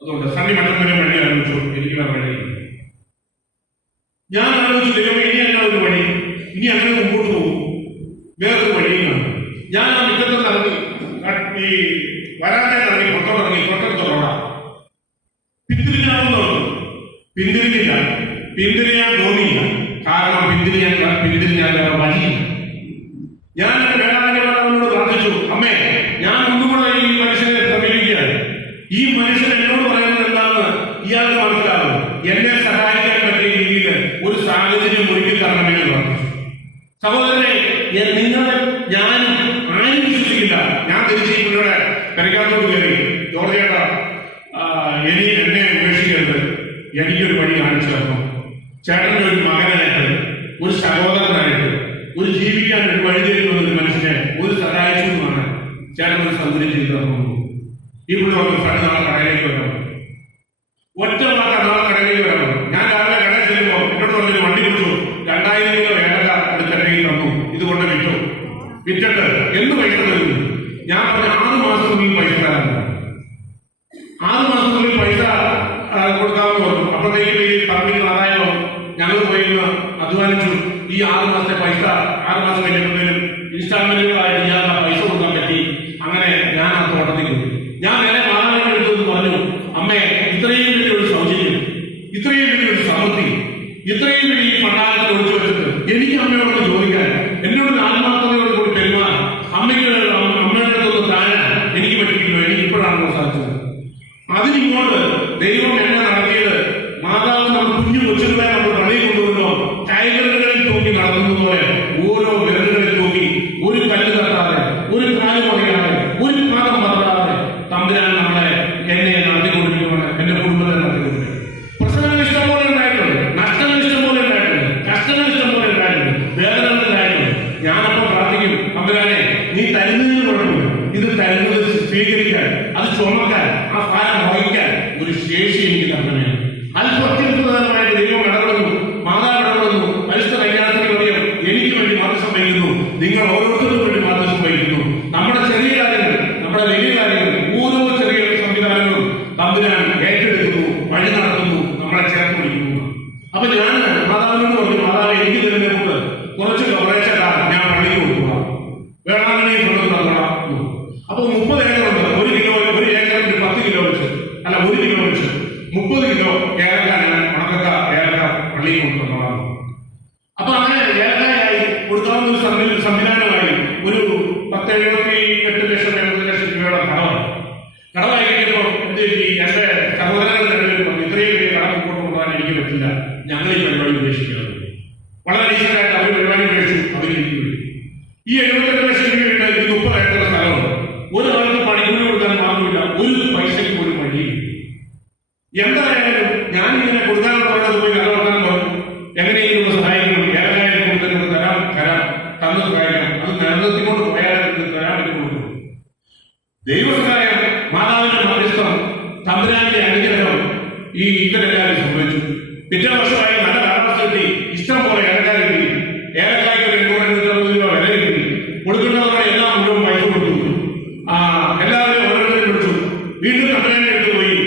അതുകൊണ്ട് സണ്ണി മറ്റൊന്നിനും വേണ്ടി ആലോചിച്ചു, എനിക്ക് വേറെ വഴിയില്ല. ഞാൻ ആലോചിച്ചു, ദൈവമേ ഇനി എന്നാ ഒരു വഴി, ഇനി അങ്ങനെ മുമ്പോട്ട് പോകും, വേറൊരു വഴിയിലാണ്. ഞാൻ ആ മുറ്റത്ത് ഇറങ്ങി, ഈ വരാതെ ഇറങ്ങി പുറത്തെടുത്ത് റോഡാ. പിന്തിരിഞ്ഞാണെന്ന് പറഞ്ഞു, പിന്തിരിഞ്ഞില്ല, പിന്തിരിയാൻ തോന്നിയില്ല. കാരണം പിന്തിരിഞ്ഞാൽ വഴിയില്ല. ഞാൻ എന്റെ വേദാന്തങ്ങളോട് പ്രാർത്ഥിച്ചു, അമ്മേ ഞാൻ ഒന്നും കൂടെ ഈ മനുഷ്യനെ സമീപിക്കുകയാണ്. ഈ മനുഷ്യൻ എന്നോട് പറയുന്നത് എന്താണെന്ന് ഇയാൾക്ക് മനസ്സിലാകും. എന്നെ സഹായിക്കാൻ പറ്റിയ രീതിയിൽ ഒരു സാഹചര്യം ഒരുക്കി തരണമെന്ന് പ്രാർത്ഥിച്ചു. സഹോദരനെ, നിങ്ങളെ ഞാൻ ആരും വിശ്വസിക്കില്ല. ഞാൻ തിരിച്ച് ഇവിടെ പെരക്കാത്തോട് കയറി, ജോർജേട്ടാ എന്നെ ഉപേക്ഷിക്കരുത്, എനിക്കൊരു വഴി കാണിച്ചു തരണം. ചേട്ടൻ്റെ ഒരു മകനായിട്ട്, ഒരു സഹോദരനായിട്ട്, ഒരു ജീവിക്കാൻ ഒരു വഴി തരുന്ന ഒരു മനുഷ്യനെ ഒരു സഹായിച്ചതുമാണ് ചേട്ടൻ ഒരു സൗകര്യം ചെയ്തു തന്നു. ഈ പുള്ളി പറഞ്ഞു, നാളെ കടയിലേക്ക് വരണം, ഒറ്റ നാളെ കടയിലേക്ക് വരണം. ഞാൻ രാവിലെ കടയിൽ ചെല്ലുമ്പോൾ എന്നോട് പറഞ്ഞു, വണ്ടി വിളിച്ചു, 2000 കിലോ വേണ്ടക അടുത്തിറങ്ങി തന്നു, ഇതുകൊണ്ട് വിറ്റു. വിറ്റിട്ട് എന്ത് പൈസ തരുന്നു? ഞാൻ പറഞ്ഞു, 6 മാസത്തിനുള്ളിൽ പൈസ തരാൻ. 6 മാസത്തിനുള്ളിൽ പൈസ കൊടുക്കാമെന്ന് പറഞ്ഞു. അപ്പൊ അമ്മയ്ക്ക് വേണ്ടി പറമ്പിൽ ആദായവും ഞങ്ങൾ പോയിരുന്ന് അധ്വാനിച്ചു. ഈ 6 മാസത്തെ പൈസ 6 മാസം കഴിഞ്ഞപ്പോഴേക്കും ഇൻസ്റ്റാൾമെന്റുകളായിട്ട് ഇയാൾക്ക് പൈസ കൊടുക്കാൻ പറ്റി. അങ്ങനെ ഞാൻ ആ തോട്ടത്തിൽ പോയി. ഞാൻ നേരെ മാതാവിന്റെ അടുത്ത് പറഞ്ഞു, അമ്മേ, ഇത്രയും വലിയൊരു സൗജന്യം, ഇത്രയും വലിയൊരു സമൃദ്ധി, ഇത്രയും വലിയ പണ്ടാരത്തിൽ ഒഴിച്ചു വെച്ചിട്ട് എനിക്ക് അമ്മയോട് ചോദിക്കാൻ, എന്നോട് ആത്മാർത്ഥതയോട് കൂടി പെരുമാറാൻ, അമ്മയുടെ അടുത്തൊന്ന് താഴാൻ എനിക്ക് പറ്റിയില്ലോ. എനിക്ക് ഇപ്പോഴാണല്ലോ സാധിച്ചത്. അതിനിങ്ങോട്ട് ദൈവം എന്നെ നടത്തിയത് മാതാവ് നമ്മൾ കുഞ്ഞു കൊച്ചുകളെ നമ്മൾ പണിയിൽ കൊണ്ടുവരുമ്പോൾ ടൈഗറുകളിൽ തൂക്കി നടത്തുന്നത് പോലെ ഓരോ വിരലുകളിൽ തൂക്കി ഒരു കല്ല് തട്ടാതെ, ഒരു കാല് പണിയാതെ, ഒരു പാദം പതറാതെ തമ്പുരാൻ നമ്മളെ എന്നെ നടത്തിക്കൊണ്ടിരിക്കുകയാണ്. എന്റെ കുടുംബത്തെ നടത്തിക്കൊണ്ടിരിക്കുന്നത്. പ്രശ്നങ്ങൾ ഇഷ്ടം പോലെ ഉണ്ടായിട്ടുണ്ട്, നഷ്ടങ്ങൾ ഇഷ്ടം പോലെ ഉണ്ടായിട്ടുണ്ട്, കഷ്ടങ്ങൾ ഇഷ്ടം പോലെ ഉണ്ടായിട്ടുണ്ട്, വേദനകൾ ഉണ്ടായിട്ടുണ്ട്. ഞാനപ്പോൾ പ്രാർത്ഥിക്കും, തമ്പുരാനെ, നീ തരുന്നതിന് കുഴപ്പമില്ല, ഇത് തരുന്നത് സ്വീകരിക്കാൻ, അത് ചുമക്കാൻ, ആ ഭാരം വഹിക്കാൻ ഒരു ശേഷി എനിക്ക് തരണമേ. അല്പം അത്യത്ഭുതമായിട്ട് ദൈവം ഇടപെടുന്നു, മാതാവ് ഇടപെടുന്നു. പരിശുദ്ധ കല്യാണത്തിന് പറയും, എനിക്ക് വേണ്ടി മാതൃസം വഹിക്കുന്നു, നിങ്ങൾ ഓരോരുത്തർക്കും വേണ്ടി മാതൃസം വഹിക്കുന്നു. നമ്മുടെ ചെറിയ കാര്യങ്ങൾ, നമ്മുടെ വലിയ കാര്യങ്ങൾ, ഓരോ ചെറിയ സംവിധാനങ്ങളും തമ്പുരാൻ ഏറ്റെടുക്കുന്നു, വഴി നടത്തുന്നു, നമ്മളെ ചേർത്ത് പിടിക്കുന്നു. അപ്പൊ ഞാൻ മാതാവിനോട് പറഞ്ഞു, മാതാവ് എനിക്ക് തരുന്ന കൊണ്ട് കുറച്ച് കുറേശ്ശെ കാലം ഞാൻ പള്ളിക്ക് കൊടുക്കുക, വേണമെങ്കിൽ കൊണ്ടു തന്നോളാം. അപ്പൊ 30 ഏക്കറുണ്ട്. 1 ഏക്കറിന് 10 കിലോ വെച്ച്, അല്ല 1 കിലോ വെച്ച് 30 കിലോ ഏലക്ക ഞാൻ ഉണക്ക ഏലക്ക പള്ളിയിൽ കൊണ്ടുവന്നോളാം. അപ്പൊ അങ്ങനെ ഏലക്കായി കൊടുക്കാവുന്ന ഒരു സംവിധാനമായി ഒരു 10-78 ലക്ഷം 70 ലക്ഷം രൂപയുടെ കടമായി കഴിഞ്ഞപ്പോൾ എന്ത് പറ്റി? എന്റെ സഹോദരങ്ങളുടെ ഇത്രയും വലിയ കടം മുമ്പോട്ട് കൊണ്ടുപോകാൻ എനിക്ക് പറ്റില്ല, ഞങ്ങൾ ഈ പരിപാടി ഉപേക്ഷിക്കുന്നത്. വളരെ ഡീസൻ്റായിട്ട് അവർ പരിപാടി ഉപേക്ഷിച്ചു. അവരെനിക്ക് വേണ്ടി ഈ 78 ലക്ഷം രൂപയുടെ 30 ഏക്കർ സ്ഥലമുണ്ട്. ഒരാൾക്ക് പണിക്കൂലി കൊടുക്കാൻ മാർഗമില്ല, ഒരു പൈസയ്ക്ക് പോലും വഴിയില്ല. എന്തായാലും ഞാനിങ്ങനെ കൊടുക്കാനുള്ള പോയി കലവർത്താൻ പറഞ്ഞു, എങ്ങനെയെങ്കിലും ഒന്ന് സഹായിക്കണം, ഏകായാലും കൊടുത്തിട്ട് തരാം തന്നു സഹായിക്കണം, അത് നിലനിർത്തിക്കൊണ്ട് പോയാലും തരാൻ വേണ്ടി കൊടുക്കും. ദൈവസഹായം, മാതാവിന്റെ മധ്യസ്ഥം, തമ്പുരാന്റെ അനുഗ്രഹം ഈ ഇത്തരക്കാരിൽ സംഭവിച്ചു. പിറ്റേ വർഷമായി നല്ല കാലാവസ്ഥ കിട്ടി, ഇഷ്ടം പോലെ ഏലക്കായ കിട്ടി. ഏലക്കായ്ക്ക് 200-260 രൂപ വില കിട്ടി. കൊടുക്കേണ്ടവരുടെ എല്ലാം മുഴുവൻ പൈസ കൊടുത്തു. എല്ലാവരും ഓരോരുത്തരും വിളിച്ചു. വീണ്ടും തമ്പുരാന്റെ അടുത്ത് പോയി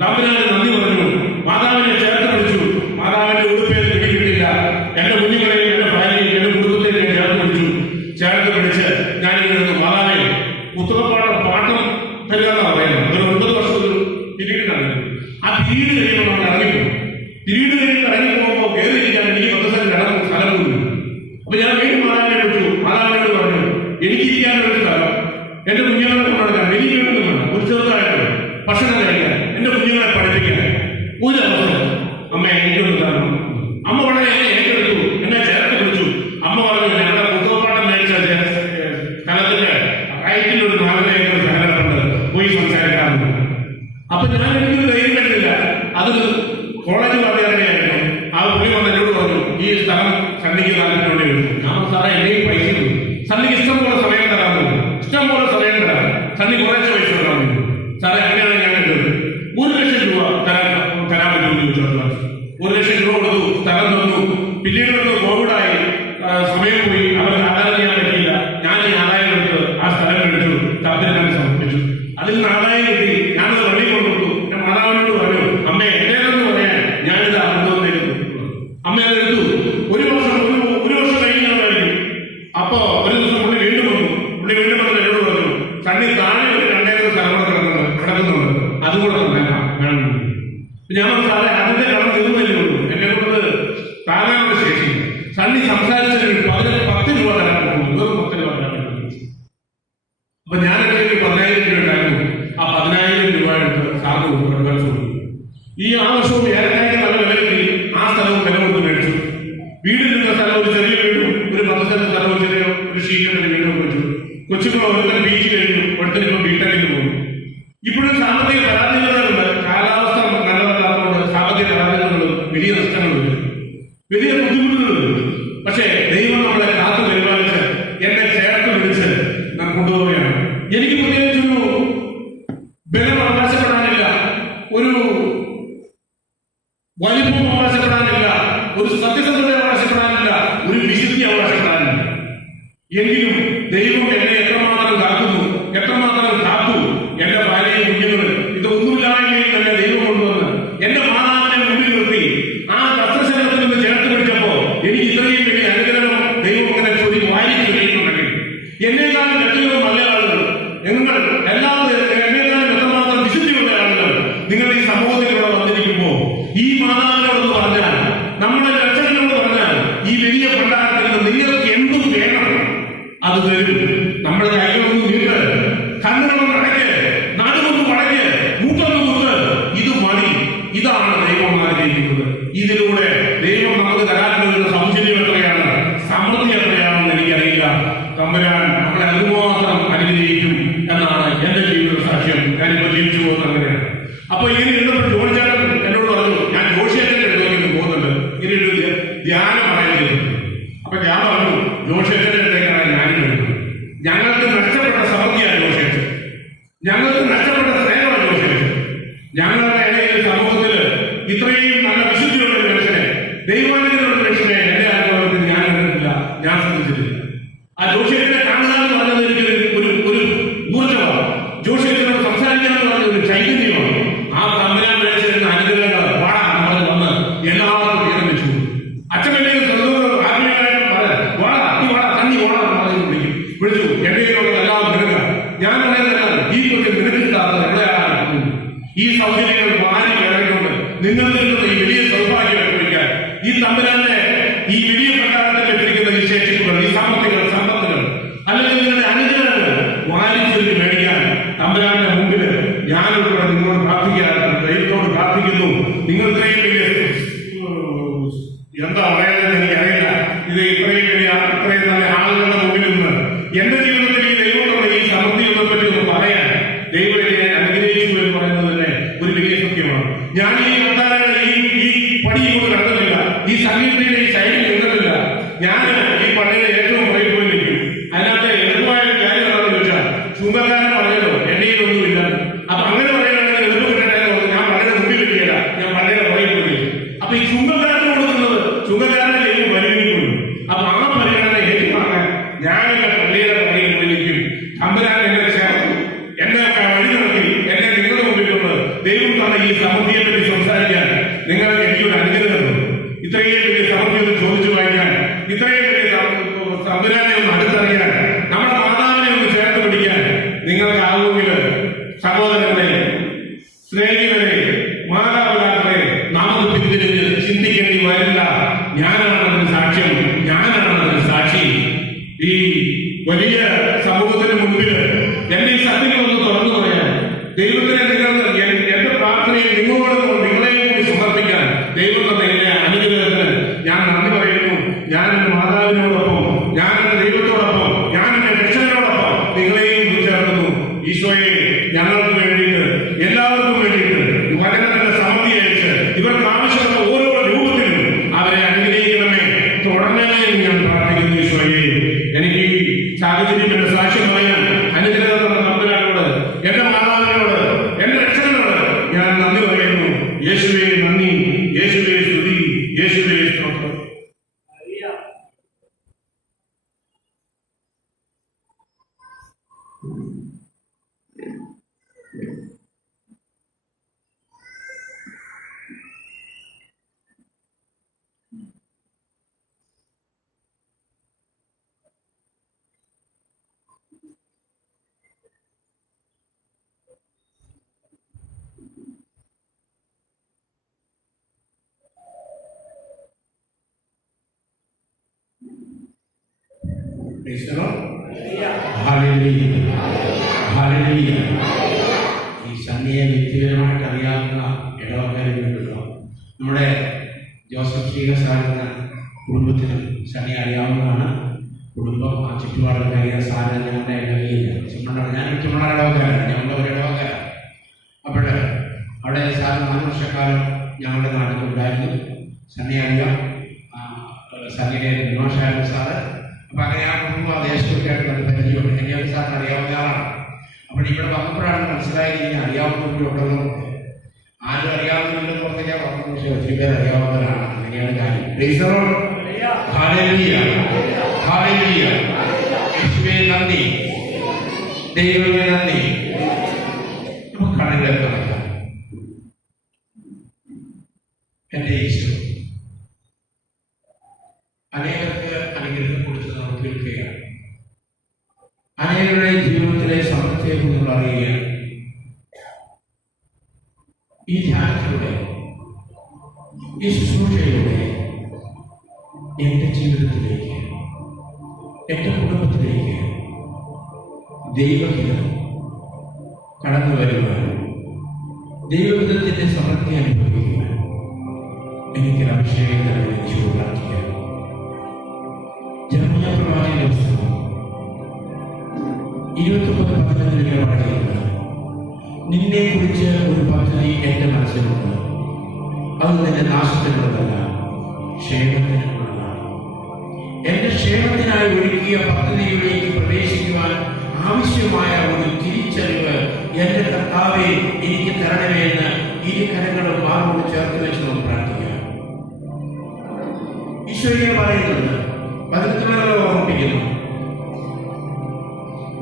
തമ്പുരാന് നന്ദി പറഞ്ഞു, മാതാവിനെ ചേർത്ത് പിടിച്ചു. മാതാവിന്റെ ഉടുപ്പേൽ പിടികിട്ടില്ല. എന്റെ കുഞ്ഞുങ്ങളെയും എന്റെ ഭാര്യയും എന്റെ കുടുംബത്തെയും ചേർത്ത് പിടിച്ച് ഞാനിങ്ങനെ മാതാവെ പാഠം തരികയെന്നാണ് പറയുന്നത്. ഒരു 9 വർഷത്തിൽ പിരീഡിനാണ്. ആ പിരീഡ് കഴിയുമ്പോൾ നമ്മൾ ഇറങ്ങിപ്പോകും. പിരീഡ് കഴിഞ്ഞ് ഇറങ്ങിപ്പോകുമ്പോൾ കയറിയിരിക്കാൻ എനിക്ക് 10 സെന്റ് സ്ഥലം പോലും. അപ്പൊ ഞാൻ വീണ്ടും മാതാവിനെ വിളിച്ചു. മാതാവിനോട് പറഞ്ഞു, എനിക്കിരിക്കാനൊരു സ്ഥലം, എന്റെ കുഞ്ഞുങ്ങളെ കൊണ്ടുനടക്കാൻ, വലിയ വീട്ടിൽ ഒരു ചെറുതായിട്ട് ഭക്ഷണം കഴിക്കാൻ, എന്റെ കുഞ്ഞുങ്ങളെ പഠിപ്പിക്കാൻ ഒരു അവസരം അമ്മ എനിക്കൊന്ന് തരണം. അമ്മ വളരെ ഏറ്റെടുത്തു, എന്നെ ചേർത്ത് പിടിച്ചു. അമ്മ പറഞ്ഞു, ഞങ്ങളുടെ പുസ്തകപ്പാഠം മേടിച്ച സ്ഥലത്തിന്റെ റൈറ്റിലൊരു 4 ഏക്കർ സ്ഥലമുണ്ട്, പോയി സംസാരിക്കാറുണ്ട്. അപ്പൊ ഞാൻ എനിക്കൊരു ധൈര്യം കണ്ടില്ല. അത് കോളേജ് വാദ്യാലയായിരുന്നു. ആ പുള്ളി വന്ന് എന്നോട് പറഞ്ഞു, ഈ സ്ഥലം സണ്ണിക്ക് താല്പര്യം വേണ്ടി. ഞാൻ സാറേ എന്നെയും പൈസ സണ്ണിക്ക് ഇഷ്ടം പോലെ സമയം തരാമെന്ന്, ഇഷ്ടം പോലെ സമയം തരാം, സണ്ണി കുറച്ച് പൈസ തരാൻ വേണ്ടി. സാറേ അങ്ങനെയാണ് ഞാൻ കണ്ടത്. 1 ലക്ഷം രൂപ തരാൻ പറ്റുമെന്ന് ചോദിച്ചു. 1 ലക്ഷം രൂപ കൊടുത്തു, സ്ഥലം തന്നു. പിന്നീട് കോവിഡായി, സമയം പോയി, അവർക്ക് ആദായം ചെയ്യാൻ പറ്റിയില്ല. ഞാൻ ഈ ആദായം എടുത്ത് ആ സ്ഥലം എടുത്തു, തമ്പുരാനെ സമർപ്പിച്ചു. അതിൽ നിന്ന് ആദായം കിട്ടി. ഞാനത് വഴി കൊണ്ടുകൊടുത്തു. ഞാൻ മാതാവിനോട് പറഞ്ഞു, അമ്മ എന്റേതെന്ന് പറയാൻ ഞാനിത് അനുഭവത്തേക്ക് അമ്മ അതെടുത്തു. ഒരു വർഷം കഴിഞ്ഞാൽ അപ്പോ ഒരു ദിവസം പുള്ളി വീണ്ടും വന്നു. എന്നോട് പറഞ്ഞു, സണ്ണി താഴെ ഒരു 2 ഏക്കർ സ്ഥലം കിടക്കുന്നുണ്ട്, അതുകൂടെ വേണം. ഞാൻ സാറേ അതിന്റെ കടം തീർന്നല്ലേ ഉള്ളൂ, എന്നെ കൊണ്ട് താങ്ങാനുള്ള ശേഷി. സണ്ണി സംസാരിച്ചതിന് 10 രൂപ തരാൻ പോകുന്നു, വെറും 10 രൂപ തരാൻ പറ്റുന്നു. അപ്പൊ ഞാൻ എന്തെങ്കിലും 10,000 രൂപ ഉണ്ടായിരുന്നു. ആ 10,000 രൂപ എടുത്ത് സാറിന് കൊടുത്തു. ഈ ആ വർഷവും ഏലക്കായ്ക്ക് നല്ല വില കിട്ടി. ആ സ്ഥലവും വില കൊടുത്ത് മേടിച്ചു. വീടിൽ നിന്ന സ്ഥലം ഒരു ചെറിയ വീടും, ഒരു 10 സെന്റ് സ്ഥലവും ചെറിയ ഒരു ഷീറ്റിന്റെ വീടും വെച്ചു. കൊച്ചുങ്ങൾ ഓരോരുത്തർ ബീച്ച് കഴിഞ്ഞു, ഒരുത്തരിപ്പം ബിടെക്കിന് പോകും. ഇപ്പോഴും സാമ്പത്തിക പരാധീനതകളുണ്ട്. കാലാവസ്ഥ നല്ലതല്ലാത്തതുകൊണ്ട് സാമ്പത്തിക പരാധീനതകളും വലിയ നഷ്ടങ്ങളുണ്ട്, വലിയ ബുദ്ധിമുട്ടുകളുണ്ട്. പക്ഷേ ദൈവം നമ്മളെ കാത്തു പരിപാലിച്ച് എന്നെ ചേർത്ത് പിടിച്ച് ഞാൻ കൊണ്ടുപോവുകയാണ്. എനിക്ക് പ്രത്യേകിച്ചൊരു ബലം അവകാശപ്പെടാനില്ല. ഒരു സമൂഹത്തിലൂടെ വന്നിരിക്കുമ്പോൾ ഈ മാതാവിനോട് പറഞ്ഞാൽ, നമ്മുടെ രക്ഷകനോട് പറഞ്ഞാൽ, ഈ വലിയ ഭണ്ഡാരത്തിൽ നിന്ന് നിങ്ങൾക്ക് എന്തും വേണം അത് തരും. നമ്മുടെ കൈകളൊന്നും നീട്ട്, കണ്ണുകളൊന്നും അടയ്ക്ക്, നടുവൊന്നും അടയ്ക്ക്, മൂക്കൊന്നും കുത്ത്, ഇത് മതി. ഇതാണ് ദൈവം ആഗ്രഹിക്കുന്നത്. ഇതിലൂടെ ദൈവം നമുക്ക് തരാൻ പോകുന്ന സൗജന്യം എത്രയാണ്, സമൃദ്ധി എത്രയാണെന്ന് എനിക്കറിയില്ല. തമ്പുരാൻ നമ്മളെ അതുമാത്രം അനുഗ്രഹിക്കും എന്നാണ് എന്റെ ജീവിത സാക്ഷ്യം. ഞാനിപ്പോ ജീവിച്ചു പോകുന്നത് അങ്ങനെയാണ്. അപ്പൊ ഇങ്ങനെ ഇരുന്നപ്പോൾ ജോണിച്ചേട്ടൻ എന്നോട് പറഞ്ഞു, ഞാൻ ജോഷിയേട്ടന്റെ അടുത്തേക്ക് പോകുന്നുണ്ട്, ഇങ്ങനെ ഒരു ധ്യാനം പറയുന്നത്. അപ്പൊ ഞാൻ പറഞ്ഞു, ജോഷിയേട്ടന്റെ അടുത്തേക്കാണ് ഞാനും വരുന്നത്. ഞങ്ങൾക്ക് നഷ്ടപ്പെട്ട സമൃദ്ധിയാണ് ജോഷിയേട്ടൻ, ഞങ്ങൾക്ക് നഷ്ടപ്പെട്ട സ്നേഹമാണ് ജോഷിയേട്ടൻ. ഞങ്ങളുടെ ഇടയിൽ സമൂഹത്തില് ഇത്രയും നല്ല വിശുദ്ധിയുള്ള ഒരു മനുഷ്യനെ, ദൈവാനുഗ്രഹമുള്ള മനുഷ്യനെ എന്റെ അനുഭവത്തിൽ ഞാൻ കണ്ടിട്ടില്ല, ഞാൻ ശ്രദ്ധിച്ചിട്ടില്ല. ആ ജോഷിയേട്ടനെ കാണുക എന്ന് പറഞ്ഞത് എനിക്ക് ഒരു ഊർജ്ജമാണ്. ജോഷിയേട്ടനോട് സംസാരിക്കാന്ന് പറഞ്ഞ ഒരു ചൈതന്യമാണ്. ആ തമ്പുരാൻ മേടിച്ചിരുന്ന അനുഗ്രഹങ്ങൾ വാടാ നമ്മൾ വന്ന് എല്ലാവർക്കും വീതം വെച്ചു. അച്ഛനെങ്കിലും ആത്മീയമായിട്ടും വാടാ നീ വാടാ തണ്ണി വാടാ നമ്മളെ വിളിച്ചു. എന്തെങ്കിലും എല്ലാം നിനക്ക്. ഞാൻ പറയുന്നതല്ല, ഈ കൊച്ചു നിനക്ക് കിട്ടാത്ത എവിടെയാണ് ഈ സൗകര്യങ്ങൾ മാറി ഇറങ്ങിക്കൊണ്ട് നിങ്ങൾക്ക് കിട്ടുന്ന ഈ വലിയ സൗഭാഗ്യം അനുഭവിക്കാൻ ഈ തമ്പുരാന്റെ ഈ വലിയ പ്രകാരത്തിൽ ലഭിക്കുന്ന ഈ ശേഷിപ്പുകൾ, ഈ സാമ്പത്തിക സമ്പത്തുകൾ, അല്ലെങ്കിൽ നിങ്ങളുടെ അനുഗ്രഹങ്ങൾ വാരിച്ചൊരു മേടിക്കാൻ തമ്പുരാന്റെ മുമ്പിൽ ഞാനുൾപ്പെടെ നിങ്ങളോട് പ്രാർത്ഥിക്കാറുണ്ട്. ദൈവത്തോട് പ്രാർത്ഥിക്കുന്നു. നിങ്ങൾ ഇത്രയും വലിയ എന്താ പറയുന്നത് എനിക്കറിയില്ല. ഇത് ഇത്രയും നല്ല ആളുകളുടെ മുമ്പിൽ നിന്ന് എന്റെ ജീവിതത്തിൽ ഈ ദൈവത്തോടെ ഈ സമൃദ്ധിയെ പറ്റി ഒന്ന് പറയാൻ ദൈവം എന്നെ അനുഗ്രഹിച്ചു എന്ന് പറയുന്നത് തന്നെ ഒരു വലിയ സത്യമാണ്. ഞാൻ ഈ ഈ പടി കൊണ്ട് കടന്നിട്ടില്ല, ഈ സംഗീതത്തിന്റെ ഈ ശൈലി നിന്നിട്ടില്ല. ഞാൻ ഈ പള്ളിയുടെ ഏറ്റവും പുറകിൽ പോയി നിൽക്കും. അതിനകത്ത് എളുപ്പമായ കാര്യം എന്താണെന്ന് ചോദിച്ചാൽ, ചുങ്കക്കാരൻ പറഞ്ഞല്ലോ എന്റെ ഒന്നുമില്ല. അപ്പൊ അങ്ങനെ പറയുകയാണെങ്കിൽ എളുപ്പം കിട്ടേണ്ടത് ഞാൻ പള്ളിയുടെ മുമ്പിൽ കിട്ടിയില്ല, ഞാൻ പള്ളിയുടെ പുറകിൽ പോയി നിൽക്കും. അപ്പൊ ഈ ചുങ്കക്കാരന് കൊടുക്കുന്നത് ചുങ്കക്കാരന്റെ എനിക്ക് പരിഗണിക്കുന്നു. അപ്പൊ ആ പരിഗണന ഏറ്റുവാങ്ങാൻ ഞാൻ എന്റെ പള്ളിയുടെ പുറകിൽ പോയി നിൽക്കും. തമ്പുരാൻ എന്നെ ചേർത്തു, എന്നെ വഴി നടത്തി, എന്നെ നിങ്ങളുടെ മുമ്പിൽ കൊണ്ട് ദൈവം തന്ന ഈ സമൃദ്ധിയെ പറ്റി സംസാരിക്കാൻ നിങ്ങൾക്ക് എനിക്കൊരു അനുഗ്രഹമുണ്ട്. ഇത്രയും വലിയ സമൃദ്ധി ഒന്ന് ചോദിച്ചു വാങ്ങിക്കാൻ, ഇത്രയും വലിയ തമ്പുരാനെ ഒന്ന് അടുത്തറിയാൻ, നമ്മുടെ മാതാവിനെ ഒന്ന് ചേർത്ത് പിടിക്കാൻ നിങ്ങൾക്കാവുമെങ്കിൽ സഹോദരങ്ങളെ, സ്നേഹിതരെ, മാതാപിതാക്കളെ, നാം പിന്തിരിഞ്ഞ് ചിന്തിക്കേണ്ടി വരില്ല. ഞാനാണ് അതിന് സാക്ഷ്യം, ഞാനാണ് അതിന് സാക്ഷി. ഈ വലിയ സമൂഹത്തിന് മുമ്പിൽ എന്റെ ഈ സത്യങ്ങൾ ഒന്ന് തുറന്നു പറയാൻ, ദൈവത്തിനെ നിങ്ങൾക്ക് എന്റെ പ്രാർത്ഥനയിൽ നിങ്ങളെയും കൂടി സമർപ്പിക്കാൻ ദൈവം തന്ന എന്റെ അനുഗ്രഹത്തിന് ഞാൻ നന്ദി പറയുന്നു. ഞാൻ എന്റെ മാതാവിനോടൊപ്പം, ഞാൻ എന്റെ ദൈവത്തോടൊപ്പം, ഞാൻ എന്റെ രക്ഷകനോടൊപ്പം നിങ്ങളെയും ചേർക്കുന്നു. ഈശോയെ, ഞങ്ങൾക്ക് വേണ്ടിയിട്ട്, എല്ലാവർക്കും വേണ്ടിയിട്ട് വചനത്തിന്റെ സമൃദ്ധി അയച്ച് ഇവർക്ക് ആവശ്യമുള്ള ഓരോ രൂപത്തിലും അവരെ അനുഗ്രഹിക്കണമേ, തുടരണമേ എന്ന് ഞാൻ പ്രാർത്ഥിക്കുന്നു. ഈശോയെ, എനിക്ക് ഈ സാഹചര്യം എന്റെ സാക്ഷ്യം പറയാൻ അനുഗ്രഹം തന്ന തമ്പുരാനോട്, എന്റെ മാതാവിനോട്, എന്റെ രക്ഷകനോട് ഞാൻ നന്ദി പറയുന്നു. യേശുവേ നന്ദി, യേശുവേ സ്തുതി, യേശുവേ സ്തോത്രം. ഈ സണ്ണിയെ വ്യക്തിപരമായിട്ട് അറിയാവുന്ന ഇടവക്കാരുണ്ടല്ലോ, നമ്മുടെ ജോസഫ് ശ്രീകസാരെന്ന കുടുംബത്തിനും സണ്ണിയെ അറിയാവുന്നതാണ്. കുടുംബം ആ ചുറ്റുപാടുകൾ കഴിയുന്ന സാധനം ഞങ്ങളുടെ കഴിയില്ല. ഞാൻ ചുമണ്ണ ഇടവക്കാരാണ്, ഞങ്ങളുടെ ഒരു ഇടവക്കാരാണ്. അപ്പോൾ അവിടെ സാറ് 4 വർഷക്കാലം ഞങ്ങളുടെ നാട്ടിലുണ്ടായിരുന്നു. സണ്ണിയെ അറിയാം, സണ്ണിയുടെ വിനോഷായിരുന്നു സാറ്. അപ്പൊ അങ്ങനെ ആ കുടുംബം ആ ദേശത്തൊക്കെയായിട്ട് നല്ല പരിചയമുണ്ട്. എന്നെ സാറിന് അറിയാവുന്ന ആളാണ്. അപ്പോൾ ഇവിടെ വന്നപ്പോഴാണ് മനസ്സിലായി ഇനി അറിയാവുന്നവരുണ്ടല്ലോ. ആരും അറിയാവുന്നവരും പുറത്തേക്കാ പറഞ്ഞു, പക്ഷെ ഒത്തിരി പേര് അറിയാവുന്നവരാണ്. അങ്ങനെയാണ് കാര്യം. നന്ദി, ദൈവമേ നന്ദി. നമുക്ക് കണ്ണിലേക്ക് നടക്കാം. എന്റെ ഈശോ അനേകർക്ക് അനുഗ്രഹം കൊടുത്ത് നമുക്ക് കേൾക്കുകയാണ്. അനേകരുടെ ജീവിതത്തിലെ സമൃദ്ധിയെ കുറിച്ച് അറിയുകയാണ്. ഈ ധ്യാനത്തിലൂടെ, ഈ ശുശ്രൂഷയിലൂടെ എൻ്റെ ജീവിതത്തിലേക്ക്, എൻ്റെ കുടുംബത്തിലേക്ക് ദൈവഹിതം കടന്നു വരുവാൻ, ദൈവഹിതത്തിൻ്റെ സമൃദ്ധി അനുഭവിക്കുവാൻ എനിക്കൊരു അഭിഷേകം തരണമെന്ന് ഈശോ പ്രാർത്ഥിക്കാം. ജെറമ്യാ പ്രവാചകന്റെ പുസ്തകം 29:11 പറയുന്നത്, നിന്നെ കുറിച്ച് ഒരു പദ്ധതി എൻ്റെ മനസ്സിലുണ്ട്, അത് നിന്റെ നാശത്തിനുള്ളതല്ല, ക്ഷേമത്തിനുള്ളതാണ്. എന്റെ ക്ഷേമത്തിനായി ഒരുക്കിയ പദ്ധതിയിലേക്ക് പ്രവേശിക്കുവാൻ ആവശ്യമായ ഒരു തിരിച്ചറിവ് എന്റെ കർത്താവേ എനിക്ക് തരണമേ എന്ന് ഇരു കരങ്ങളും മാറോട് ചേർത്ത് വെച്ച് നമുക്ക് പ്രാർത്ഥിക്കാം. ഈശോയെ പറയുന്നുണ്ട്, പതിനെട്ടുകളെ ഓർമ്മിപ്പിക്കുന്നു,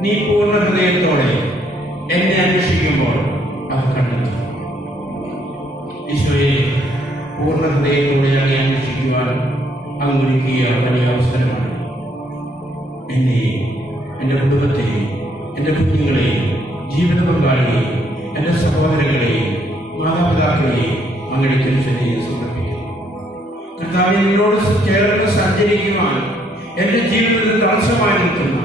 നീ പൂർണ്ണ ഹൃദയത്തോടെ എന്നെ അന്വേഷിക്കുമ്പോൾ അത് കണ്ടെത്തും. ഈശോയെ പൂർണ്ണ ഹൃദയത്തോടെ ഞങ്ങളെ അന്വേഷിക്കുവാൻ അങ്ങൊരുക്കിയ വലിയ അവസരമാണ്. എന്നെയും എൻ്റെ കുടുംബത്തെയും എൻ്റെ കുഞ്ഞുങ്ങളെയും ജീവിത പങ്കാളിയെയും എൻ്റെ സഹോദരങ്ങളെയും മാതാപിതാക്കളെയും അങ്ങയുടെ തിരുസന്നിധിയിൽ സമർപ്പിക്കുന്നു. കർത്താവേ, നിന്നോട് ചേർന്ന് സഞ്ചരിക്കുവാൻ എൻ്റെ ജീവിതത്തിൽ തടസ്സമായി നിൽക്കുന്ന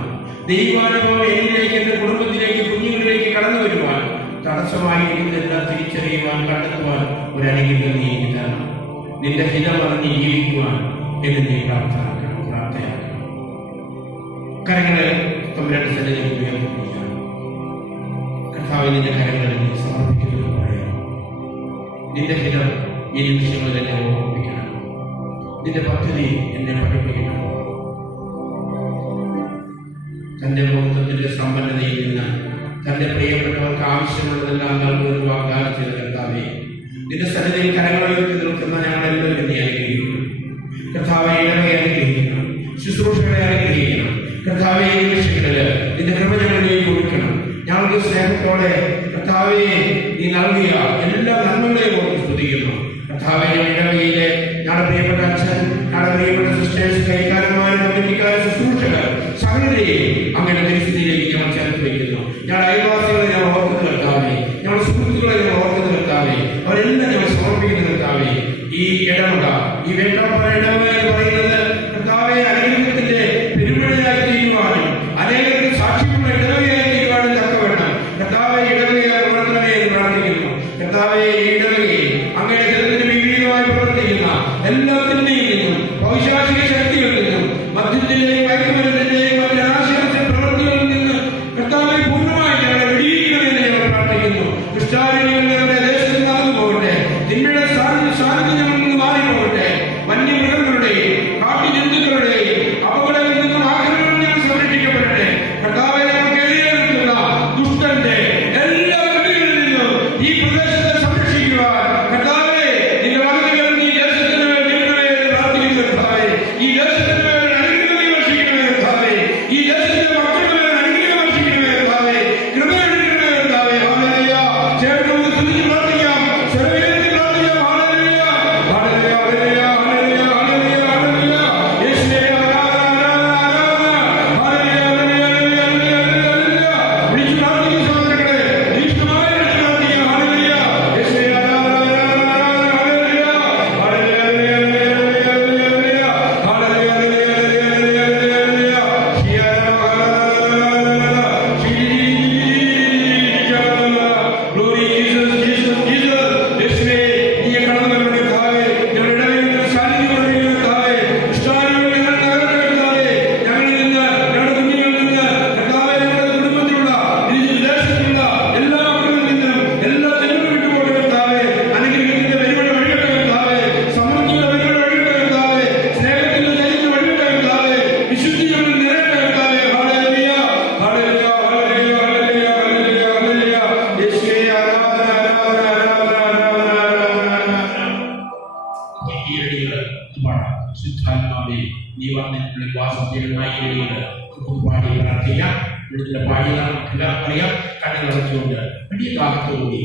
ദൈവാനുഭവം എന്നിലേക്ക്, എൻ്റെ കുടുംബത്തിലേക്ക്, കുഞ്ഞുങ്ങളിലേക്ക് കടന്നു വരുവാൻ തടസ്സമായി നിന്നെല്ലാം തിരിച്ചറിയുവാൻ, കണ്ടെത്തുവാൻ ഒരു അനുഗ്രഹം നീ എനിക്ക് തരണം. നിന്റെ ഹിതം അറിഞ്ഞ് ജീവിക്കുവാൻ എന്ന് നീ പ്രാർത്ഥനയാക്കണം. കരങ്ങളെ തമ്പുരാന്റെ സന്നിധിയിൽ ഉയർത്തുകയാണ്. കർത്താവേ, നിന്റെ കരങ്ങളിൽ നീ സമർപ്പിക്കുന്നത് പറയാം. നിന്റെ ഹിതം ഈ നിമിഷങ്ങളിൽ എന്നെ ഓർമ്മിപ്പിക്കണം. നിന്റെ പദ്ധതി എന്നെ പഠിപ്പിക്കണം. തന്റെ ബോധത്തിന്റെ സമ്പന്നതയിൽ നിന്ന് തന്റെ പ്രിയപ്പെട്ടവർക്ക് ആവശ്യമുള്ളതെല്ലാം നൽകുമെന്ന് വാഗ്ദാനം ചെയ്ത കർത്താവേ, നിന്റെ സന്നിധിയിൽ കരങ്ങളുയർത്തി നിൽക്കുന്ന ഞങ്ങളെല്ലാം നീ അനുഗ്രഹിക്കണം. കർത്താവെ, ഇടവയെ അനുഗ്രഹിക്കണം, ശുശ്രൂഷകളെ അനുഗ്രഹിക്കണം. കർത്താവെ, ഈ നിമിഷങ്ങളില് നിന്റെ കൃപ ഞങ്ങളിലേക്ക് കൊടുക്കണം. ഞങ്ങൾക്ക് സ്നേഹത്തോടെ കർത്താവെ നീ നൽകിയ എല്ലാ നന്മകളെയും ഓർത്ത് സ്തുതിക്കുന്നു. കർത്താവെ, ഇടവയിലെ ഞങ്ങളുടെ പ്രിയപ്പെട്ട അച്ഛൻ, ഞങ്ങളുടെ പ്രിയപ്പെട്ട സിസ്റ്റേഴ്സ്, കൈകാരന്മാർ, കമ്മിറ്റിക്കാർ, ശുശ്രൂഷകർ സകലരെയും അങ്ങനെ പരിസ്ഥിതിയിലേക്ക് ഞങ്ങൾ ചേർത്ത് വയ്ക്കുന്നു. ഞങ്ങളുടെ അയൽവാസികളെ ഞങ്ങൾ ഓർക്കുന്ന കർത്താവേ, ഞങ്ങളുടെ സുഹൃത്തുക്കളെ ഞങ്ങൾ ഓർക്കുന്ന കർത്താവേ, അവരെല്ലാം ഞങ്ങൾ സമർപ്പിക്കുന്ന കർത്താവേ, ഈ ഇടവക, ഈ വേണ്ടപ്പെട്ട ഇടവക എന്ന് പറയുന്നത് കർത്താവെ അനുഗ്രഹത്തിന്റെ പെരുമഴയായി തീരുവാനും അനേകർക്ക് സാക്ഷ്യമുള്ള ഇടവകയായി തീരുവാനും തക്കവണ്ണം കർത്താവെ ഇടവകയെ ഉണർത്തണമേ എന്ന് പ്രാർത്ഥിക്കുന്നു. കർത്താവെ, ഈ ഇടവകയെ അങ്ങനെ ജലത്തിന് വിപരീതമായി പ്രവർത്തിക്കുന്ന എല്ലാത്തിന്റെയും നിന്നും, പൗശാചിക ശക്തികളിൽ നിന്നും, മദ്യത്തിന്റെയും മയക്കുമരുന്നിന്റെയും മറ്റ് അനാശാസ്യ പ്രവൃത്തികളിൽ നിന്ന് കർത്താവെ പൂർണ്ണമായി ഞങ്ങളെ വെടിയിക്കണമെന്ന് ഞങ്ങൾ പ്രാർത്ഥിക്കുന്നു. ക്രിസ്ത്യാനികൾ ഞങ്ങളുടെ ദേശത്ത് നടന്നു പോകട്ടെ, തിന്മയുടെ സാന്നിധ്യം നിന്ന് മാറിപ്പോകട്ടെ. വന്യമൃഗങ്ങളുടെയും കാട്ടുജന്തുക്കളുടെയും അപകടങ്ങളിൽ നിന്നും ആക്രമണം ഞങ്ങൾ സംരക്ഷിക്കപ്പെടട്ടെ. കർത്താവെ, നമുക്കെതിരെ നിൽക്കുന്ന ദുഷ്ടന്റെ എല്ലാ കൃതികളിൽ നിന്നും ഈ പ്രദേശത്തെ സംരക്ഷിക്കുവാൻ കർത്താവെ നിന്റെ വാഗ്ദത്തങ്ങൾ നീ ദേശത്തിന് നീട്ടണമേ എന്ന് പ്രാർത്ഥിക്കുന്നു. കർത്താവെ, ഈ ദേശത്തിന് മേൽ അനുഗ്രഹം വർഷിക്കണമേ. കർത്താവെ, ഈ ദേശത്തിന്റെ മക്കളുടെ മേൽ അനുഗ്രഹം വർഷിക്കണമേ. കർത്താവെ, കൃപയെടുക്കണമേ. കർത്താവെ, ഹല്ലേലൂയ. ചേർന്ന് നമുക്ക് സ്തുതിച്ച് പ്രാർത്ഥിക്കാം. സർവ്വജനത്തിൽ പ്രാർത്ഥിക്കാം. Hallelujah, hallelujah, hallelujah, hallelujah, hallelujah, hallelujah. യേശുവേ, ആരാധന, ആരാധന, ആരാധന. Hallelujah, hallelujah, hallelujah, hallelujah. വിളിച്ചു പ്രാർത്ഥിക്കും സഹോദരങ്ങളെ. ഈശ്വരമായി വിളിച്ചു പ്രാർത്ഥിക്കാം. ഹല്ലേലൂയ. യേശുവേ, ആരാധന, ആരാധന, ആരാധന. Hallelujah, hallelujah, hallelujah, hallelujah, hallelujah, hallelujah, hallelujah, hallelujah. ശിയാരാധന, ആരാധന, ഗ്ലോറി ജീസസ്, ജീസസ്, ജീസസ്. യേശുവേ, നീ കടന്നു വരണമേ. കർത്താവേ, ഞങ്ങളുടെ ഇടയിൽ നിന്ന് സാന്നിധ്യം കൊണ്ടുവരണമേ. കർത്താവേ, ഇഷ്ടാനുഭവം ഞങ്ങൾ നൽകണമേ. കർത്താവേ, ഞങ്ങളിൽ നിന്ന്, ഞങ്ങളുടെ കുഞ്ഞുങ്ങളിൽ നിന്ന്, കർത്താവേ, ഞങ്ങളുടെ കുടുംബത്തിലുള്ള ഈ ദേശത്തുള്ള എല്ലാ മക്കളിൽ നിന്നും എല്ലാ തെറ്റുകളും വിട്ടുപോകട്ടെ. കർത്താവേ, അനുഗ്രഹത്തിന്റെ പരിമഴ ഒഴുകട്ടെ. കർത്താവേ, സമൃദ്ധിയുടെ പരിമഴ ഒഴുകട്ടെ. കർത്താവേ, സ്നേഹത്തിന്റെ ചൈതന്യം ഒഴുകട്ടെ. കർത്താവേ, വിശുദ്ധികളിൽ നിറയട്ടെ. കർത്താവേ, hallelujah, hallelujah, hallelujah, hallelujah, hallelujah, hallelujah. യേശുവേ, ആരാധന, ആരാധന, ആരാധന, ആരാധന, ആരാധന. ഈ ഇരടികള് പാടാം. ശുദ്ധാത്മാവേ, നീ വന്നിട്ടുള്ള വാസത്തിലുമായി ഇരടികള് നമുക്ക് പാടി പ്രാർത്ഥിക്കാം. ഇവിടുത്തെ പാടിയതാണ് നമുക്കെല്ലാം അറിയാം. കണ്ണുകളടച്ചുകൊണ്ട് വലിയ ദാഹത്തോടുകൂടി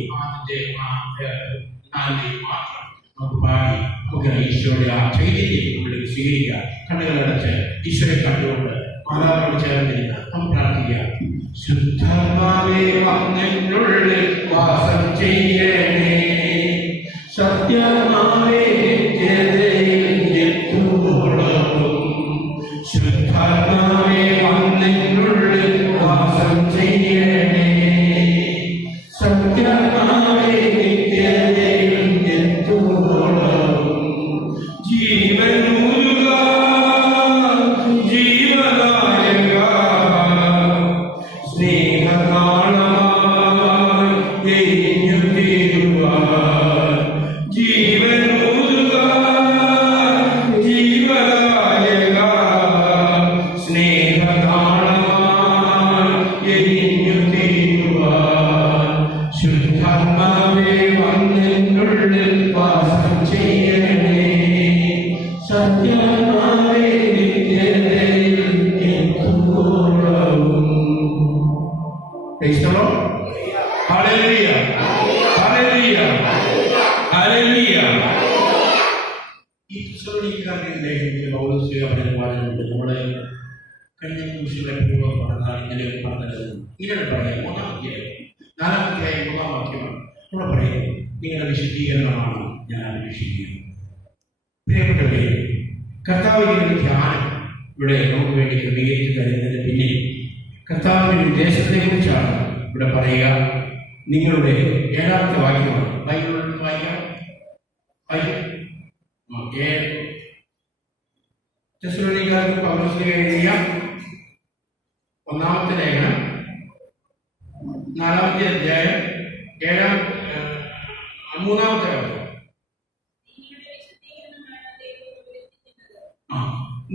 മാത്രം നമുക്ക് പാടി നമുക്ക് ഈശോയുടെ ആ ചൈതന്യം നമ്മളിലേക്ക് സ്വീകരിക്കുക. കണ്ണുകളടച്ച് ഈശോയെ കണ്ടുകൊണ്ട് മാതാവിനോട് ചേർന്നിരുന്ന് നമുക്ക് പ്രാർത്ഥിക്കാം. ശുദ്ധാത്മാവേ, വന്നെന്നുള്ളിൽ വാസം ചെയ്യണേ. എരിഞ്ഞു തീരുവാൻ ജീവനൂതുവാൻ ജീവദായക സ്നേഹദാനവാൻ എരിഞ്ഞു തീരുവാൻ ശുദ്ധാത്മാവേ വന്നെന്നുള്ളിൽ വാസം ചെയ്യണേ സത്യാത്മാവേ നിത്യതയിൽ എത്തുവോളവും. Praise the Lord. Hallelujah. Hallelujah. Hallelujah. ഈ തെസ്സലോനിക്കക്കാരുടെ ലേഖനത്തിൽ പൗലോസ് പറയുന്നുണ്ട്, നമ്മളെ കഴിഞ്ഞ നിമിഷങ്ങളെ പൂർവ്വം പറഞ്ഞാൽ ഇങ്ങനെ പറഞ്ഞത് ഇങ്ങനെ പറയാം. 4-ാം 3 വാക്യമാണ്. ഇവിടെ പറയും, നിങ്ങളുടെ വിശുദ്ധീകരണമാണ് ഞാൻ അന്വേഷിക്കുന്നത്. പ്രിയപ്പെട്ടവരെ, കർത്താവിന്റെ ധ്യാനം ഇവിടെ നമുക്ക് വേണ്ടി ക്രമീകരിച്ചു തരുന്നതിന് പിന്നിൽ കർത്താവിന്റെ ഉദ്ദേശത്തെ കുറിച്ചാണ് ഇവിടെ പറയുക. നിങ്ങളുടെ 7-ാമത്തെ വാക്യമാണ്. ബൈബിളിൽ വായിക്കാം. തെസ്സലോനിക്കർക്ക് പൗലോസ് എഴുതിയ 1-ാമത്തെ ലേഖനം 4-ാമത്തെ അധ്യായം 3-ാമത്തെ വാക്യം.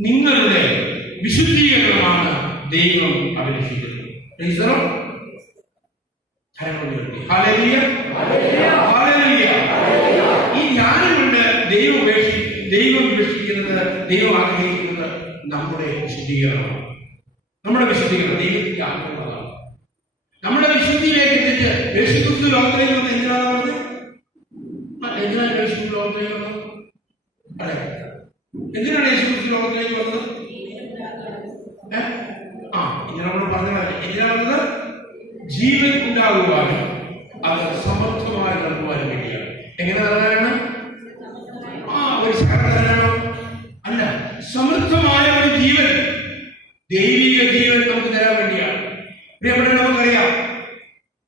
നിങ്ങളുടെ വിശുദ്ധീകരണമാണ് ദൈവം അഭിലഷിക്കുന്നത്. ഈ ജ്ഞാനം കൊണ്ട് ദൈവം ഉപേക്ഷിക്കുന്നത്, ദൈവം ആഗ്രഹിക്കുന്നത് നമ്മുടെ വിശുദ്ധീകരണമാണ്. നമ്മുടെ വിശുദ്ധീകരണം ദൈവത്തിന്റെ ആഗ്രഹമാണ്. നമ്മുടെ വിശുദ്ധിയിലേക്ക് എത്തിച്ച് യേശുക്രിസ്തു ലോകത്തിലേക്ക് വന്ന് എന്തിനാണ് യേശുക്രിസ്തു ലോകത്തിലേക്ക് വന്നത്? എന്തിനാണ് യേശുക്രിസ്തു ലോകത്തിലേക്ക് വന്നത്? ഇങ്ങനെ നമ്മൾ പറഞ്ഞത് എന്തിനാ വന്നത്? ജീവൻ ഉണ്ടാകുവാനും അത് സമർത്ഥമായി നൽകുവാനും വേണ്ടിയാണ്. എങ്ങനെ നൽകാനാണ്? ഒരു സഹകരണം അല്ല, സമൃദ്ധമായ ഒരു ജീവൻ, ദൈവിക ജീവൻ നമുക്ക് തരാൻ വേണ്ടിയാണ്. പ്രിയപ്പെട്ട, നമുക്കറിയാം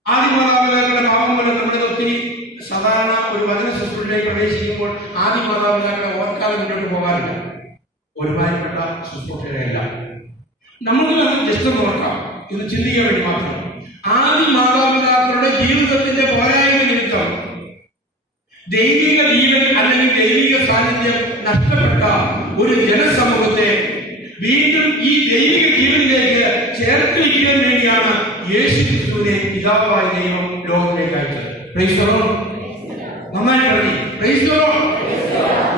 ആദിമാതാപിതാക്കളുടെ പാപം കൊണ്ട് നമ്മൾ ഒത്തിരി സാധാരണ ഒരു വചന ശുശ്രൂഷയിലേക്ക് പ്രവേശിക്കുമ്പോൾ ആദിമാതാപിതാക്കളെ ഓർക്കാതെ മുന്നോട്ട് പോകാറില്ല. ഒരുമാതിരിപ്പെട്ട ശുശ്രൂഷകരെയല്ല. നമുക്ക് ജസ്റ്റ് നോക്കാം, ഇത് ചിന്തിക്കാൻ വേണ്ടി മാത്രം. ആദിമാതാപിതാക്കളുടെ ജീവിതത്തിന്റെ പോരായ്മ നിമിത്തം ദൈവിക ജീവൻ അല്ലെങ്കിൽ ദൈവിക സാന്നിധ്യം നഷ്ടപ്പെട്ട ഒരു ജനസമൂഹത്തെ വീണ്ടും ഈ ദൈവിക ജീവനിലേക്ക് ചേർത്ത് വയ്ക്കാൻ വേണ്ടിയാണ് യേശുക്രിസ്തുവിനെ പിതാവായ ദൈവം ലോകത്തിലേക്ക് അയച്ചത്. Price the Lord. നന്നായി പറഞ്ഞു. Price the Lord.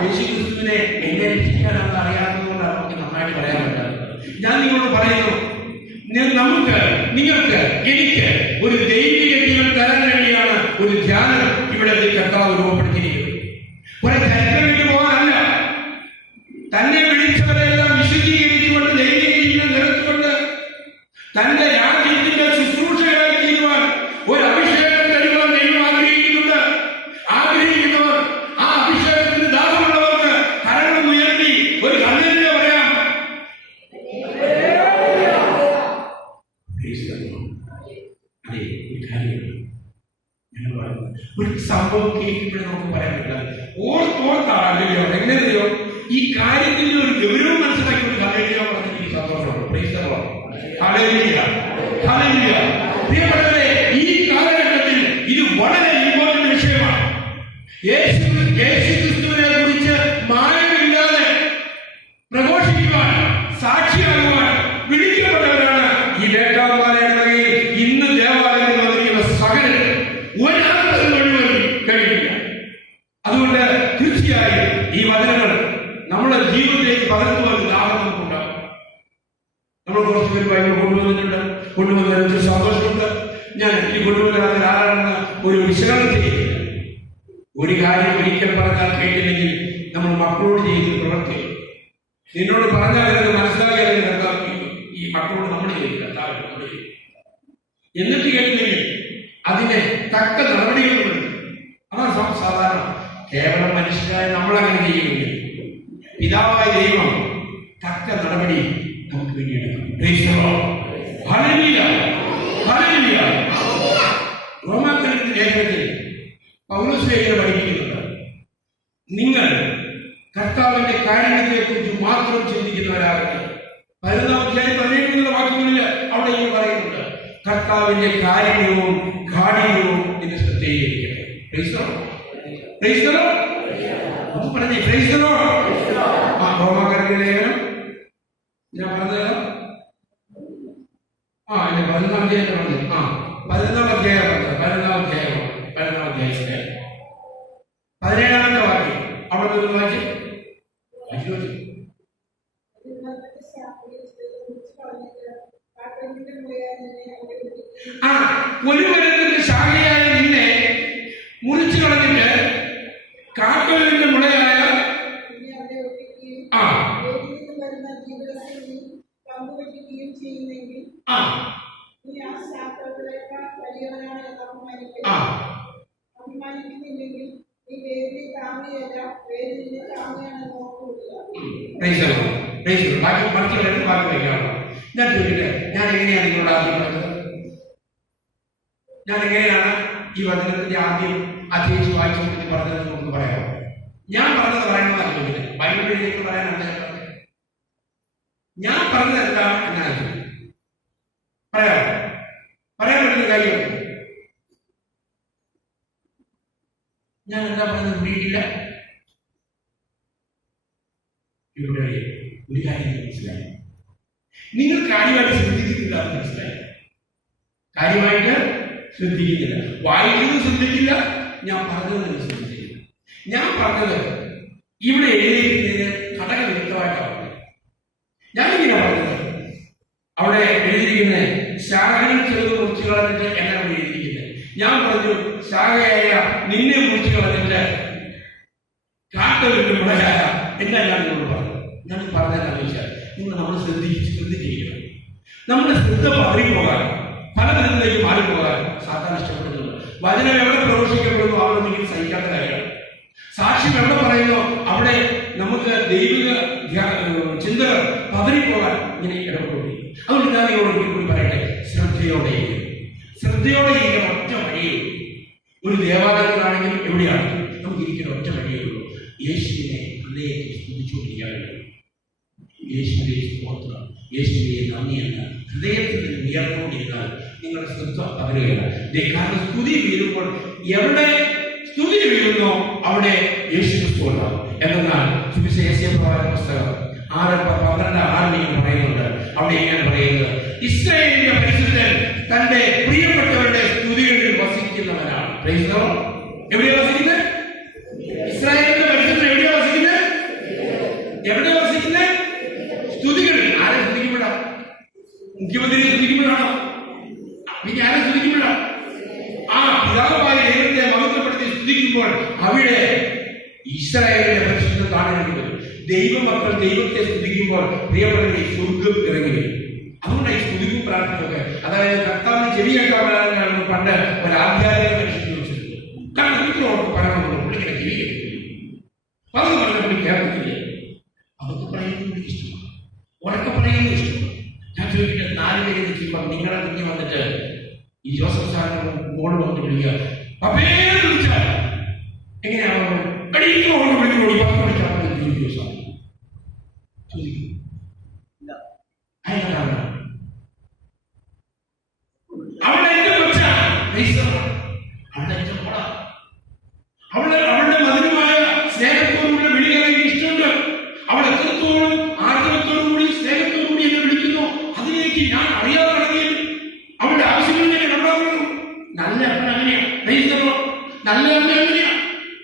യേശുക്രിസ്തുവിനെ എങ്ങനെ രക്ഷിക്കാനാണെന്ന് അറിയാവുന്നതുകൊണ്ടാണ് നമുക്ക് നന്നായിട്ട് പറയാൻ പറ്റാത്തത്. ഞാൻ നിങ്ങളോട് പറയുന്നു, നിങ്ങൾക്ക് എനിക്ക് ഒരു ദൈവിക ജീവൻ തരാൻ വേണ്ടിയാണ് ഒരു ധ്യാനം ഇവിടെ കർത്താവ് രൂപപ്പെടുത്തിയിരിക്കുന്നത്. ഒരു ധൈര്യം വേണ്ടി പോകാനല്ല, തന്നെ വിളിച്ചവരെല്ലാം വിശുദ്ധീകരിച്ചുകൊണ്ട് ദൈവിക ജീവൻ നിറച്ചുകൊണ്ട് തന്റെ രാജ്യത്തിന്റെ ശുശ്രൂഷകളായി ചെയ്യുവാൻ ഒരു അഭിഷേകം തരുവാൻ ദൈവം ആഗ്രഹിക്കുന്നവർ ആ അഭിഷേകത്തിന് ദാഹമുള്ളവർക്ക് കരങ്ങൾ ഉയർത്തി ഒരു കണ്ണിനെ പറയാം. അതെ, ഒരു കാര്യമാണ് ഞങ്ങൾ പറയുന്നത്. ഒരു സംഭവം കേൾക്കുമ്പോഴേ നമുക്ക് പറയാൻ പറ്റില്ല. ഓർത്താണല്ലോ എങ്ങനെയോ ഈ കാര്യത്തിന്റെ ഒരു ഗൗരവം മനസ്സിലാക്കിക്കൊണ്ട് കലയിലോ പറഞ്ഞ എനിക്ക് സന്തോഷമുണ്ട്. Price the lord. Hallelujah. Hallelujah. പ്രിയപ്പെട്ടവരെ, ഈ കാലഘട്ടത്തിൽ ഇത് വളരെ ഇമ്പോർട്ടന്റ് വിഷയമാണ്. യേശുക്രിസ്തുവിനെ കുറിച്ച് മായമില്ലാതെ പ്രഘോഷിക്കുവാൻ, സാക്ഷിയാകുവാൻ വിളിക്കപ്പെട്ടവരാണ് ഈ ലേഖാമാലയിൽ ഇന്ന് ദേവാലയത്തിൽ വന്നിരിക്കുന്ന സകലർ. ഒരാളും മുഴുവൻ കഴിയില്ല. അതുകൊണ്ട് തീർച്ചയായും ഈ വചനങ്ങൾ നമ്മുടെ ജീവിതത്തിലേക്ക് പകർത്തുവാൻ ദാഹം നമുക്കുണ്ടാകും. നമ്മൾ കുറച്ച് പേര് ബൈബിൾ കൊണ്ടുവന്നതിന് സന്തോഷമുണ്ട്. ഞാൻ ഈ കൊണ്ടുവരാത്ത ആരാണെന്ന് ഒരു വിശകലനം ചെയ്യുന്നില്ല. ഒരു കാര്യം ഒരിക്കൽ പറഞ്ഞാൽ കേട്ടില്ലെങ്കിൽ നമ്മൾ മക്കളോട് ചെയ്യുന്ന പ്രവൃത്തി, നിന്നോട് പറഞ്ഞാൽ മനസ്സിലാക്കിയാൽ ഈ മക്കളോട് നമ്മൾ ചെയ്യില്ല. എന്നിട്ട് കേട്ടില്ലെങ്കിൽ അതിനെ തക്ക നടപടികളുണ്ട്. അതാണ് സാധാരണ. കേവലം മനുഷ്യരായ നമ്മളങ്ങനെ ചെയ്യുന്നില്ല. പിതാവായ ദൈവം തക്ക നടപടി നമുക്ക് വേണ്ടി എടുക്കും. റോമാക്കാരുടെ ലേഖനത്തിൽ പൗലോസ് ലേഖനം പഠിപ്പിക്കുന്നുണ്ട്, നിങ്ങൾ കർത്താവിന്റെ കാര്യങ്ങളെ കുറിച്ച് മാത്രം ചിന്തിക്കുന്നവരാകട്ടെ. 11-ാം അധ്യായം 17 വാക്യങ്ങളിൽ അവിടെ ഇങ്ങനെ പറയുന്നുണ്ട്, കർത്താവിന്റെ കാരുണ്യവും കാഠിന്യവും നിന്റെ ശ്രദ്ധയിലിരിക്കട്ടെ. പറഞ്ഞേ റോമാക്കാരുടെ ലേഖനം ഞാൻ പറഞ്ഞത് എന്റെ 11-ാം അധ്യായം പറഞ്ഞു. 11-ാം അധ്യായം 17-ാമത്തെ വാക്യം അവിടെ നിന്ന് വായിച്ചു. ഒരു മരത്തിന്റെ ശാഖയായ നിന്നെ മുറിച്ചു കളഞ്ഞിട്ട് കാട്ടൊലിവിന്റെ മുളയായ ഞാൻ ചോദിക്കട്ടെ, ഞാൻ എങ്ങനെയാണ് നിങ്ങളുടെ ആദ്യം പറഞ്ഞത്? ഞാൻ എങ്ങനെയാണ് ഈ വചനത്തിന്റെ ആദ്യം അധ്യയിച്ച് വായിച്ചു പറഞ്ഞത് നമുക്ക് പറയാമോ? ഞാൻ പറഞ്ഞത് പറയണമെന്നാണ് ചോദിക്കുന്നത്. ബൈബിളിലേക്ക് പറയാനാണ് ഞാൻ പറഞ്ഞത് എന്താ എന്നാണ് പറയാം പറ്റുന്ന കാര്യം. ഞാൻ എന്താ പറഞ്ഞത് വീട്ടില്ല. ഇവിടെ ഒരു കാര്യം മനസ്സിലായി, നിങ്ങൾ കാര്യമായിട്ട് ശ്രദ്ധിക്കുന്നില്ല. മനസ്സിലായി, കാര്യമായിട്ട് ശ്രദ്ധിക്കുന്നില്ല. വായിക്കുന്നത് ശ്രദ്ധിക്കില്ല, ഞാൻ പറഞ്ഞത് ശ്രദ്ധിക്കില്ല. ഞാൻ പറഞ്ഞത് ഇവിടെ എഴുതിയിരിക്കുന്നതിന് ഘടകവിരുദ്ധമായിട്ടാണ്. ഞാനിങ്ങനെ പറഞ്ഞത് അവിടെ എഴുതിയിരിക്കുന്ന ശാഖകൾ ചെറുത് മുറിച്ചു കളഞ്ഞിട്ട് എന്നാണ് എഴുതിയിരിക്കുന്നത്. ഞാൻ പറഞ്ഞു ശാഖയായ നിന്നെ മുറിച്ചു കളഞ്ഞിട്ട് കാട്ടൊരു മുളയായ എന്താ ഞാൻ നിങ്ങളോട് പറഞ്ഞത്. ഞാൻ പറഞ്ഞതെന്ന് വെച്ചാൽ നമ്മൾ ശ്രദ്ധിച്ചിരിക്കണം. നമ്മുടെ ശ്രദ്ധ പതറിപ്പോകാൻ, പല തരത്തിലേക്ക് മാറിപ്പോകാൻ സാധാരണ ഇഷ്ടപ്പെടുന്നുണ്ട്. വചനം എവിടെ പ്രവേശിക്കപ്പെടുന്നു അവിടെ നിങ്ങൾ സഹിക്കാത്ത കാര്യമാണ്. സാക്ഷ്യം എവിടെ പറയുന്നു അവിടെ നമുക്ക് ദൈവിക ചിന്തകൾ പതറിപ്പോകാൻ ഇങ്ങനെ ഇടപെടുകയും. അതുകൊണ്ട് ഞാൻ നിങ്ങളോട് കൂടി പറയട്ടെ, ശ്രദ്ധയോടെ ഇരിക്കുന്ന ഒറ്റ വഴിയേ. ഒരു ദേവാലയത്തിലാണെങ്കിലും എവിടെയാണ് നമുക്ക് ഇരിക്കുന്ന ഒറ്റ വഴിയേ ഉള്ളൂ. യേശുവിനെ ഹൃദയത്തിൽ സ്തുതിച്ചുകൊണ്ടിരിക്കാൻ കഴിയും. യേശുവിനെ സ്തോത്രം, യേശുവിനെ നന്ദി എന്ന ഹൃദയത്തിൽ നിന്ന് ഉയർന്നുകൊണ്ടിരുന്നാൽ നിങ്ങളുടെ ശ്രദ്ധ പകരുകയാണ്. കാരണം സ്തുതി വീഴുമ്പോൾ എവിടെ സ്തുതി വീഴുന്നോ അവിടെ യേശു ക്രിസ്തു ഉണ്ടാവും. എന്നാൽ സുവിശേഷപ്രകാര പുസ്തകം 6:12 പറയുന്നുണ്ട്. അവിടെ ഇങ്ങനെ പറയുന്നത്, ഇസ്രായേലിന്റെ പരിശുദ്ധൻ തന്റെ പ്രിയപ്പെട്ടവരുടെ സ്തുതികളിൽ വസിക്കുന്നവനാണ്. എവിടെയാ വസിക്കുന്നത്? ഇസ്രായേലിന്റെ പരിശുദ്ധൻ എവിടെയാ വസിക്കുന്നത്? സ്തുതികളിൽ. ആരെ സ്തുതിക്കുമ്പോഴാ? മുഖ്യമന്ത്രിയെ സ്തുതിക്കുമ്പോഴാണോ? പിന്നെ ആരെ സ്തുതിക്കുമ്പോഴാ? പിതാവായ ദൈവത്തെ മഹത്വപ്പെടുത്തി സ്തുതിക്കുമ്പോൾ അവിടെ ഇസ്രായേലിന്റെ പരിശുദ്ധൻ കാണേണ്ടി വരും. ദൈവമക്കൾ ദൈവത്തെ സ്തുതിക്കുമ്പോൾ പ്രിയപ്പെട്ടവരെ സ്വർഗ്ഗം ഇറങ്ങി വരും. അതുകൊണ്ടാണ് ഈ സ്തുതിക്കും പ്രാർത്ഥനയൊക്കെ. അതായത് കർത്താവിന് ചെവിയേക്കാണ് പണ്ട് ഒരു ആധ്യാത്മിക മനുഷ്യൻ ചോദിച്ചിട്ടുണ്ട്. കാരണം വീട്ടിലോട്ട് പറയണമെന്ന് പുള്ളിങ്ങനെ ചെവി കേൾക്കില്ല, പറഞ്ഞു പറഞ്ഞ പുള്ളി കേൾക്കില്ല. അതൊക്കെ പറയുന്നത് പുള്ളിക്ക് ഇഷ്ടമാണ്, ഉറക്കെ പറയുന്നത് ഇഷ്ടമാണ്. ഞാൻ ചോദിക്കട്ടെ, 4 പേര് ചെയ്യുമ്പോൾ നിങ്ങളുടെ കുഞ്ഞ് വന്നിട്ട് ഈ ജോസഫ് സാറിന് മോള് വന്നിട്ട് വിളിക്കുക, അപ്പേന്ന് വിളിച്ചാൽ എങ്ങനെയാണോ കടിക്കോട് വിളിക്കോടി 10 മണിക്കാണ് ദിവസം ചോദിക്കും. അവിടെ എന്റെ കൊച്ച, അവിടെ എന്റെ മോള, അവളുടെ മധുരമായ സ്നേഹത്തോടുകൂടി വിളിക്കാൻ ഇഷ്ടമുണ്ട്. അവൾ എത്രത്തോളം ആർജവത്തോടു കൂടി സ്നേഹത്തോടു കൂടി എന്നെ വിളിക്കുന്നു, അതിലേക്ക് ഞാൻ അറിയാതെ നടന്നില്ല. അവളുടെ ആവശ്യങ്ങളിലേക്ക് നടന്നു. നല്ല അമ്മ അങ്ങനെയാണ്, നല്ല അമ്മ അങ്ങനെയാണ്.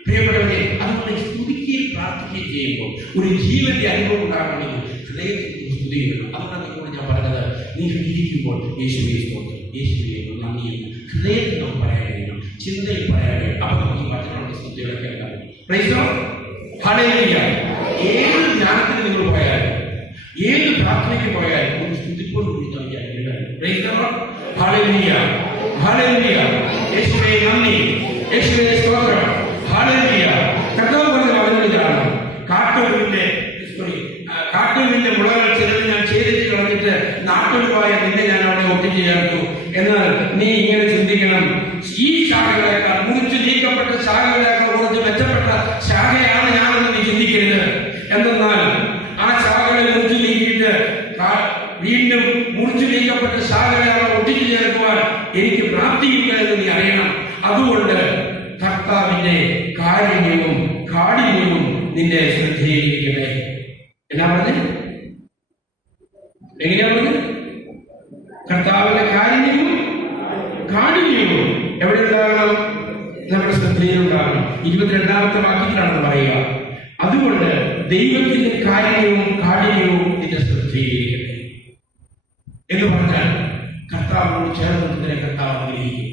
പ്രിയപ്പെട്ടവരെ, അതുകൊണ്ട് സ്തുതിക്കുകയും പ്രാർത്ഥിക്കുകയും ചെയ്യുമ്പോൾ ഒരു ജീവന്റെ അനുഭവം ഉണ്ടാകണമെങ്കിൽ ഹൃദയത്തിൽ സ്തുതി വേണം. അതുകൊണ്ടാണ് നിങ്ങളോട് ഞാൻ പറഞ്ഞത്, നീ ഹൃദയിക്കുമ്പോൾ യേശുവേ സ്തോത്രം, യേശുവേ നന്ദിയെന്ന് ഹൃദയത്തിൽ നമുക്ക് പറയാൻ കഴിയണം, ചിന്തയിൽ പറയാൻ കഴിയും. അപ്പൊ നമുക്ക് ഈ വചനങ്ങളുടെ സ്തുതികളൊക്കെ ഉണ്ടാകും. ഏത് ജ്ഞാനത്തിന് നിങ്ങൾ പോയാലും, ഏത് പ്രാർത്ഥനയ്ക്ക് പോയാലും ഒരു സ്തുതിപ്പോട് കൂടി യേശുവേ നന്ദി, യേശുവേ സ്തോത്രം, കർത്താവ് പറഞ്ഞ വചനത്തിലാണ്, കാട്ടൊലിവിന്റെ മുളകൾ ചിലത് ഞാൻ ഛേദിച്ച് കളഞ്ഞിട്ട് നാട്ടൊലിവായ നിന്നെ ഞാൻ അവിടെ ഒട്ടിച്ചേർത്തു. എന്നാൽ നീ ഇങ്ങനെ ചിന്തിക്കണം, ഈ ശാഖകളേക്കാൾ മുറിച്ചു നീക്കപ്പെട്ട ശാഖകളേക്കാൾ കുറച്ച് മെച്ചപ്പെട്ട ശാഖയാണ് ഞാനെന്ന് നീ ചിന്തിക്കരുത്. എന്തെന്നാൽ ആ ശാഖകളെ മുറിച്ചു നീക്കിയിട്ട് വീണ്ടും മുറിച്ചു നീക്കപ്പെട്ട ശാഖകളെ അവിടെ ഒട്ടിച്ചു ചേർക്കുവാൻ കർത്താവിന്റെ കാരുണ്യവും കാഠിന്യവും നിന്റെ ശ്രദ്ധയിലിരിക്കട്ടെ. എന്നാ പറഞ്ഞത്? എങ്ങനെയാ പറഞ്ഞത്? കർത്താവിന്റെ കാരുണ്യവും കാഠിന്യവും എവിടെ ഉണ്ടാകണം? നമ്മുടെ ശ്രദ്ധയിലുണ്ടാകണം. 22ാമത്തെ വാക്യത്തിലാണ് പറയുക, അതുകൊണ്ട് ദൈവത്തിന്റെ കാരുണ്യവും കാഠിന്യവും നിന്റെ ശ്രദ്ധയിലിരിക്കട്ടെ എന്ന് പറഞ്ഞാൽ കർത്താവിനോട് ചേർന്ന് നിന്നെ കർത്താവ് ആഗ്രഹിക്കും.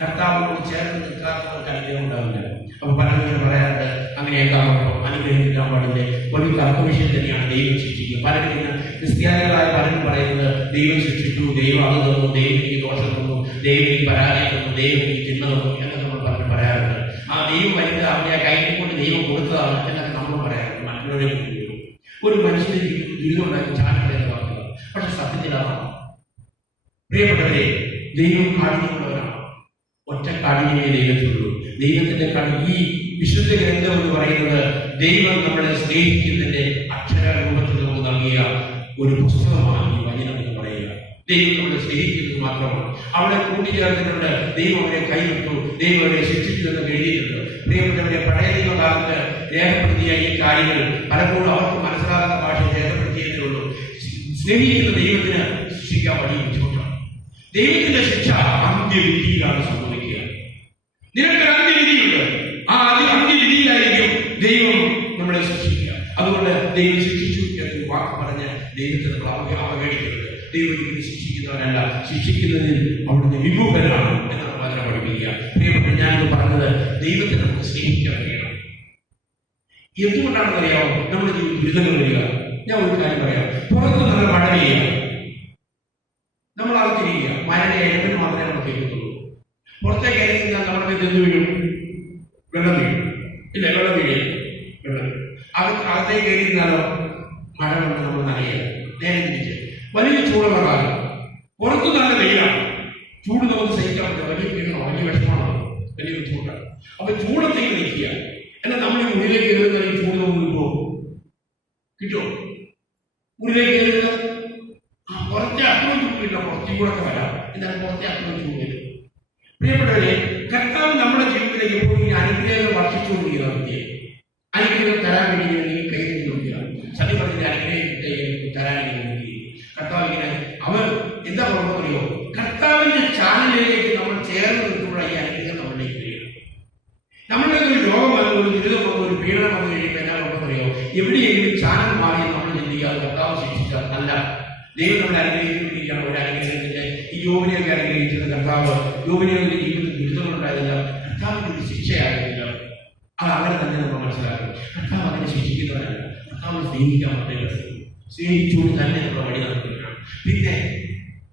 കർത്താവിനോട് ചേർന്ന് നിൽക്കാത്തവർക്ക് അനുഗ്രഹം ഉണ്ടാവില്ല. അപ്പൊ പലരും പറയാറുണ്ട്, അങ്ങനെയൊക്കെയാണോ അനുഗ്രഹിക്കാൻ പാടില്ലേ? ഒരു തർക്കവിഷയം തന്നെയാണ് ദൈവം ശിക്ഷിക്കുക. പലരും ക്രിസ്ത്യാനികളായ പലരും പറയുന്നത് ദൈവം ശിക്ഷിച്ചു, ദൈവം അത് തന്നു, ദൈവം എനിക്ക് ദോഷം തന്നു, ദൈവം എനിക്ക് പരാജയം തന്നു, ദൈവം എനിക്ക് തിന്മ തന്നു എന്നൊക്കെ നമ്മൾ പലരും പറയാറുണ്ട്. ആ ദൈവം വരുന്നത് അവന്റെ കൈനെ കൊണ്ട് ദൈവം കൊടുത്തതാണ് എന്നൊക്കെ നമ്മൾ പറയാറുണ്ട്. മറ്റുള്ളവരെ ഒരു മനുഷ്യന്റെ ദുരിതം ഉണ്ടാക്കി ചാനൽ വാക്കുക. പക്ഷെ സത്യത്തിലാണ് പ്രിയപ്പെട്ടവരെ, ദൈവം കാഠിന്യമുള്ളവരാണ്. ഒറ്റ കാഠിന്യമേ ദൈവത്തിലുള്ളൂ. ദൈവത്തിന്റെ ഈ വിശുദ്ധ ഗ്രന്ഥം എന്ന് പറയുന്നത് ദൈവം നമ്മളെ സ്നേഹിക്കുന്നതിന്റെ അക്ഷരരൂപത്തിൽ നമുക്ക് നൽകിയ ഒരു പുസ്തകമാണ് ഈ വചനം എന്ന് പറയുക. ദൈവം നമ്മളെ സ്നേഹിക്കുന്നത് മാത്രമാണ്. അവളെ കൂട്ടിച്ചേർത്തിട്ടുണ്ട്. ദൈവം അവരെ കൈവിട്ടു, ദൈവം അവരെ ശിക്ഷിച്ചു എന്ന് എഴുതിയിട്ടുണ്ട്. പ്രിയപ്പെട്ടവരെ, പഴയ നിയമകാലത്ത് രേഖപ്പെടുത്തിയ ഈ കാര്യങ്ങൾ പലപ്പോഴും അവർക്ക് മനസ്സിലാകുന്ന ഭാഷയിൽ രേഖപ്പെടുത്തിയതേ ഉള്ളൂ. സ്നേഹിക്കുന്ന ദൈവത്തിന് ശിക്ഷിക്കാൻ വലിയ ബുദ്ധിമുട്ടാണ്. ദൈവത്തിന്റെ ശിക്ഷ അന്ത്യവിധിയിലാണ് സംഭവിക്കുക. നിനക്കൊരു അന്ത്യവിധിയുണ്ട്. ആ അന്ത്യവിധിയിലായിരിക്കും ദൈവം നമ്മളെ ശിക്ഷിക്കുക. അതുകൊണ്ട് ദൈവം ശിക്ഷിച്ചു എന്നൊരു വാക്ക് പറഞ്ഞ് ദൈവത്തെ നമ്മൾ അവഗണിക്കരുത്. ദൈവം ഒരിക്കലും ശിക്ഷിക്കുന്നവരല്ല, ശിക്ഷിക്കുന്നതിൽ അവിടുന്ന് വിമുഖനാണ് എന്നാണ് വചനം പഠിപ്പിക്കുക. പ്രിയപ്പെട്ട, ഞാനിത് പറഞ്ഞത് ദൈവത്തെ നമുക്ക് സ്നേഹിക്കാൻ കഴിയണം. എന്തുകൊണ്ടാണെന്ന് അറിയാമോ നമ്മുടെ ദുരിതങ്ങൾ വരിക? ഞാൻ ഒരു കാര്യം പറയാം. പുറത്ത് നല്ല മഴ പെയ്യുക, നമ്മൾ അകത്തിരിക്കുക, മഴയുടെ ഇടവിൽ മാത്രമേ നമ്മൾ കേൾക്കുന്നുള്ളൂ. പുറത്തേക്ക് ഇറങ്ങിയാൽ നമ്മുടെ എന്ത് വീഴും? വെള്ളം വീഴും. ഇല്ല, വെള്ളം വീഴും. വെള്ളം അകത്തേക്ക് കയറിയിരുന്നാലോ മഴ കൊണ്ട് നമ്മൾ നനയുക. നേരെ തിരിച്ച് വലിയ ചൂടുള്ള കാലം, പുറത്തു നല്ല വെയിലാണ്, ചൂട് നമുക്ക് സഹിക്കാൻ പറ്റില്ല. വലിയ വീഴണോ, വലിയ വിഷമമാണോ, വലിയ ബുദ്ധിമുട്ടാണ്. അപ്പൊ ചൂടത്തേക്ക് നിൽക്കുക. എന്നാൽ നമ്മൾ ഈ ഉള്ളിലേക്ക് കയറുന്ന ഈ ചൂട് നമുക്ക് കിട്ടുമോ? ഉള്ളിലേക്ക് കയറുന്ന പുറത്തെ അത്രയും ചൂടില്ല, പുറത്തേക്ക് കൂടെ വരാം. എന്നാൽ പുറത്തെ അത്രയും ചൂട് വരും. പ്രിയപ്പെട്ടവരെ, കർത്താവ് നമ്മുടെ ജീവിതത്തിലേക്ക് എപ്പോഴും ഈ അനുഗ്രഹങ്ങൾ വർഷിച്ചുകൊണ്ടിരിക്കുന്ന വ്യക്തിയെ അനുഗ്രഹം തരാൻ വേണ്ടി കൈ നോക്കുക. സത്യം പറഞ്ഞ അനുഗ്രഹം തരാൻ വേണ്ടി കർത്താവ് ഇങ്ങനെ അവർ എന്താ പറയുന്നറിയോ? കർത്താവിന്റെ ചാനലിലേക്ക് നമ്മൾ ചേർന്ന് നിൽക്കുമ്പോഴാണ് ഈ അനുഗ്രഹം നമ്മളിലേക്ക് വരിക. നമ്മളുടെ ഒരു രോഗം വന്നു, ഒരു ദുരിതം വന്നു, ഒരു പീഡനം വന്നു കഴിയുമ്പോൾ എന്നാ പറയുന്നറിയോ? എവിടെയെങ്കിലും ചാനൽ മാറി നമ്മൾ ചിന്തിക്കുക കർത്താവ് ശിക്ഷിച്ചാൽ അല്ല, ദൈവം നമ്മളെ അനുഗ്രഹിച്ചിരിക്കുകയാണ്. ഒരു അനുഗ്രഹത്തിന്റെ ഈ യോബിനെയൊക്കെ അനുഗ്രഹിച്ചത് കർത്താവ്. യോബിനെയൊക്കെ ജീവിതത്തിൽ ദുരിതങ്ങളുണ്ടായതില്ല, കർത്താവിന്റെ ഒരു ശിക്ഷയായിരുന്നില്ല. അത് അങ്ങനെ തന്നെ നമ്മൾ മനസ്സിലാക്കും. കർത്താവ് അങ്ങനെ ശിക്ഷിക്കുന്നവരല്ല, കർത്താവ് സ്നേഹിക്കാൻ മാത്രമേ സ്നേഹിച്ചുകൊണ്ട് തന്നെ നമ്മൾ വഴി നടത്തുകയാണ്. പിന്നെ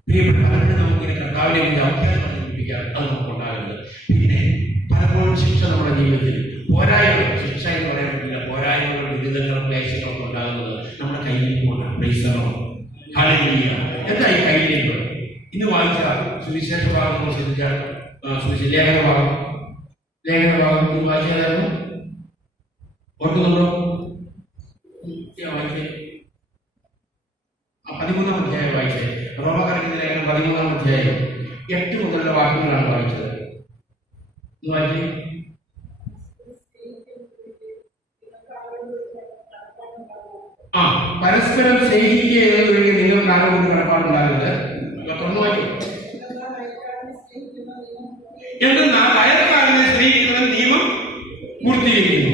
പ്രിയപ്പെട്ട അവരുടെ നമുക്കിങ്ങനെ കർത്താവിനെ കൊണ്ട് അവസരം പഠിപ്പിക്കാൻ അത് നമുക്ക് ഉണ്ടാകുന്നത്. പിന്നെ പലപ്പോഴും ശിക്ഷ നമ്മുടെ ജീവിതത്തിൽ പോരായ്മ, ശിക്ഷ എന്ന് പറയാൻ പറ്റില്ല, പോരായ്മകളും ദുരിതങ്ങളും ക്ലേശങ്ങളൊക്കെ ഉണ്ടാകുന്നത് നമ്മുടെ കയ്യിൽ കൊണ്ടാണ്. എന്താ ഈ കയ്യിലേക്ക് ഇന്ന് വായിച്ച സുവിശേഷ ഭാഗം ശ്രദ്ധിച്ചാൽ ലേഖനഭാഗം ഇന്ന് വായിച്ചായിരുന്നു. ഓർക്കുന്നുണ്ടോ? വായിച്ചേ 13-ാം അധ്യായം വായിച്ചേ. റോമക്കാരുടെ ലേഖനം 13-ാം അധ്യായം 8 മുതലുള്ള വാക്യങ്ങളാണ് വായിച്ചത്. ഇന്ന് വായിച്ചേ. പരസ്പരം സ്നേഹിക്കുക എന്നതിന് നിങ്ങൾക്ക് ആരോഗ്യ കടപ്പാടുണ്ടാകരുത്. തുറന്നു വായിക്കും. എന്നാൽ അയൽക്കാരനെ സ്നേഹിക്കുന്നവൻ നിയമം പൂർത്തീകരിക്കുന്നു.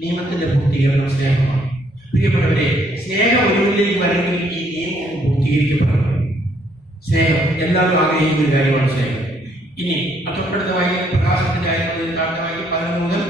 നിയമത്തിന്റെ പൂർത്തീകരണം സ്നേഹമാണ്. പ്രിയപ്പെട്ടവരെ, സ്നേഹം ഒരുവിലേക്ക് വരണമെങ്കിൽ ഈ നിയമം പൂർത്തീകരിക്കപ്പെടണം. സ്നേഹം എല്ലാവരും ആഗ്രഹിക്കുന്ന ഒരു കാര്യമാണ് സ്നേഹം. ഇനി അതൊട്ടടുത്ത വായിക്കും പ്രകാശത്തിന്റെ ആയത്തിൽ താഴ്ത്ത വായിക്കും 11 മുതൽ.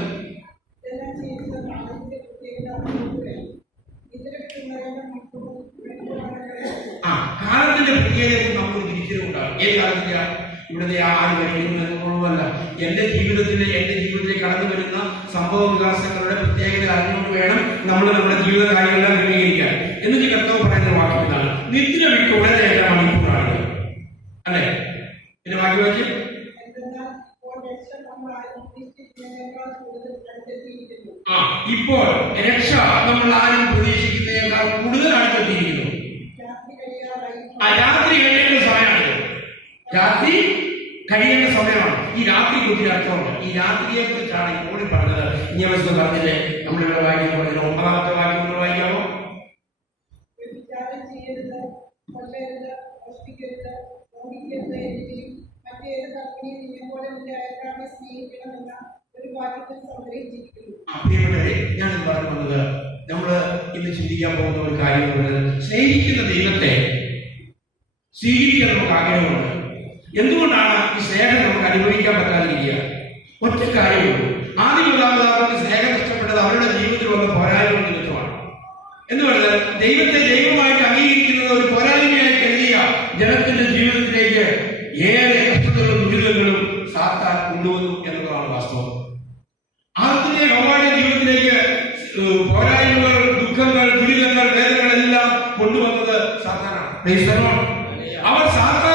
കാലത്തിന്റെ പ്രത്യേകതയിൽ നമുക്ക് തിരിച്ചറിവുണ്ടാകും. ഏത് കാലത്തിന്റെ? ഇവിടുത്തെ ആര് കഴിയുന്നതല്ല, എന്റെ ജീവിതത്തിലേക്ക് കടന്നു വരുന്ന സംഭവ വികാസങ്ങളുടെ പ്രത്യേകത അറിഞ്ഞുകൊണ്ട് വേണം നമ്മൾ നമ്മുടെ ജീവിത കാര്യങ്ങളെല്ലാം ക്രമീകരിക്കാൻ. എന്നിട്ട് കർത്താവ് പറയുന്ന വാക്യം ഇതാണ്: നിദ്ര വിട്ട് ഉടനെ എന്റെ മണിക്കൂറാണ്. അല്ലെ? പിന്നെ ബാക്കി വാക്യം ഇപ്പോൾ രക്ഷ നമ്മൾ ആരും പ്രതീക്ഷിക്കുന്നതിനേക്കാൾ കൂടുതൽ അടുത്തെത്തിയിരിക്കുന്നു. രാത്രി കഴിയേണ്ട സമയമാണ്. രാത്രി കഴിയേണ്ട സമയമാണ്. ഈ രാത്രി കുറിച്ച് അർത്ഥമുണ്ട്. ഈ രാത്രിയെ കുറിച്ചാണ് ഇപ്പോൾ പറഞ്ഞത്. നിയമത്തിൽ പറഞ്ഞില്ലേ, നമ്മളിവിടെ വായിക്കുമ്പോൾ 9ാമത്തെ വാക്യം നമ്മൾ വായിക്കാമോ? പ്രിയപ്പെട്ടവരെ, ഞാൻ പറഞ്ഞു വന്നത്, നമ്മൾ ഇന്ന് ചിന്തിക്കാൻ പോകുന്ന ഒരു കാര്യമുള്ളത്, സ്നേഹിക്കുന്ന ദൈവത്തെ സ്വീകരിക്കാൻ നമുക്ക് ആഗ്രഹമുണ്ട്. എന്തുകൊണ്ടാണ് ഈ സ്നേഹം നമുക്ക് അനുഭവിക്കാൻ പറ്റാതിരിക്കുക? ഒറ്റ കാര്യമുള്ളൂ. ആദ്യമുള്ളവർക്ക് സ്നേഹം നഷ്ടപ്പെട്ടത് അവരുടെ ജീവിതത്തിൽ വന്ന പോരായ്മ നിമിത്തമാണ്. എന്ന് പറഞ്ഞാൽ ദൈവത്തെ ദൈവമായിട്ട് അംഗീകരിക്കുന്നത് ഒരു പോരായ്മയായി കരുതിയ ജനത്തിന്റെ ജീവിതത്തിലേക്ക് ഏറെ കഷ്ടതകളും ദുരിതങ്ങളും സാത്താൻ കൊണ്ടുവന്നു എന്നതാണ് വാസ്തവം. ആദ്യത്തെ ഹവ്വായുടെ ജീവിതത്തിലേക്ക് പോരായ്മകൾ, ദുഃഖങ്ങൾ, ദുരിതങ്ങൾ, വേദനകളെല്ലാം കൊണ്ടുവന്നത് സാത്താനാണ്. അവർ സാത്താൻ